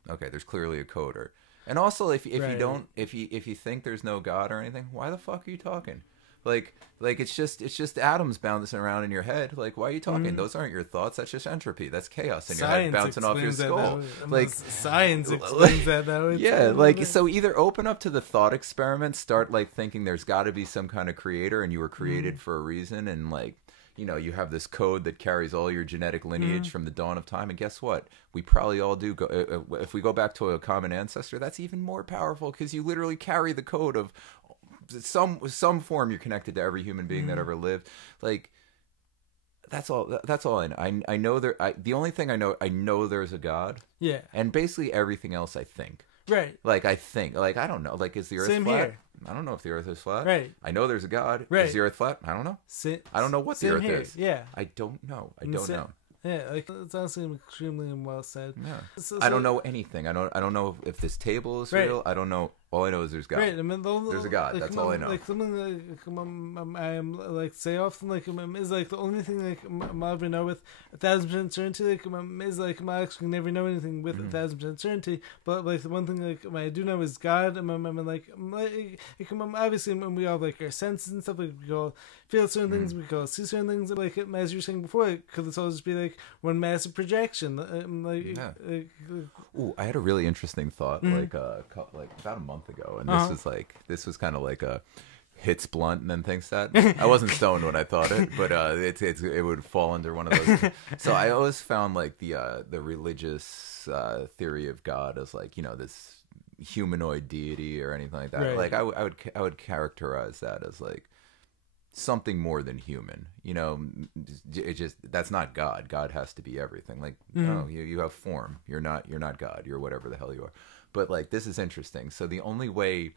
Okay, there's clearly a coder. And also, if you don't, if you think there's no God or anything, why the fuck are you talking? Like it's just atoms bouncing around in your head. Like, why are you talking? Those aren't your thoughts. That's just entropy. That's chaos in your head bouncing off your skull. Like, science explains that way. Yeah, like, so either open up to the thought experiment, start like thinking there's got to be some kind of creator, and you were created for a reason, and like, you know, you have this code that carries all your genetic lineage from the dawn of time. And guess what? We probably all do. If we go back to a common ancestor, that's even more powerful, because you literally carry the code of some form. You're connected to every human being that ever lived. Like, that's all I know. The only thing I know there's a God. Yeah. And basically everything else I think. Right. Like, I think. Like, I don't know. Like, is the Earth flat? Here. I don't know if the Earth is flat. Right. I know there's a God. Right. Is the Earth flat? I don't know. I don't know what the Earth is. Yeah. I don't know. I don't know. Yeah, like, it's honestly extremely well said. Yeah. I don't know anything. I don't know if this table is real. I don't know All I know is there's God. Right, I mean, there's a God. That's all I know. Like something I like say often is like the only thing like I'll ever know with 1,000% certainty. Like is like I actually never know anything with 1,000% certainty. But like the one thing like I do know is God. Obviously we all like our senses and stuff. Like we all feel certain things. We all see certain things. Like as you were saying before, could this all just be like one massive projection? Ooh, I had a really interesting thought like about a month ago, and this was kind of like a hits blunt and then thinks that. I wasn't stoned when I thought it, but it would fall under one of those. So I always found like the religious theory of God as like, you know, this humanoid deity or anything like that. Right. Like I would characterize that as like something more than human. You know, it just, that's not God. God has to be everything. Like, no, you have form. You're not God. You're whatever the hell you are. But like, this is interesting. So the only way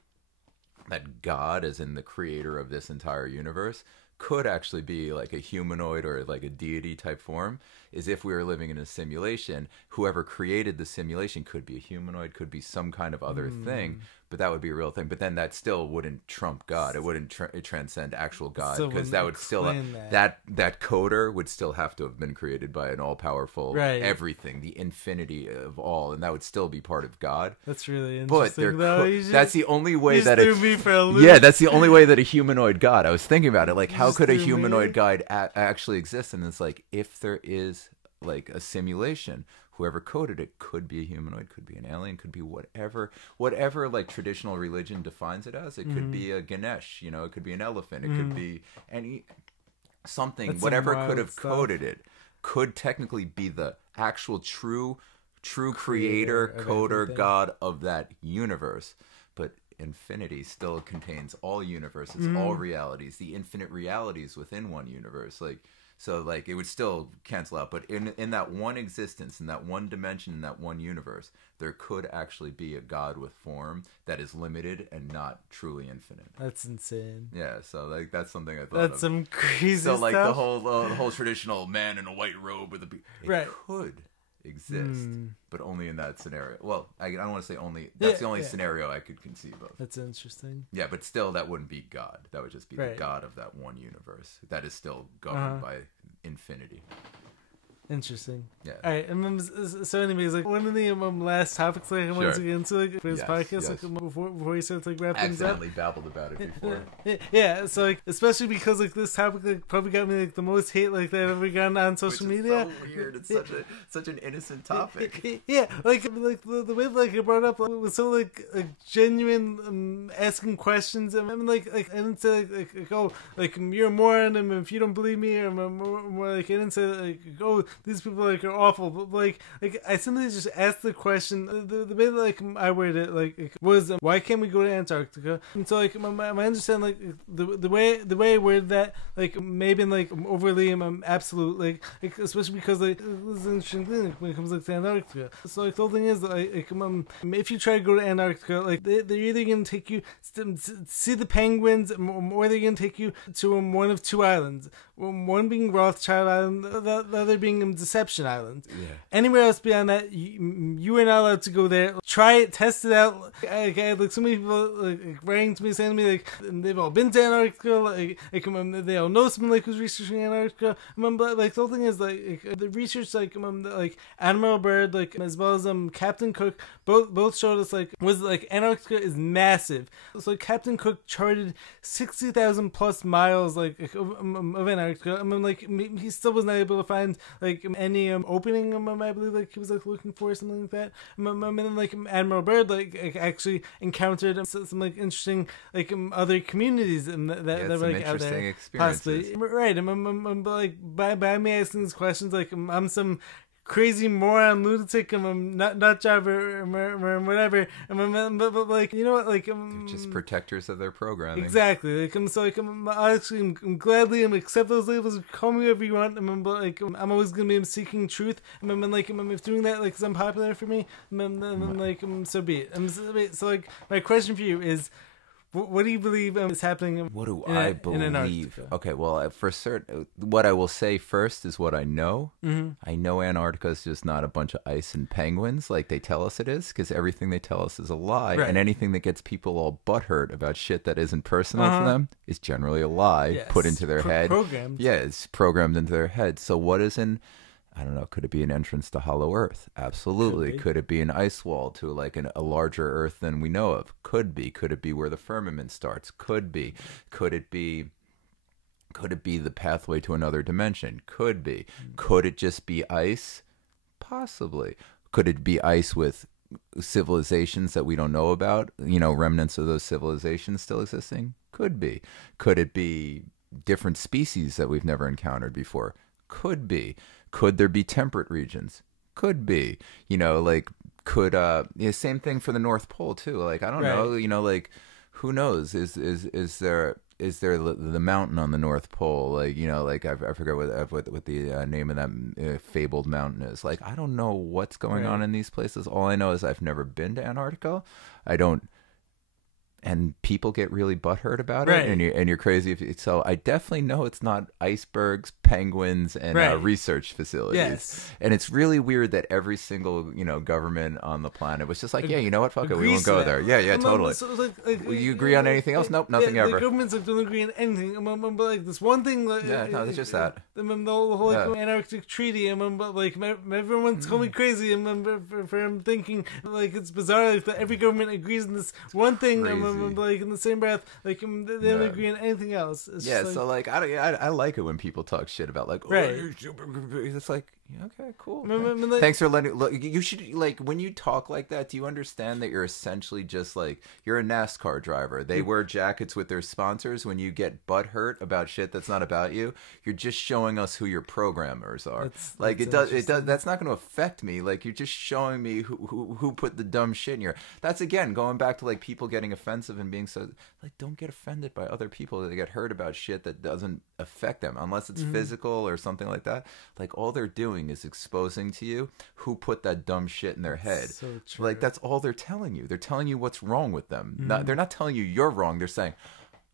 that God, as in the creator of this entire universe, could actually be like a humanoid or like a deity type form is if we were living in a simulation. Whoever created the simulation could be a humanoid, could be some kind of other thing, but that would be a real thing. But then that still wouldn't trump God. It wouldn't transcend actual God, because that would still that coder would still have to have been created by an all-powerful everything, the infinity of all, and that would still be part of God. That's really interesting. But that's the only way that that's the only way that a humanoid God. I was thinking about it, like how could a humanoid God actually exist? And it's like, if there is like a simulation, whoever coded it could be a humanoid, could be an alien, could be whatever like traditional religion defines it as. It could be a Ganesh, you know, it could be an elephant, it could be something. That's whatever could have coded it could technically be the actual true creator, coder, God of that universe. But infinity still contains all universes, all realities, the infinite realities within one universe. Like, so like it would still cancel out, but in that one existence, in that one dimension, in that one universe, there could actually be a God with form that is limited and not truly infinite. That's insane. Yeah, so like that's something I thought that's of. Some crazy so like stuff. the whole traditional man in a white robe with a it could exist, but only in that scenario. Well, I don't want to say only. That's the only scenario I could conceive of. That's interesting. Yeah, but still, that wouldn't be God. That would just be the God of that one universe. That is still governed by infinity. Interesting. Yeah. All right. And then, so anyways, like one of the like, last topics like I wanted to get into like for this podcast, like before we start like wrap things up. Accidentally babbled about it before. Yeah. So like, especially because like this topic like probably got me like the most hate like that I've ever gotten on social media. So weird. It's such an innocent topic. Yeah. Like the way like it brought up was so like genuine, asking questions. I mean like I didn't say like oh like you're a moron, and if you don't believe me, or more like I didn't say like oh these people like are awful, but like I simply just asked the question. The way like I worded it like was why can't we go to Antarctica? And so like my understanding like the way I worded that like maybe in like overly absolute like especially because like this is an interesting thing like, when it comes like to Antarctica. So like the whole thing is like if you try to go to Antarctica, like they're either gonna take you to see the penguins, or they're gonna take you to one of two islands. One being Rothschild Island, the other being Deception Island. Yeah. Anywhere else beyond that, you are not allowed to go there. Try it, test it out. I had like so many people like writing to me, saying to me like they've all been to Antarctica, like they all know someone like who's researching Antarctica. But like the whole thing is like the research like Admiral Byrd like as well as Captain Cook both showed us like was like Antarctica is massive. So like, Captain Cook charted 60,000 plus miles like of Antarctica. I mean, like he still was not able to find like any opening. I believe like he was like looking for something like that. And then like Admiral Byrd like actually encountered some like interesting like other communities and that were like out there possibly. Right. But like by me asking these questions, like I'm some crazy moron lunatic, I'm not driver or whatever, but like you know what, like they're just protectors of their programming. Exactly. Like I'm gladly accept those labels. Call me whatever you want. But like I'm always gonna be seeking truth. Like if doing that like is unpopular for me, then like so be it. So like my question for you is, what do you believe is happening? What do I believe? Okay, well, for certain, what I will say first is what I know. I know Antarctica is just not a bunch of ice and penguins like they tell us it is, because everything they tell us is a lie. Right. And anything that gets people all butthurt about shit that isn't personal to them is generally a lie put into their head. Programmed. Yeah, it's programmed into their head. So what is in... I don't know. Could it be an entrance to Hollow Earth? Absolutely. Could it be an ice wall to like a larger Earth than we know of? Could be. Could it be where the firmament starts? Could be. Could it be the pathway to another dimension? Could be. Could it just be ice? Possibly. Could it be ice with civilizations that we don't know about? You know, remnants of those civilizations still existing? Could be. Could it be different species that we've never encountered before? Could be. Could there be temperate regions? Could be. You know, like, could, same thing for the North Pole, too. Like, I don't know, you know, like, who knows? Is there the mountain on the North Pole? Like, you know, like, I forget what the name of that fabled mountain is. Like, I don't know what's going on in these places. All I know is I've never been to Antarctica. And people get really butthurt about it, and you're crazy. So I definitely know it's not icebergs, penguins, and research facilities. Yes. And it's really weird that every single government on the planet was just like, yeah, you know what, fuck it, we won't go there. Yeah, totally. So Will you agree on anything else? Nope, nothing ever. The governments don't agree on anything. But like this one thing, like, no, it's just that. The whole Antarctic Treaty. But like everyone's calling me crazy. For him thinking like it's bizarre like, that every government agrees on this one thing. Like in the same breath, like they don't agree on anything else. It's just so like I like it when people talk shit about like you're super. It's like okay, cool. Like, thanks for letting. Look, you should like when you talk like that. Do you understand that you're essentially just like you're a NASCAR driver? They wear jackets with their sponsors. When you get butthurt about shit that's not about you, you're just showing us who your programmers are. That's not going to affect me. Like you're just showing me who put the dumb shit in here. That's again going back to like people getting offensive and being so like don't get offended by other people that get hurt about shit that doesn't affect them unless it's physical or something like that. Like all they're doing is exposing to you who put that dumb shit in their head. So true. Like that's all they're telling you. They're telling you what's wrong with them. They're not telling you you're wrong. They're saying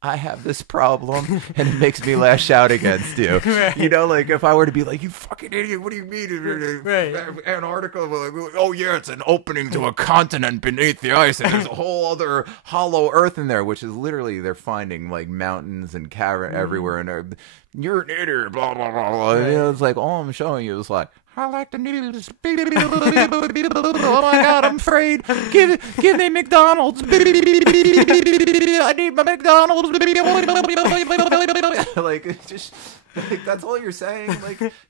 I have this problem and it makes me lash out against you. You know, like if I were to be like, you fucking idiot, what do you mean? Antarctica? Like, oh yeah, it's an opening to a continent beneath the ice and there's a whole other hollow earth in there, which is literally they're finding like mountains and everywhere and you're an idiot, blah, blah, blah, blah. You know, it's like all I'm showing you is like, I like the needles. Oh my God, I'm afraid. Give me McDonald's. I need my McDonald's. Like it's just like that's all you're saying.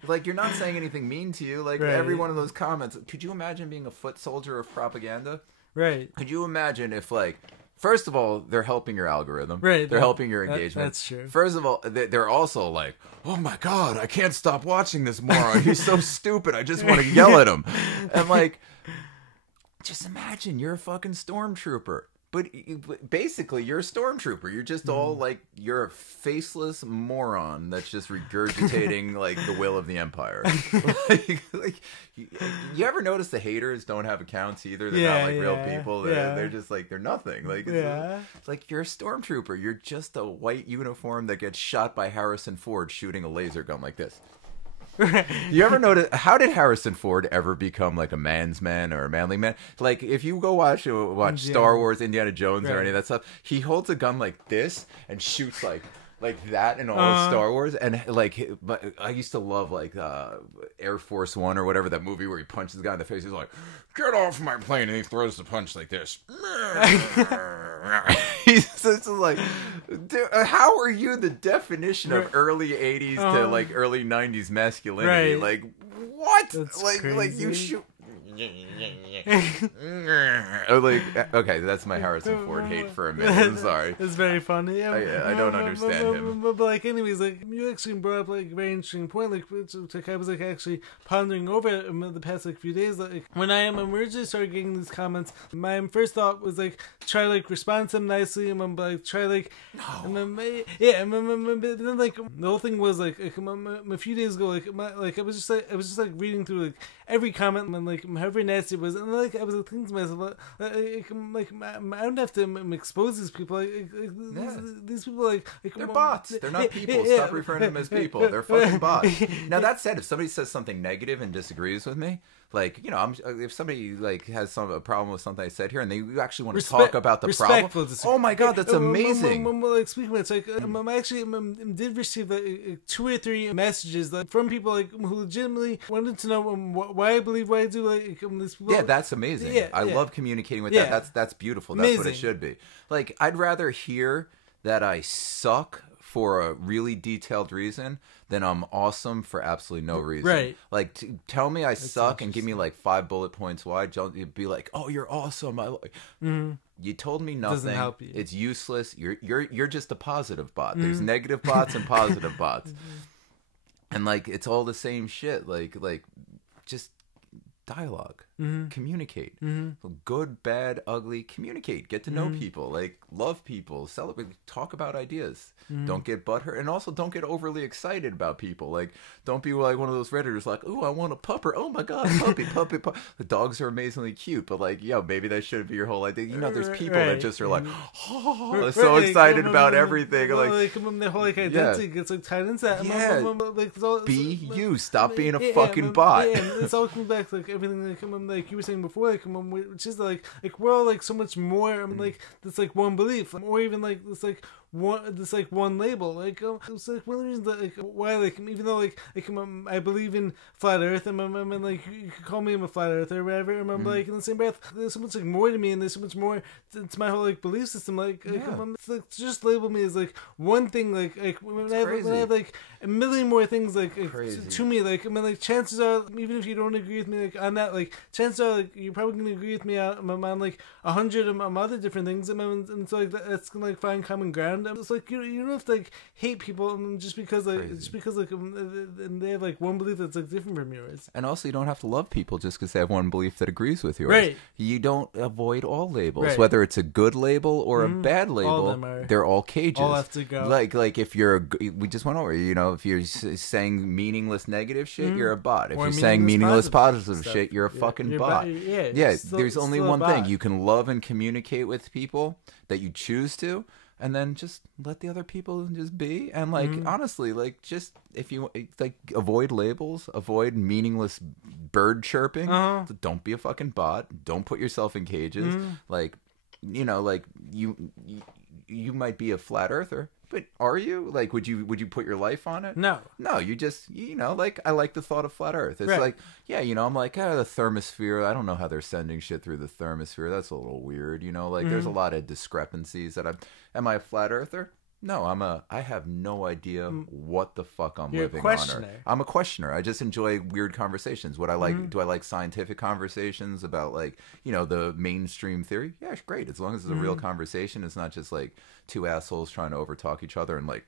Like you're not saying anything mean to you. Like every one of those comments. Could you imagine being a foot soldier of propaganda? Right. Could you imagine if like first of all, they're helping your algorithm. Right. They're helping your engagement. That's true. First of all, they're also like, oh my God, I can't stop watching this moron. He's so stupid. I just want to yell at him. And like, just imagine you're a fucking stormtrooper. But basically, you're a stormtrooper. You're just all like, you're a faceless moron that's just regurgitating like the will of the Empire. like, you ever notice the haters don't have accounts either? They're not like real people. They're just like, they're nothing. Like, it's like you're a stormtrooper. You're just a white uniform that gets shot by Harrison Ford shooting a laser gun like this. You ever notice how did Harrison Ford ever become like a man's man or a manly man? Like if you go watch Star Wars, Indiana Jones, or any of that stuff, he holds a gun like this and shoots like that in all of Star Wars. And like, but I used to love like Air Force One or whatever, that movie where he punches the guy in the face. He's like, "Get off my plane!" and he throws the punch like this. He's just like, dude, how are you the definition of early 80s to like early 90s masculinity? Like what? That's like crazy. You shoot. Like okay, that's my Harrison Ford hate for a minute. I'm sorry. It's very funny. I don't understand him. But like, anyways, like you actually brought up like a very interesting point. Like, which I was like actually pondering over it the past like few days. Like when I originally started getting these comments, my first thought was like try like respond to them nicely, and then like try like, and then but then like the whole thing was like a few days ago, like I was just like reading through like every comment and like however however nasty it was, and like I was thinking to myself, I don't have to expose these people. These people they're bots. They're not people. Stop referring to them as people. They're fucking bots. Now that said, if somebody says something negative and disagrees with me, like, you know, if somebody like has a problem with something I said here, and they actually want to talk about the problem, oh my god, that's amazing. Like speaking, it's like I did receive 2 or 3 messages from people like who legitimately wanted to know why I believe what I do. Like these people, yeah, that's amazing. I love communicating with that. That's beautiful. That's what it should be. Like, I'd rather hear that I suck for a really detailed reason than I'm awesome for absolutely no reason. Right. Like, tell me I suck and give me like 5 bullet points why. You'd be like, oh, you're awesome. You told me nothing. Doesn't help you. It's useless. You're just a positive bot. There's negative bots and positive bots. And like, it's all the same shit. Like just dialogue. Communicate. Good, bad, ugly, communicate. Get to know people. Like, love people. Celebrate. Talk about ideas. Don't get butthurt. And also, don't get overly excited about people. Like, don't be like one of those Redditors like, ooh, I want a pupper. Oh my god, puppy. The dogs are amazingly cute, but like, yo, maybe that shouldn't be your whole idea. You know, there's people that just are like, oh, they're so excited about everything. Like their whole like identity gets like tied into that. Be you. Stop being a fucking bot. Yeah, and it's all coming back to like everything like you were saying before, like which is like we're all like so much more. Like this like one belief, or even like this like one label. Like it's like one of the reasons that like why like even though like I believe in flat Earth, and like you could call me a flat earther or whatever. And like in the same breath, there's so much like more to me, and there's so much more to my whole like belief system. Like it's like just label me as like one thing. Like when I have like a million more things like to me. Like I mean, like chances are, even if you don't agree with me like on that, like chances are like you're probably gonna agree with me on like 100 other different things. And so like that's gonna like find common ground. It's like you don't have to like hate people just because and they have like one belief that's like different from yours. And also, you don't have to love people just because they have one belief that agrees with yours. Right. You don't avoid all labels, whether it's a good label or a bad label. They're all cages. All have to go. Like if you're we just went over. You know, if you're saying meaningless negative shit, you're a bot. If you're saying meaningless positive shit, you're a fucking bot. There's only one thing. You can love and communicate with people that you choose to, and then just let the other people just be. And like honestly, like just if you like avoid labels, avoid meaningless bird chirping. Don't be a fucking bot. Don't put yourself in cages. Like, you know, like you might be a flat earther, but are you? Like, would you put your life on it? No. You just, you know, like, I like the thought of flat Earth. It's like, yeah, you know, I'm like, the thermosphere. I don't know how they're sending shit through the thermosphere. That's a little weird, you know. Like, there's a lot of discrepancies. Am I a flat earther? No, I have no idea what the fuck I'm living on Earth. I'm a questioner. I just enjoy weird conversations. What I like, do I like scientific conversations about like, you know, the mainstream theory? Yeah, it's great. As long as it's a real conversation, it's not just like 2 assholes trying to overtalk each other and like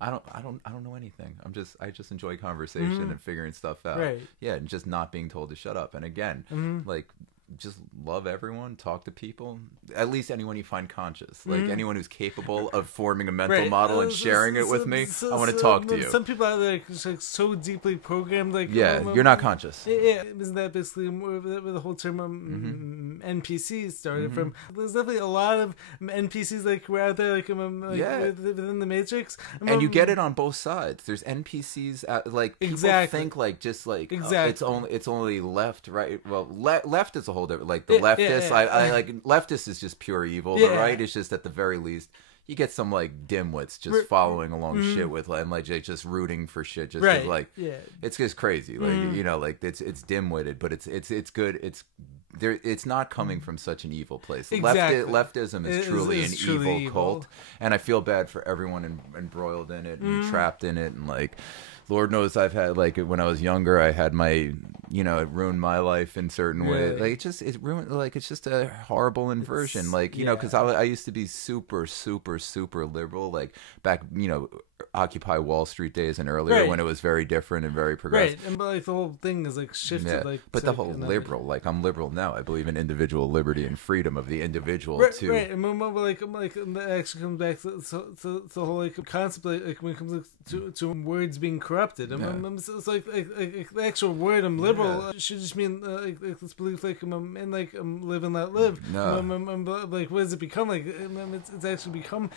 I don't know anything. I just enjoy conversation and figuring stuff out. Right. Yeah, and just not being told to shut up. And again, like, just love everyone, talk to people, at least anyone you find conscious, like anyone who's capable of forming a mental model and sharing it with me. I want to talk to you. Some people are like so deeply programmed, like you're not conscious. Isn't that basically where the whole term NPCs started from? There's definitely a lot of NPCs like who are out there like within the Matrix, and you get it on both sides. There's NPCs like people think like just like it's only left, right. Well, left is a whole different, like the leftists. I like leftists is just pure evil. The right is just at the very least you get some like dimwits just following along shit with and like just rooting for shit just like it's just crazy. Like you know, like it's dim-witted, but it's good. It's not coming from such an evil place. Leftism is truly an evil cult, and I feel bad for everyone embroiled in it and trapped in it, and like Lord knows I've had, like, when I was younger, I had my, you know, it ruined my life in certain ways. Like, it ruined, like, it's just a horrible inversion. Like, you know, because I used to be super, super, super liberal, like, back, you know, Occupy Wall Street days and earlier when it was very different and very progressive. Right, and but, like, the whole thing is, like, shifted, like... But the whole liberal, like, I'm liberal now. I believe in individual liberty and freedom of the individual, too. Right, and like, that actually comes back to the whole, like, concept, like when it comes to words being corrupted. It's like the actual word I'm liberal liberal should just mean like this belief like and like live and let live. No. Like what does it become like? It's actually become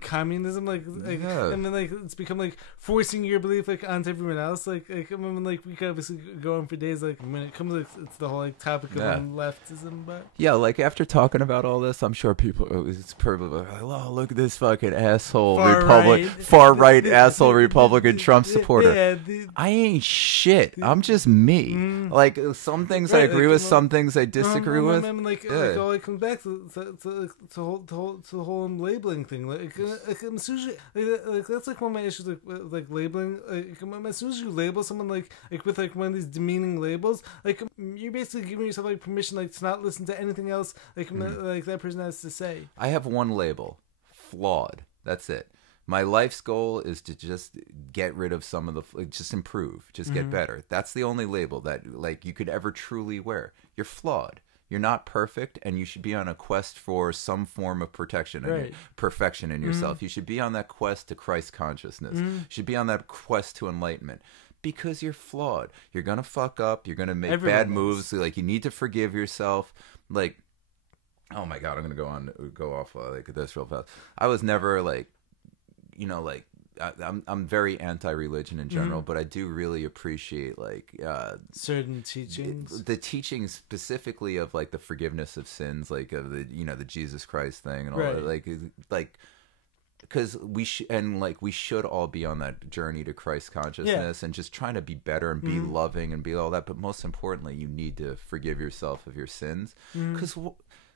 communism. Like and then like it's become like forcing your belief like onto everyone else. Like we could obviously go on for days. Like when it comes like it's the whole like topic of leftism. But yeah, like after talking about all this, I'm sure people it's probably like, oh, look at this fucking asshole far right asshole Republican Trump supporter. I ain't shit. I'm just me. Like some things I agree with, some things I disagree with. Like all it comes back to the whole labeling thing. Like as soon as like that's like one of my issues like labeling. Like as soon as you label someone like with like one of these demeaning labels, like you're basically giving yourself like permission like to not listen to anything else like that person has to say. I have one label: flawed. That's it. My life's goal is to just get rid of some of the, just improve, just get better. That's the only label that like you could ever truly wear. You're flawed. You're not perfect, and you should be on a quest for some form of protection and perfection in yourself. You should be on that quest to Christ consciousness. You should be on that quest to enlightenment. Because you're flawed. You're going to fuck up. You're going to make bad moves. Like, you need to forgive yourself. Like, oh my God, I'm going to go off like this real fast. I was never like, you know, like, I'm very anti-religion in general, but I do really appreciate like certain teachings. The teachings specifically of like the forgiveness of sins, like of the, you know, the Jesus Christ thing and all that. Like because we should all be on that journey to Christ consciousness and just trying to be better and be loving and be all that. But most importantly, you need to forgive yourself of your sins, because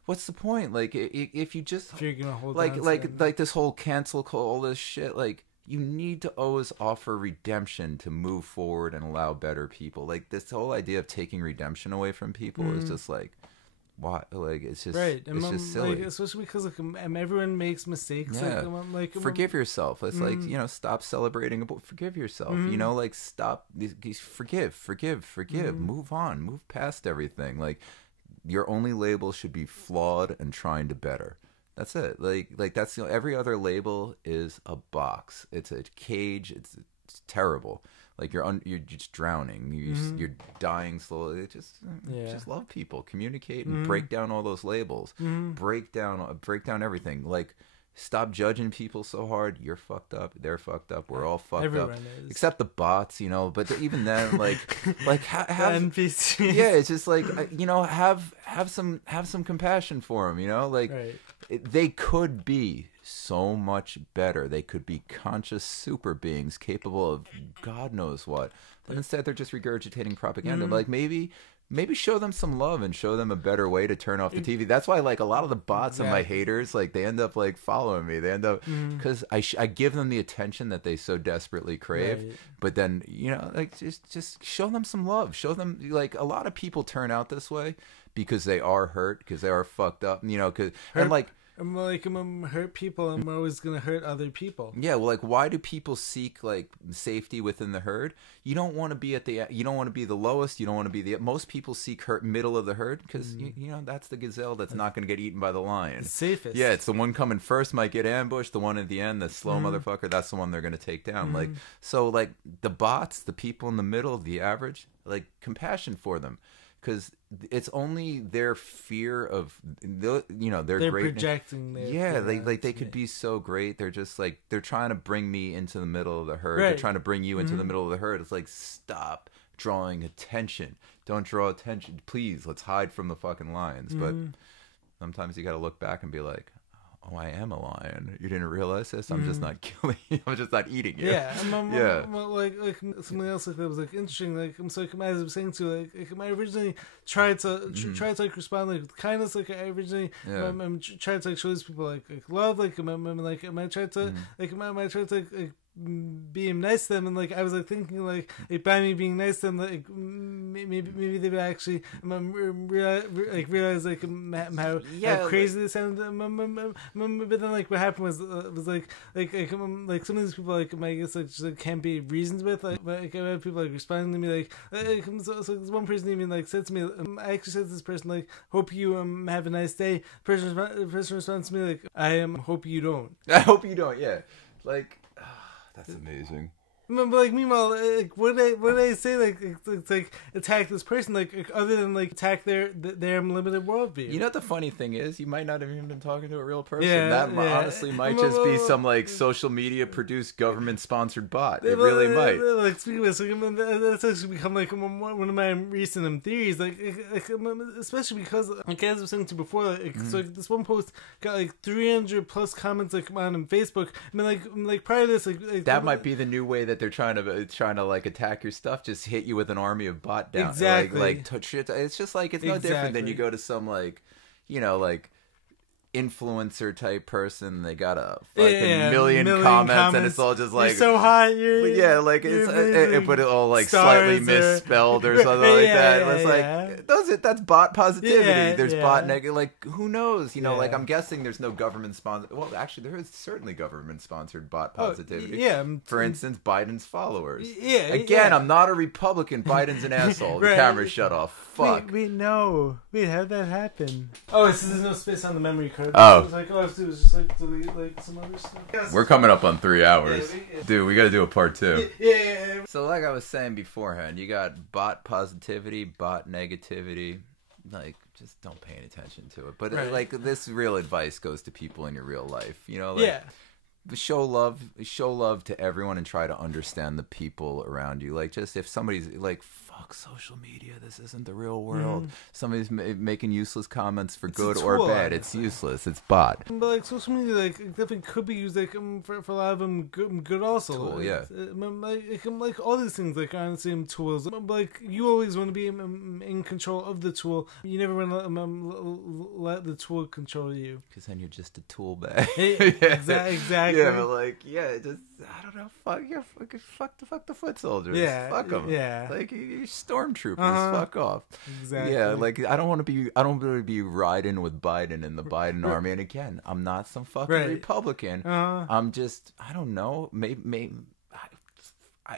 what's the point? Like if you just if you're gonna hold like this whole cancel all this shit, like you need to always offer redemption to move forward and allow better people. Like this whole idea of taking redemption away from people is just like, why? Like it's just it's just silly. Like, especially because like everyone makes mistakes. Yeah. Like forgive yourself. It's like, you know, stop celebrating. Forgive yourself. You know, like stop. Forgive. Move on. Move past everything. Like your only label should be flawed and trying to better. That's it. Like that's, you know, every other label is a box. It's a cage. It's terrible. Like you're just drowning. You're dying slowly. Just love people, communicate, and break down all those labels. Break down everything. Like stop judging people so hard. You're fucked up. They're fucked up. We're all fucked Everyone up, is. except the bots, you know. But even then, like have NPCs. Yeah, it's just like, you know, have some compassion for them. You know, like they could be so much better. They could be conscious super beings capable of God knows what. But instead, they're just regurgitating propaganda. Like maybe show them some love and show them a better way to turn off the TV. That's why like a lot of the bots and my haters, like they end up like following me. They end up because I give them the attention that they so desperately crave. But then, you know, like just show them some love. Show them, like, a lot of people turn out this way because they are hurt, because they are fucked up, you know, I'm hurt people. I'm always gonna hurt other people. Yeah, well, like, why do people seek like safety within the herd? You don't want to be you don't want to be the lowest. You don't want to be most people seek middle of the herd, because you know that's the gazelle that's not going to get eaten by the lion. It's safest. Yeah, it's the one coming first might get ambushed. The one at the end, the slow motherfucker, that's the one they're going to take down. Like, so like the bots, the people in the middle, the average, like, compassion for them. Because it's only their fear of, you know, they're great. Projecting their they could be so great. They're just like, they're trying to bring me into the middle of the herd. They're trying to bring you into the middle of the herd. It's like, stop drawing attention. Don't draw attention. Please, let's hide from the fucking lions. But sometimes you got to look back and be like, oh, I am a lion. You didn't realize this? I'm just not killing you. I'm just not eating you. Yeah. Like something else like that was like interesting. Like, I'm so, as I was saying to, like I originally tried to like respond like with kindness. Like I originally tried to like show these people like love. Like I tried to like being nice to them, and like I was like thinking like by me being nice to them, like maybe they would actually realize like how crazy this sounded. But then like what happened was like some of these people like I guess like just like, can't be reasoned with. Like I have people like responding to me like so this one person even like said to me, I actually said to this person like, hope you have a nice day. The person responds to me like, I hope you don't. I hope you don't. Yeah, like. That's amazing. But like, meanwhile, like, what did I say? Like, it's like attack this person, like other than like attack their limited worldview. You know what the funny thing is? You might not have even been talking to a real person. That honestly might just be some like social media produced government sponsored bot. It really might. Like, speaking of this, that's actually become like one of my recent theories. Like, especially because, like, as I was saying to you before, like, so like, this one post got like 300 plus comments like on Facebook. I mean, like prior to this, like that might be the new way that they're trying to like attack your stuff. Just hit you with an army of bot down. Exactly. Like touch it. It's just like it's no different than you go to some like, you know, like influencer type person. They got a fucking million comments, and it's all just like, you're so hot. Like it put it all like slightly misspelled or something like that. It's like that's bot positivity. There's bot negative. Like, who knows? You know, like, I'm guessing there's no government sponsored. Well, actually, there is certainly government sponsored bot positivity. For instance, Biden's followers. Again, I'm not a Republican. Biden's an asshole. The camera's shut off. Fuck. Wait, no. Wait, how'd that happen? Oh, so there's no space on the memory card. Oh. It was like, all I have to do is just like delete like some other stuff. We're coming up on 3 hours. Dude, we gotta do a part 2. Yeah. So like I was saying beforehand, you got bot positivity, bot negativity. Like, just don't pay any attention to it. But like, this real advice goes to people in your real life. You know, like, show love to everyone and try to understand the people around you. Like, just if somebody's like, fuck social media, this isn't the real world. Somebody's making useless comments for good or bad. It's useless. It's bot. But like, social media, like, definitely could be used like for a lot of them good also. Tool, yeah. Like all these things, like, are the same tools. But like, you always want to be in control of the tool. You never want to let the tool control you. Because then you're just a tool bag. Exactly. Yeah, but like, just, I don't know, fuck the foot soldiers. Fuck them. Like, you stormtroopers, fuck off. Exactly. Yeah, like, I don't want to be riding with Biden in the Biden army. And again, I'm not some fucking Republican. I'm just, I don't know, maybe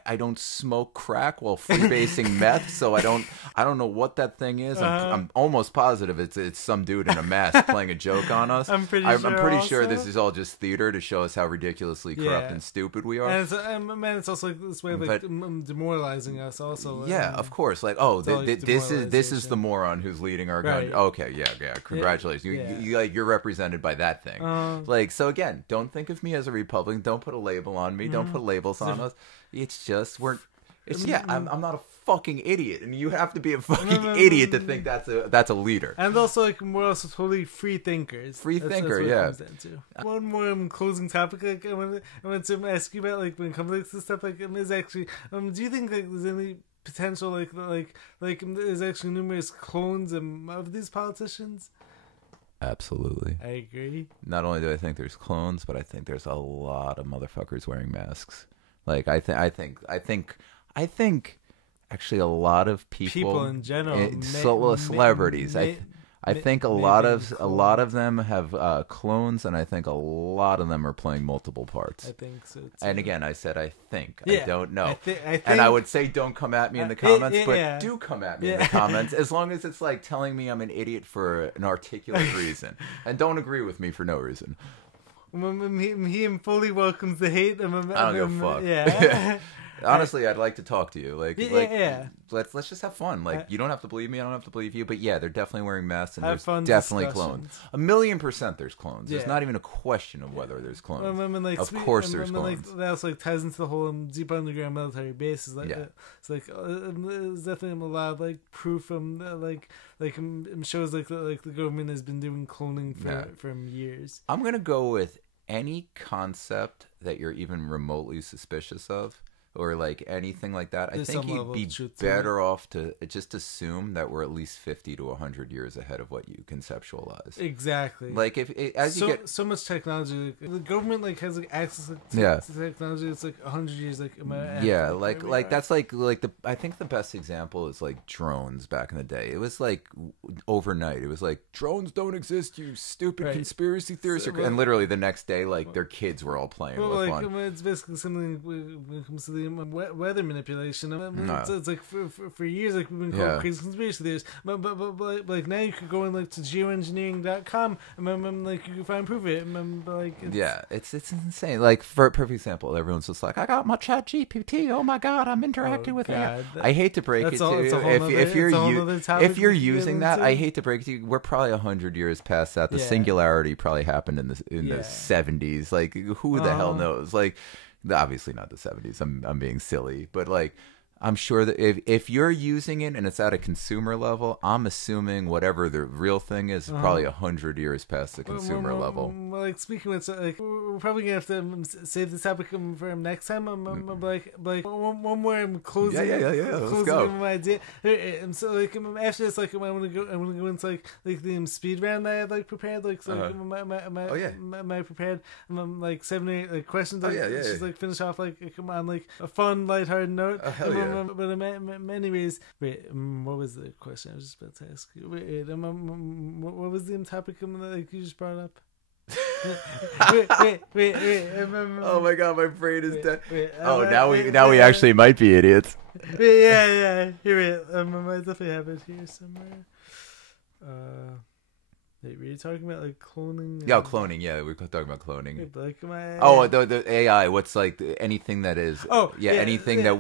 I don't smoke crack while freebasing meth, so I don't know what that thing is. I'm almost positive it's some dude in a mask playing a joke on us. I'm pretty sure this is all just theater to show us how ridiculously corrupt and stupid we are. And it's also like this way of like demoralizing us also. Of course. Like, this is the moron who's leading our country. Okay, congratulations. You're represented by that thing. Like, so again, don't think of me as a Republican. Don't put a label on me. Don't put labels on us. It's just I'm not a fucking idiot, and you have to be a fucking idiot to think that's a leader. And also, like, we're also totally free thinkers. That's what it comes down to. One more closing topic, like, I want to ask you about, like, when it comes to this stuff, like, is actually, do you think like there's any potential like there's actually numerous clones of these politicians? Absolutely. I agree. Not only do I think there's clones, but I think there's a lot of motherfuckers wearing masks. Like, I think actually a lot of people in general, celebrities. I think a lot of them have clones, and I think a lot of them are playing multiple parts. I think so too. And again, I said I think. I don't know. I think, and I would say don't come at me in the comments, but do come at me in the comments, as long as it's like telling me I'm an idiot for an articulate reason, and don't agree with me for no reason. He fully welcomes the hate. I don't give a fuck. Yeah. Honestly, I'd like to talk to you. Let's just have fun. Like, you don't have to believe me. I don't have to believe you. But yeah, they're definitely wearing masks, and there's definitely clones. 1,000,000% there's clones. There's not even a question of whether there's clones. Of course there's clones. That also like ties into the whole deep underground military bases. Like, it's like there's definitely a lot of like proof from shows like the government has been doing cloning for years. I'm gonna go with any concept that you're even remotely suspicious of, or like anything like that. I think you'd be better off to just assume that we're at least 50 to 100 years ahead of what you conceptualize. Exactly. Like, you get so much technology, like, the government like has like access to technology. It's like 100 years. Like, that's I think the best example is like drones back in the day. It was like overnight. It was like, drones don't exist, you stupid conspiracy theorists. And literally the next day, like, their kids were all playing with one. It's basically something when it comes to the weather manipulation. It's like for years, like we've been called crazy conspiracy theories. But like now you could go in like to geoengineering.com and like you can find proof of it. But, like, it's insane. Like for a perfect example, everyone's just like, I got my Chat GPT. Oh my god, I'm interacting with it. I hate to break it to you. If you're using that, I hate to break it to you. We're probably 100 years past that. The singularity probably happened in the 70s. Like who the hell knows? Like obviously not the 70s. I'm being silly, but like I'm sure that if you're using it and it's at a consumer level, I'm assuming whatever the real thing is probably 100 years past the consumer level. Like speaking of, like we're probably gonna have to save this topic for next time. Like one more. I'm closing. Let's go. My idea. And so like after this, like I want to go into like the speed round that I have like prepared. Like so, am I prepared? Like 7 or 8 like questions. Like, just like finish off like come on like a fun, lighthearted note. But in many ways, what was the question I was just about to ask you? What was the topic like you just brought up? Oh my god, my brain is dead. Now we actually might be idiots. Here it. I definitely have it here somewhere. Wait, were you talking about like cloning? Yeah, cloning. Yeah, we're talking about cloning. Wait, like, the AI. What's like anything that is? Anything that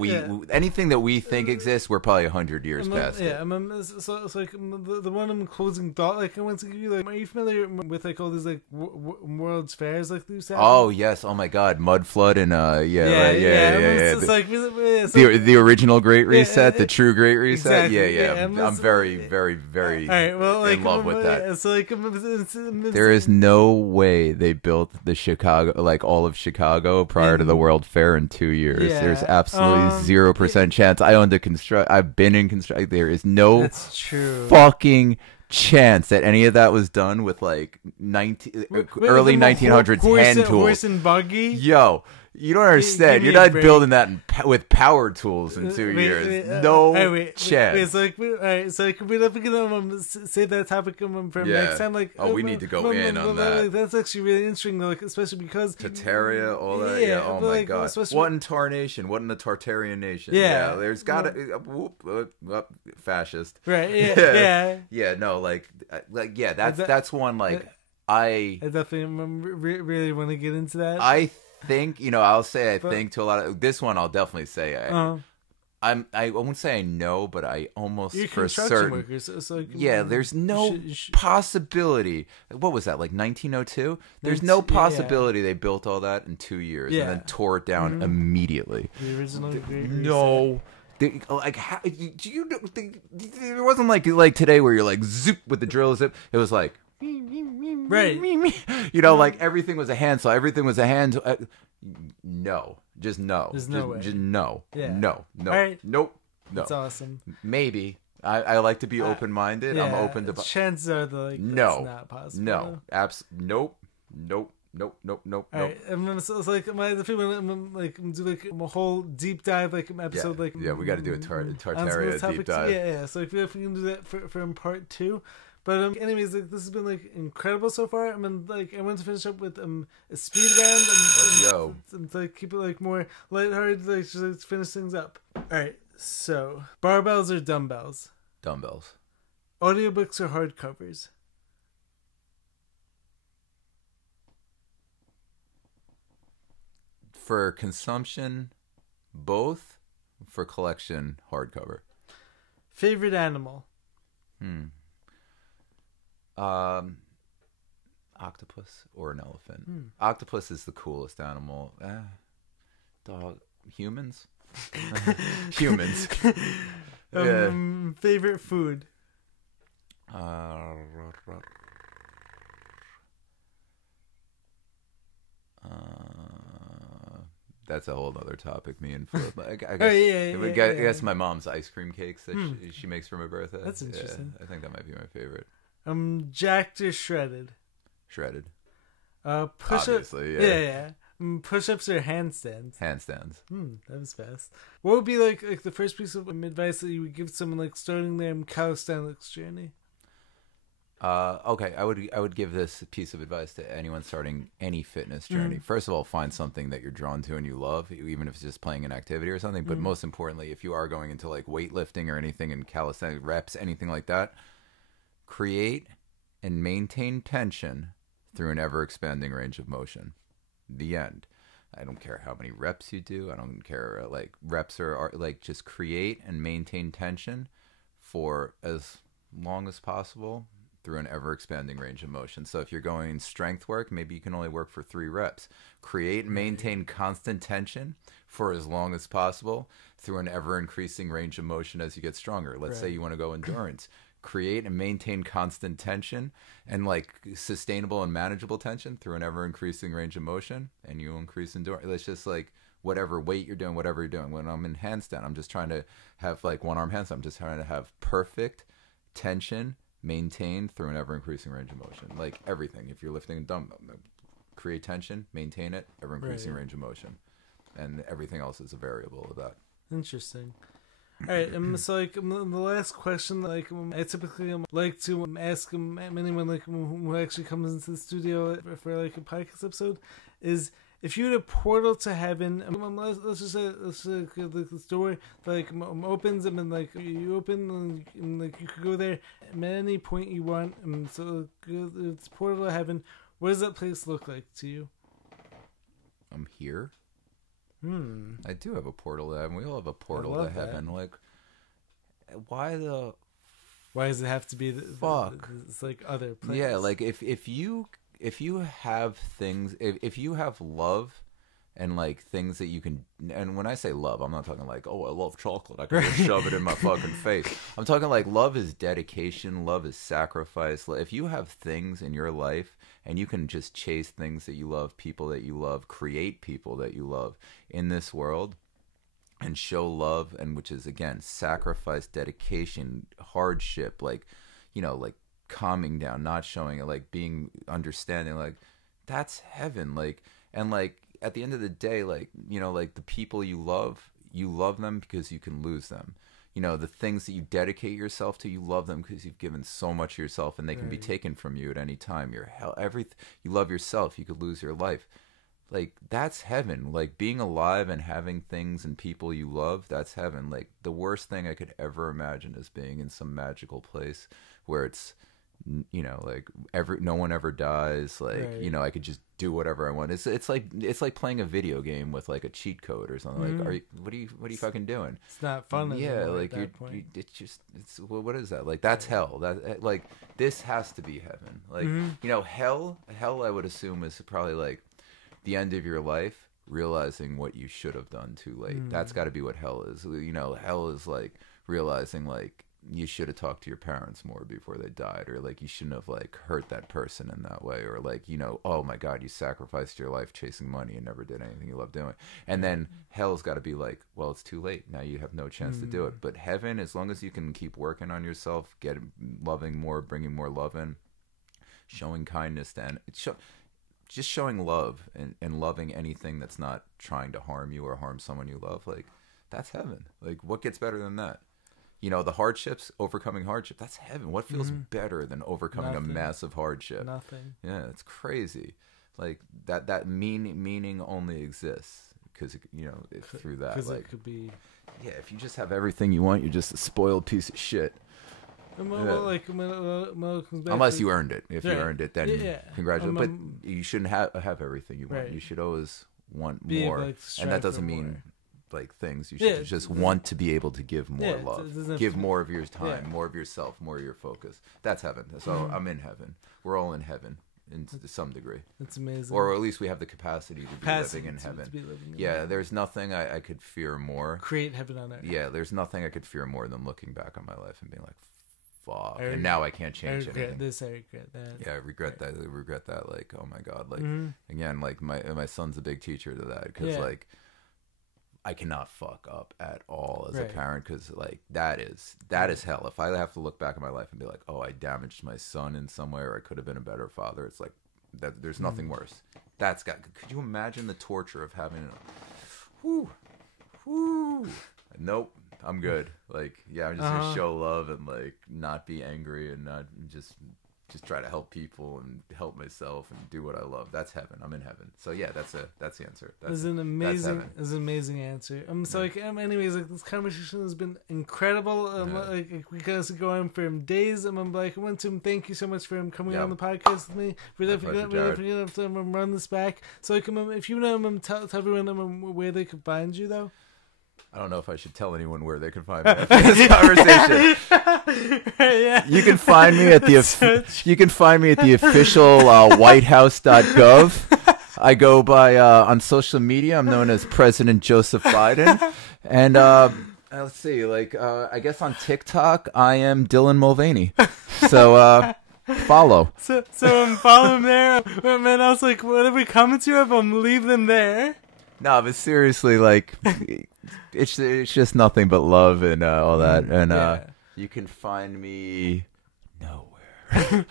we think exists, we're probably 100 years past. So it's like the one I'm closing thought. Like I want to give you like, are you familiar with like all these like world's fairs like these? Oh yes. Oh my God, mud flood and It's like the original Great Reset, the true Great Reset. Exactly. I'm very, very, very in love with that. So like. There is no way they built the Chicago, like all of Chicago, prior to the World Fair in 2 years. There's absolutely 0% chance. I've been in construct. There is no fucking chance that any of that was done with like early 1900s hand tools. Horse and buggy. Yo. You don't understand. You're not building that with power tools in 2 years. No chance. So we're definitely gonna save that topic for next time. Like, we need to go in on that. Like, that's actually really interesting, though, like, especially because Tartaria, all that. Yeah. Oh my God. What in Tarnation? What in the Tartarian nation? Yeah. There's got to fascist. Right. Yeah. Yeah. No. Like. Yeah. That's one. Like. I definitely really want to get into that. I think I'll say I think to a lot of this one. I'll definitely say I won't say I know, but I almost for certain. Workers, so there's no possibility. What was that, like 1902? There's no possibility they built all that in 2 years and then tore it down immediately. The original no. Like how, you it wasn't like today where you're like zoop with the drill zip. It was like. Right. Like everything was a handsaw. Everything was a hand. No. Just no. There's no way. Just no. Yeah. No. All right. Nope. No. That's awesome. Maybe. I like to be open-minded. I'm open to... Chances are that's not possible. No. Nope. All right. So it's like the feeling like do like a whole deep dive like episode like we got to do a Tartaria deep dive. Yeah. So if we can do that for part 2. But anyways, like, this has been like incredible so far. I mean, like I want to finish up with a speed round and like keep it like more lighthearted, like just like, finish things up. All right, so barbells or dumbbells? Dumbbells. Audiobooks or hardcovers? For consumption, both. For collection, hardcover. Favorite animal? Octopus or an elephant. Octopus is the coolest animal. Dog. Humans. Humans. Favorite food. That's a whole other topic. Me and food. I guess my mom's ice cream cakes that she makes for my birthday. That's interesting. I think that might be my favorite. Jacked or shredded? Shredded. Obviously, yeah. Push-ups or handstands? Handstands. That was fast. What would be like the first piece of advice that you would give someone like starting their calisthenics journey? Okay, I would give this piece of advice to anyone starting any fitness journey. First of all, find something that you're drawn to and you love, even if it's just playing an activity or something. But most importantly, if you are going into like weightlifting or anything in calisthenics, reps, anything like that, create and maintain tension through an ever-expanding range of motion. The end. I don't care how many reps you do. I don't care, like, reps are like, just create and maintain tension for as long as possible through an ever-expanding range of motion. So if you're going strength work, maybe you can only work for 3 reps. Create and maintain constant tension for as long as possible through an ever-increasing range of motion as you get stronger. Let's say you want to go endurance. Create and maintain constant tension and like sustainable and manageable tension through an ever-increasing range of motion, and you increase endurance. It's just like whatever weight you're doing, whatever you're doing. When I'm in handstand, I'm just trying to have like one-arm handstand. I'm just trying to have perfect tension maintained through an ever-increasing range of motion. Like everything. If you're lifting a dumbbell, create tension, maintain it, ever-increasing range of motion. And everything else is a variable of that. Interesting. All right, so like the last question, like I typically like to ask anyone like who actually comes into the studio for like a podcast episode, is if you had a portal to heaven, let's just say the door like opens and then like you open and like you could go there at any point you want, and so it's portal to heaven. What does that place look like to you? I'm here. I do have a portal to heaven. We all have a portal to heaven. That. Like, why does it have to be it's like other places? Yeah, like if you have things, if you have love and like things that you can, and when I say love, I'm not talking like, oh, I love chocolate, I can just shove it in my fucking face. I'm talking like love is dedication, love is sacrifice. If you have things in your life and you can just chase things that you love, people that you love, create people that you love in this world, and show love, and which is again sacrifice, dedication, hardship, like, you know, like calming down, not showing it, like being understanding, like that's heaven. Like, and like at the end of the day, like, you know, like the people you love them because you can lose them. You know, the things that you dedicate yourself to, you love them because you've given so much of yourself, and they can be taken from you at any time. You love yourself, you could lose your life. Like, that's heaven. Like, being alive and having things and people you love, that's heaven. Like, the worst thing I could ever imagine is being in some magical place where it's, you know, like no one ever dies. Like, you know, I could just do whatever I want. It's like playing a video game with like a cheat code or something. Like, what are you fucking doing? It's not fun. Yeah, like what is that? Like, that's hell. That, like, this has to be heaven. Like, you know, hell I would assume is probably like the end of your life, realizing what you should have done too late. That's got to be what hell is. You know, hell is like realizing like you should have talked to your parents more before they died, or like you shouldn't have like hurt that person in that way, or like, you know, oh my God, you sacrificed your life chasing money and never did anything you love doing. And then hell's got to be like, well, it's too late now, you have no chance to do it. But heaven, as long as you can keep working on yourself, loving more, bringing more love in, showing kindness, and just showing love and loving anything that's not trying to harm you or harm someone you love, like that's heaven. Like, what gets better than that? You know, the hardships, overcoming hardship, that's heaven. What feels better than overcoming a massive hardship? Nothing. Yeah, it's crazy. Like, that meaning only exists because, you know, through that. Because, like, it could be... Yeah, if you just have everything you want, you're just a spoiled piece of shit. Unless you earned it. If you earned it, then congratulations. But you shouldn't have everything you want. You should always want more. And that doesn't mean... like things you should just want to be able to give more love, give more of your time, more of yourself, more of your focus. That's heaven. So I'm in heaven. We're all in heaven to some degree. That's amazing. Or at least we have the capacity to be living in heaven. There's nothing I could fear more. Create heaven on earth. Yeah, there's nothing I could fear more than looking back on my life and being like, fuck. And now I can't change anything. I regret that. Yeah, I regret that. I regret that. Like, oh my God. Like, again, like my son's a big teacher to that, because like, I cannot fuck up at all as a parent, because like that is hell. If I have to look back at my life and be like, oh, I damaged my son in some way, or I could have been a better father, it's like that. There's nothing worse. Could you imagine the torture of having nope, I'm good. Like, yeah, I'm just gonna show love and like not be angry and not just just try to help people and help myself and do what I love. That's heaven. I'm in heaven. So yeah, that's the answer. That's an amazing answer. So like, anyways, like this conversation has been incredible. Like we kind of go on for days. I'm like, I want to thank you so much for coming on the podcast with me. We're definitely gonna have to run this back. So like, if you want to tell everyone where they could find you though. I don't know if I should tell anyone where they can find me after this conversation. Yeah. You can find me at the official whitehouse.gov. I go by on social media. I'm known as President Joseph Biden, and let's see, like I guess on TikTok I am Dylan Mulvaney. So follow. So follow him there. Man, also like whatever comments you have, leave them there. No, but seriously, like. It's just nothing but love and all that, and you can find me nowhere.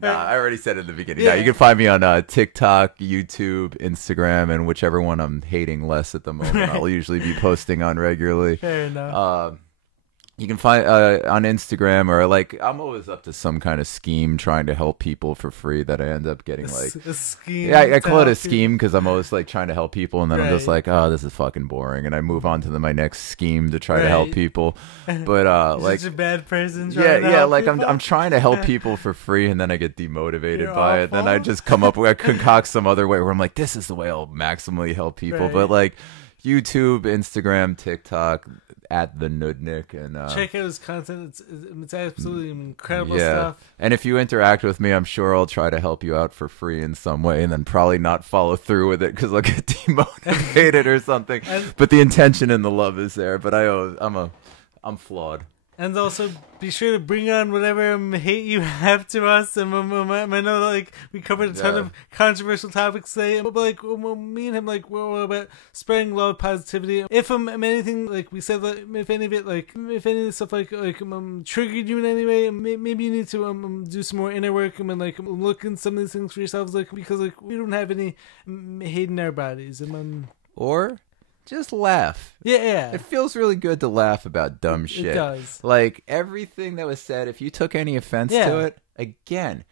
I already said it in the beginning. Yeah. You can find me on TikTok, YouTube, Instagram, and whichever one I'm hating less at the moment. I'll usually be posting on regularly. Fair enough. You can find on Instagram, or like I'm always up to some kind of scheme trying to help people for free that I end up getting like a scheme. Yeah, I call it a scheme because I'm always like trying to help people, and then I'm just like, oh, this is fucking boring, and I move on to my next scheme to try to help people. But like, such a bad person. Like I'm trying to help people for free, and then I get demotivated by it. Then I just come up with I concoct some other way where I'm like, this is the way I'll maximally help people. But like YouTube, Instagram, TikTok. At theNoodnick, and check out his content. It's absolutely incredible stuff. And if you interact with me, I'm sure I'll try to help you out for free in some way, and then probably not follow through with it because I'll get demotivated or something. But the intention and the love is there. But I'm flawed. And also, be sure to bring on whatever hate you have to us. And I know, like, we covered a ton of controversial topics today. But, like, me and him, like, we're about spreading love, positivity. If anything, like we said, like, if any of the stuff, like triggered you in any way, maybe you need to do some more inner work and, like, look in some of these things for yourselves, like, because, like, we don't have any hate in our bodies. Or... just laugh. Yeah. It feels really good to laugh about dumb shit. It does. Like, everything that was said, if you took any offense to it, again,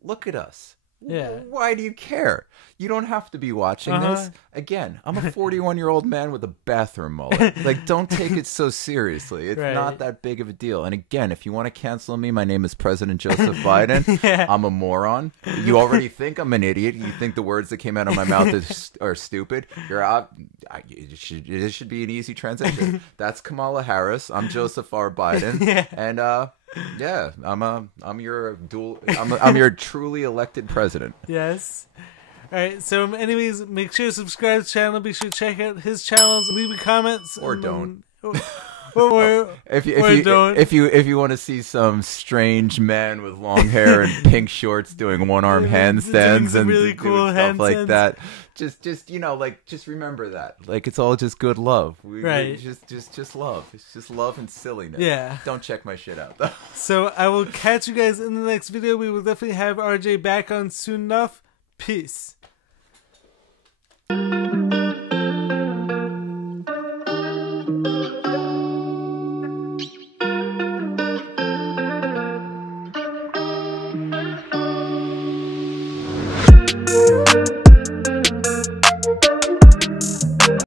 look at us. Yeah. Why do you care? You don't have to be watching this. Again, I'm a 41-year-old man with a bathroom mullet. Like, don't take it so seriously. It's not that big of a deal. And again, if you want to cancel me, my name is President Joseph Biden. I'm a moron. You already think I'm an idiot. You think the words that came out of my mouth are stupid. It should be an easy transition. That's Kamala Harris. I'm Joseph R. Biden. And I'm your truly elected president. Yes. All right. So, anyways, make sure to subscribe to the channel. Be sure to check out his channels. Leave a comments or don't. If you want to see some strange man with long hair and pink shorts doing one-arm handstands and really cool stuff like that, just remember that. Like, it's all just good love. Just love. It's just love and silliness. Yeah. Don't check my shit out though. So I will catch you guys in the next video. We will definitely have RJ back on soon enough. Peace.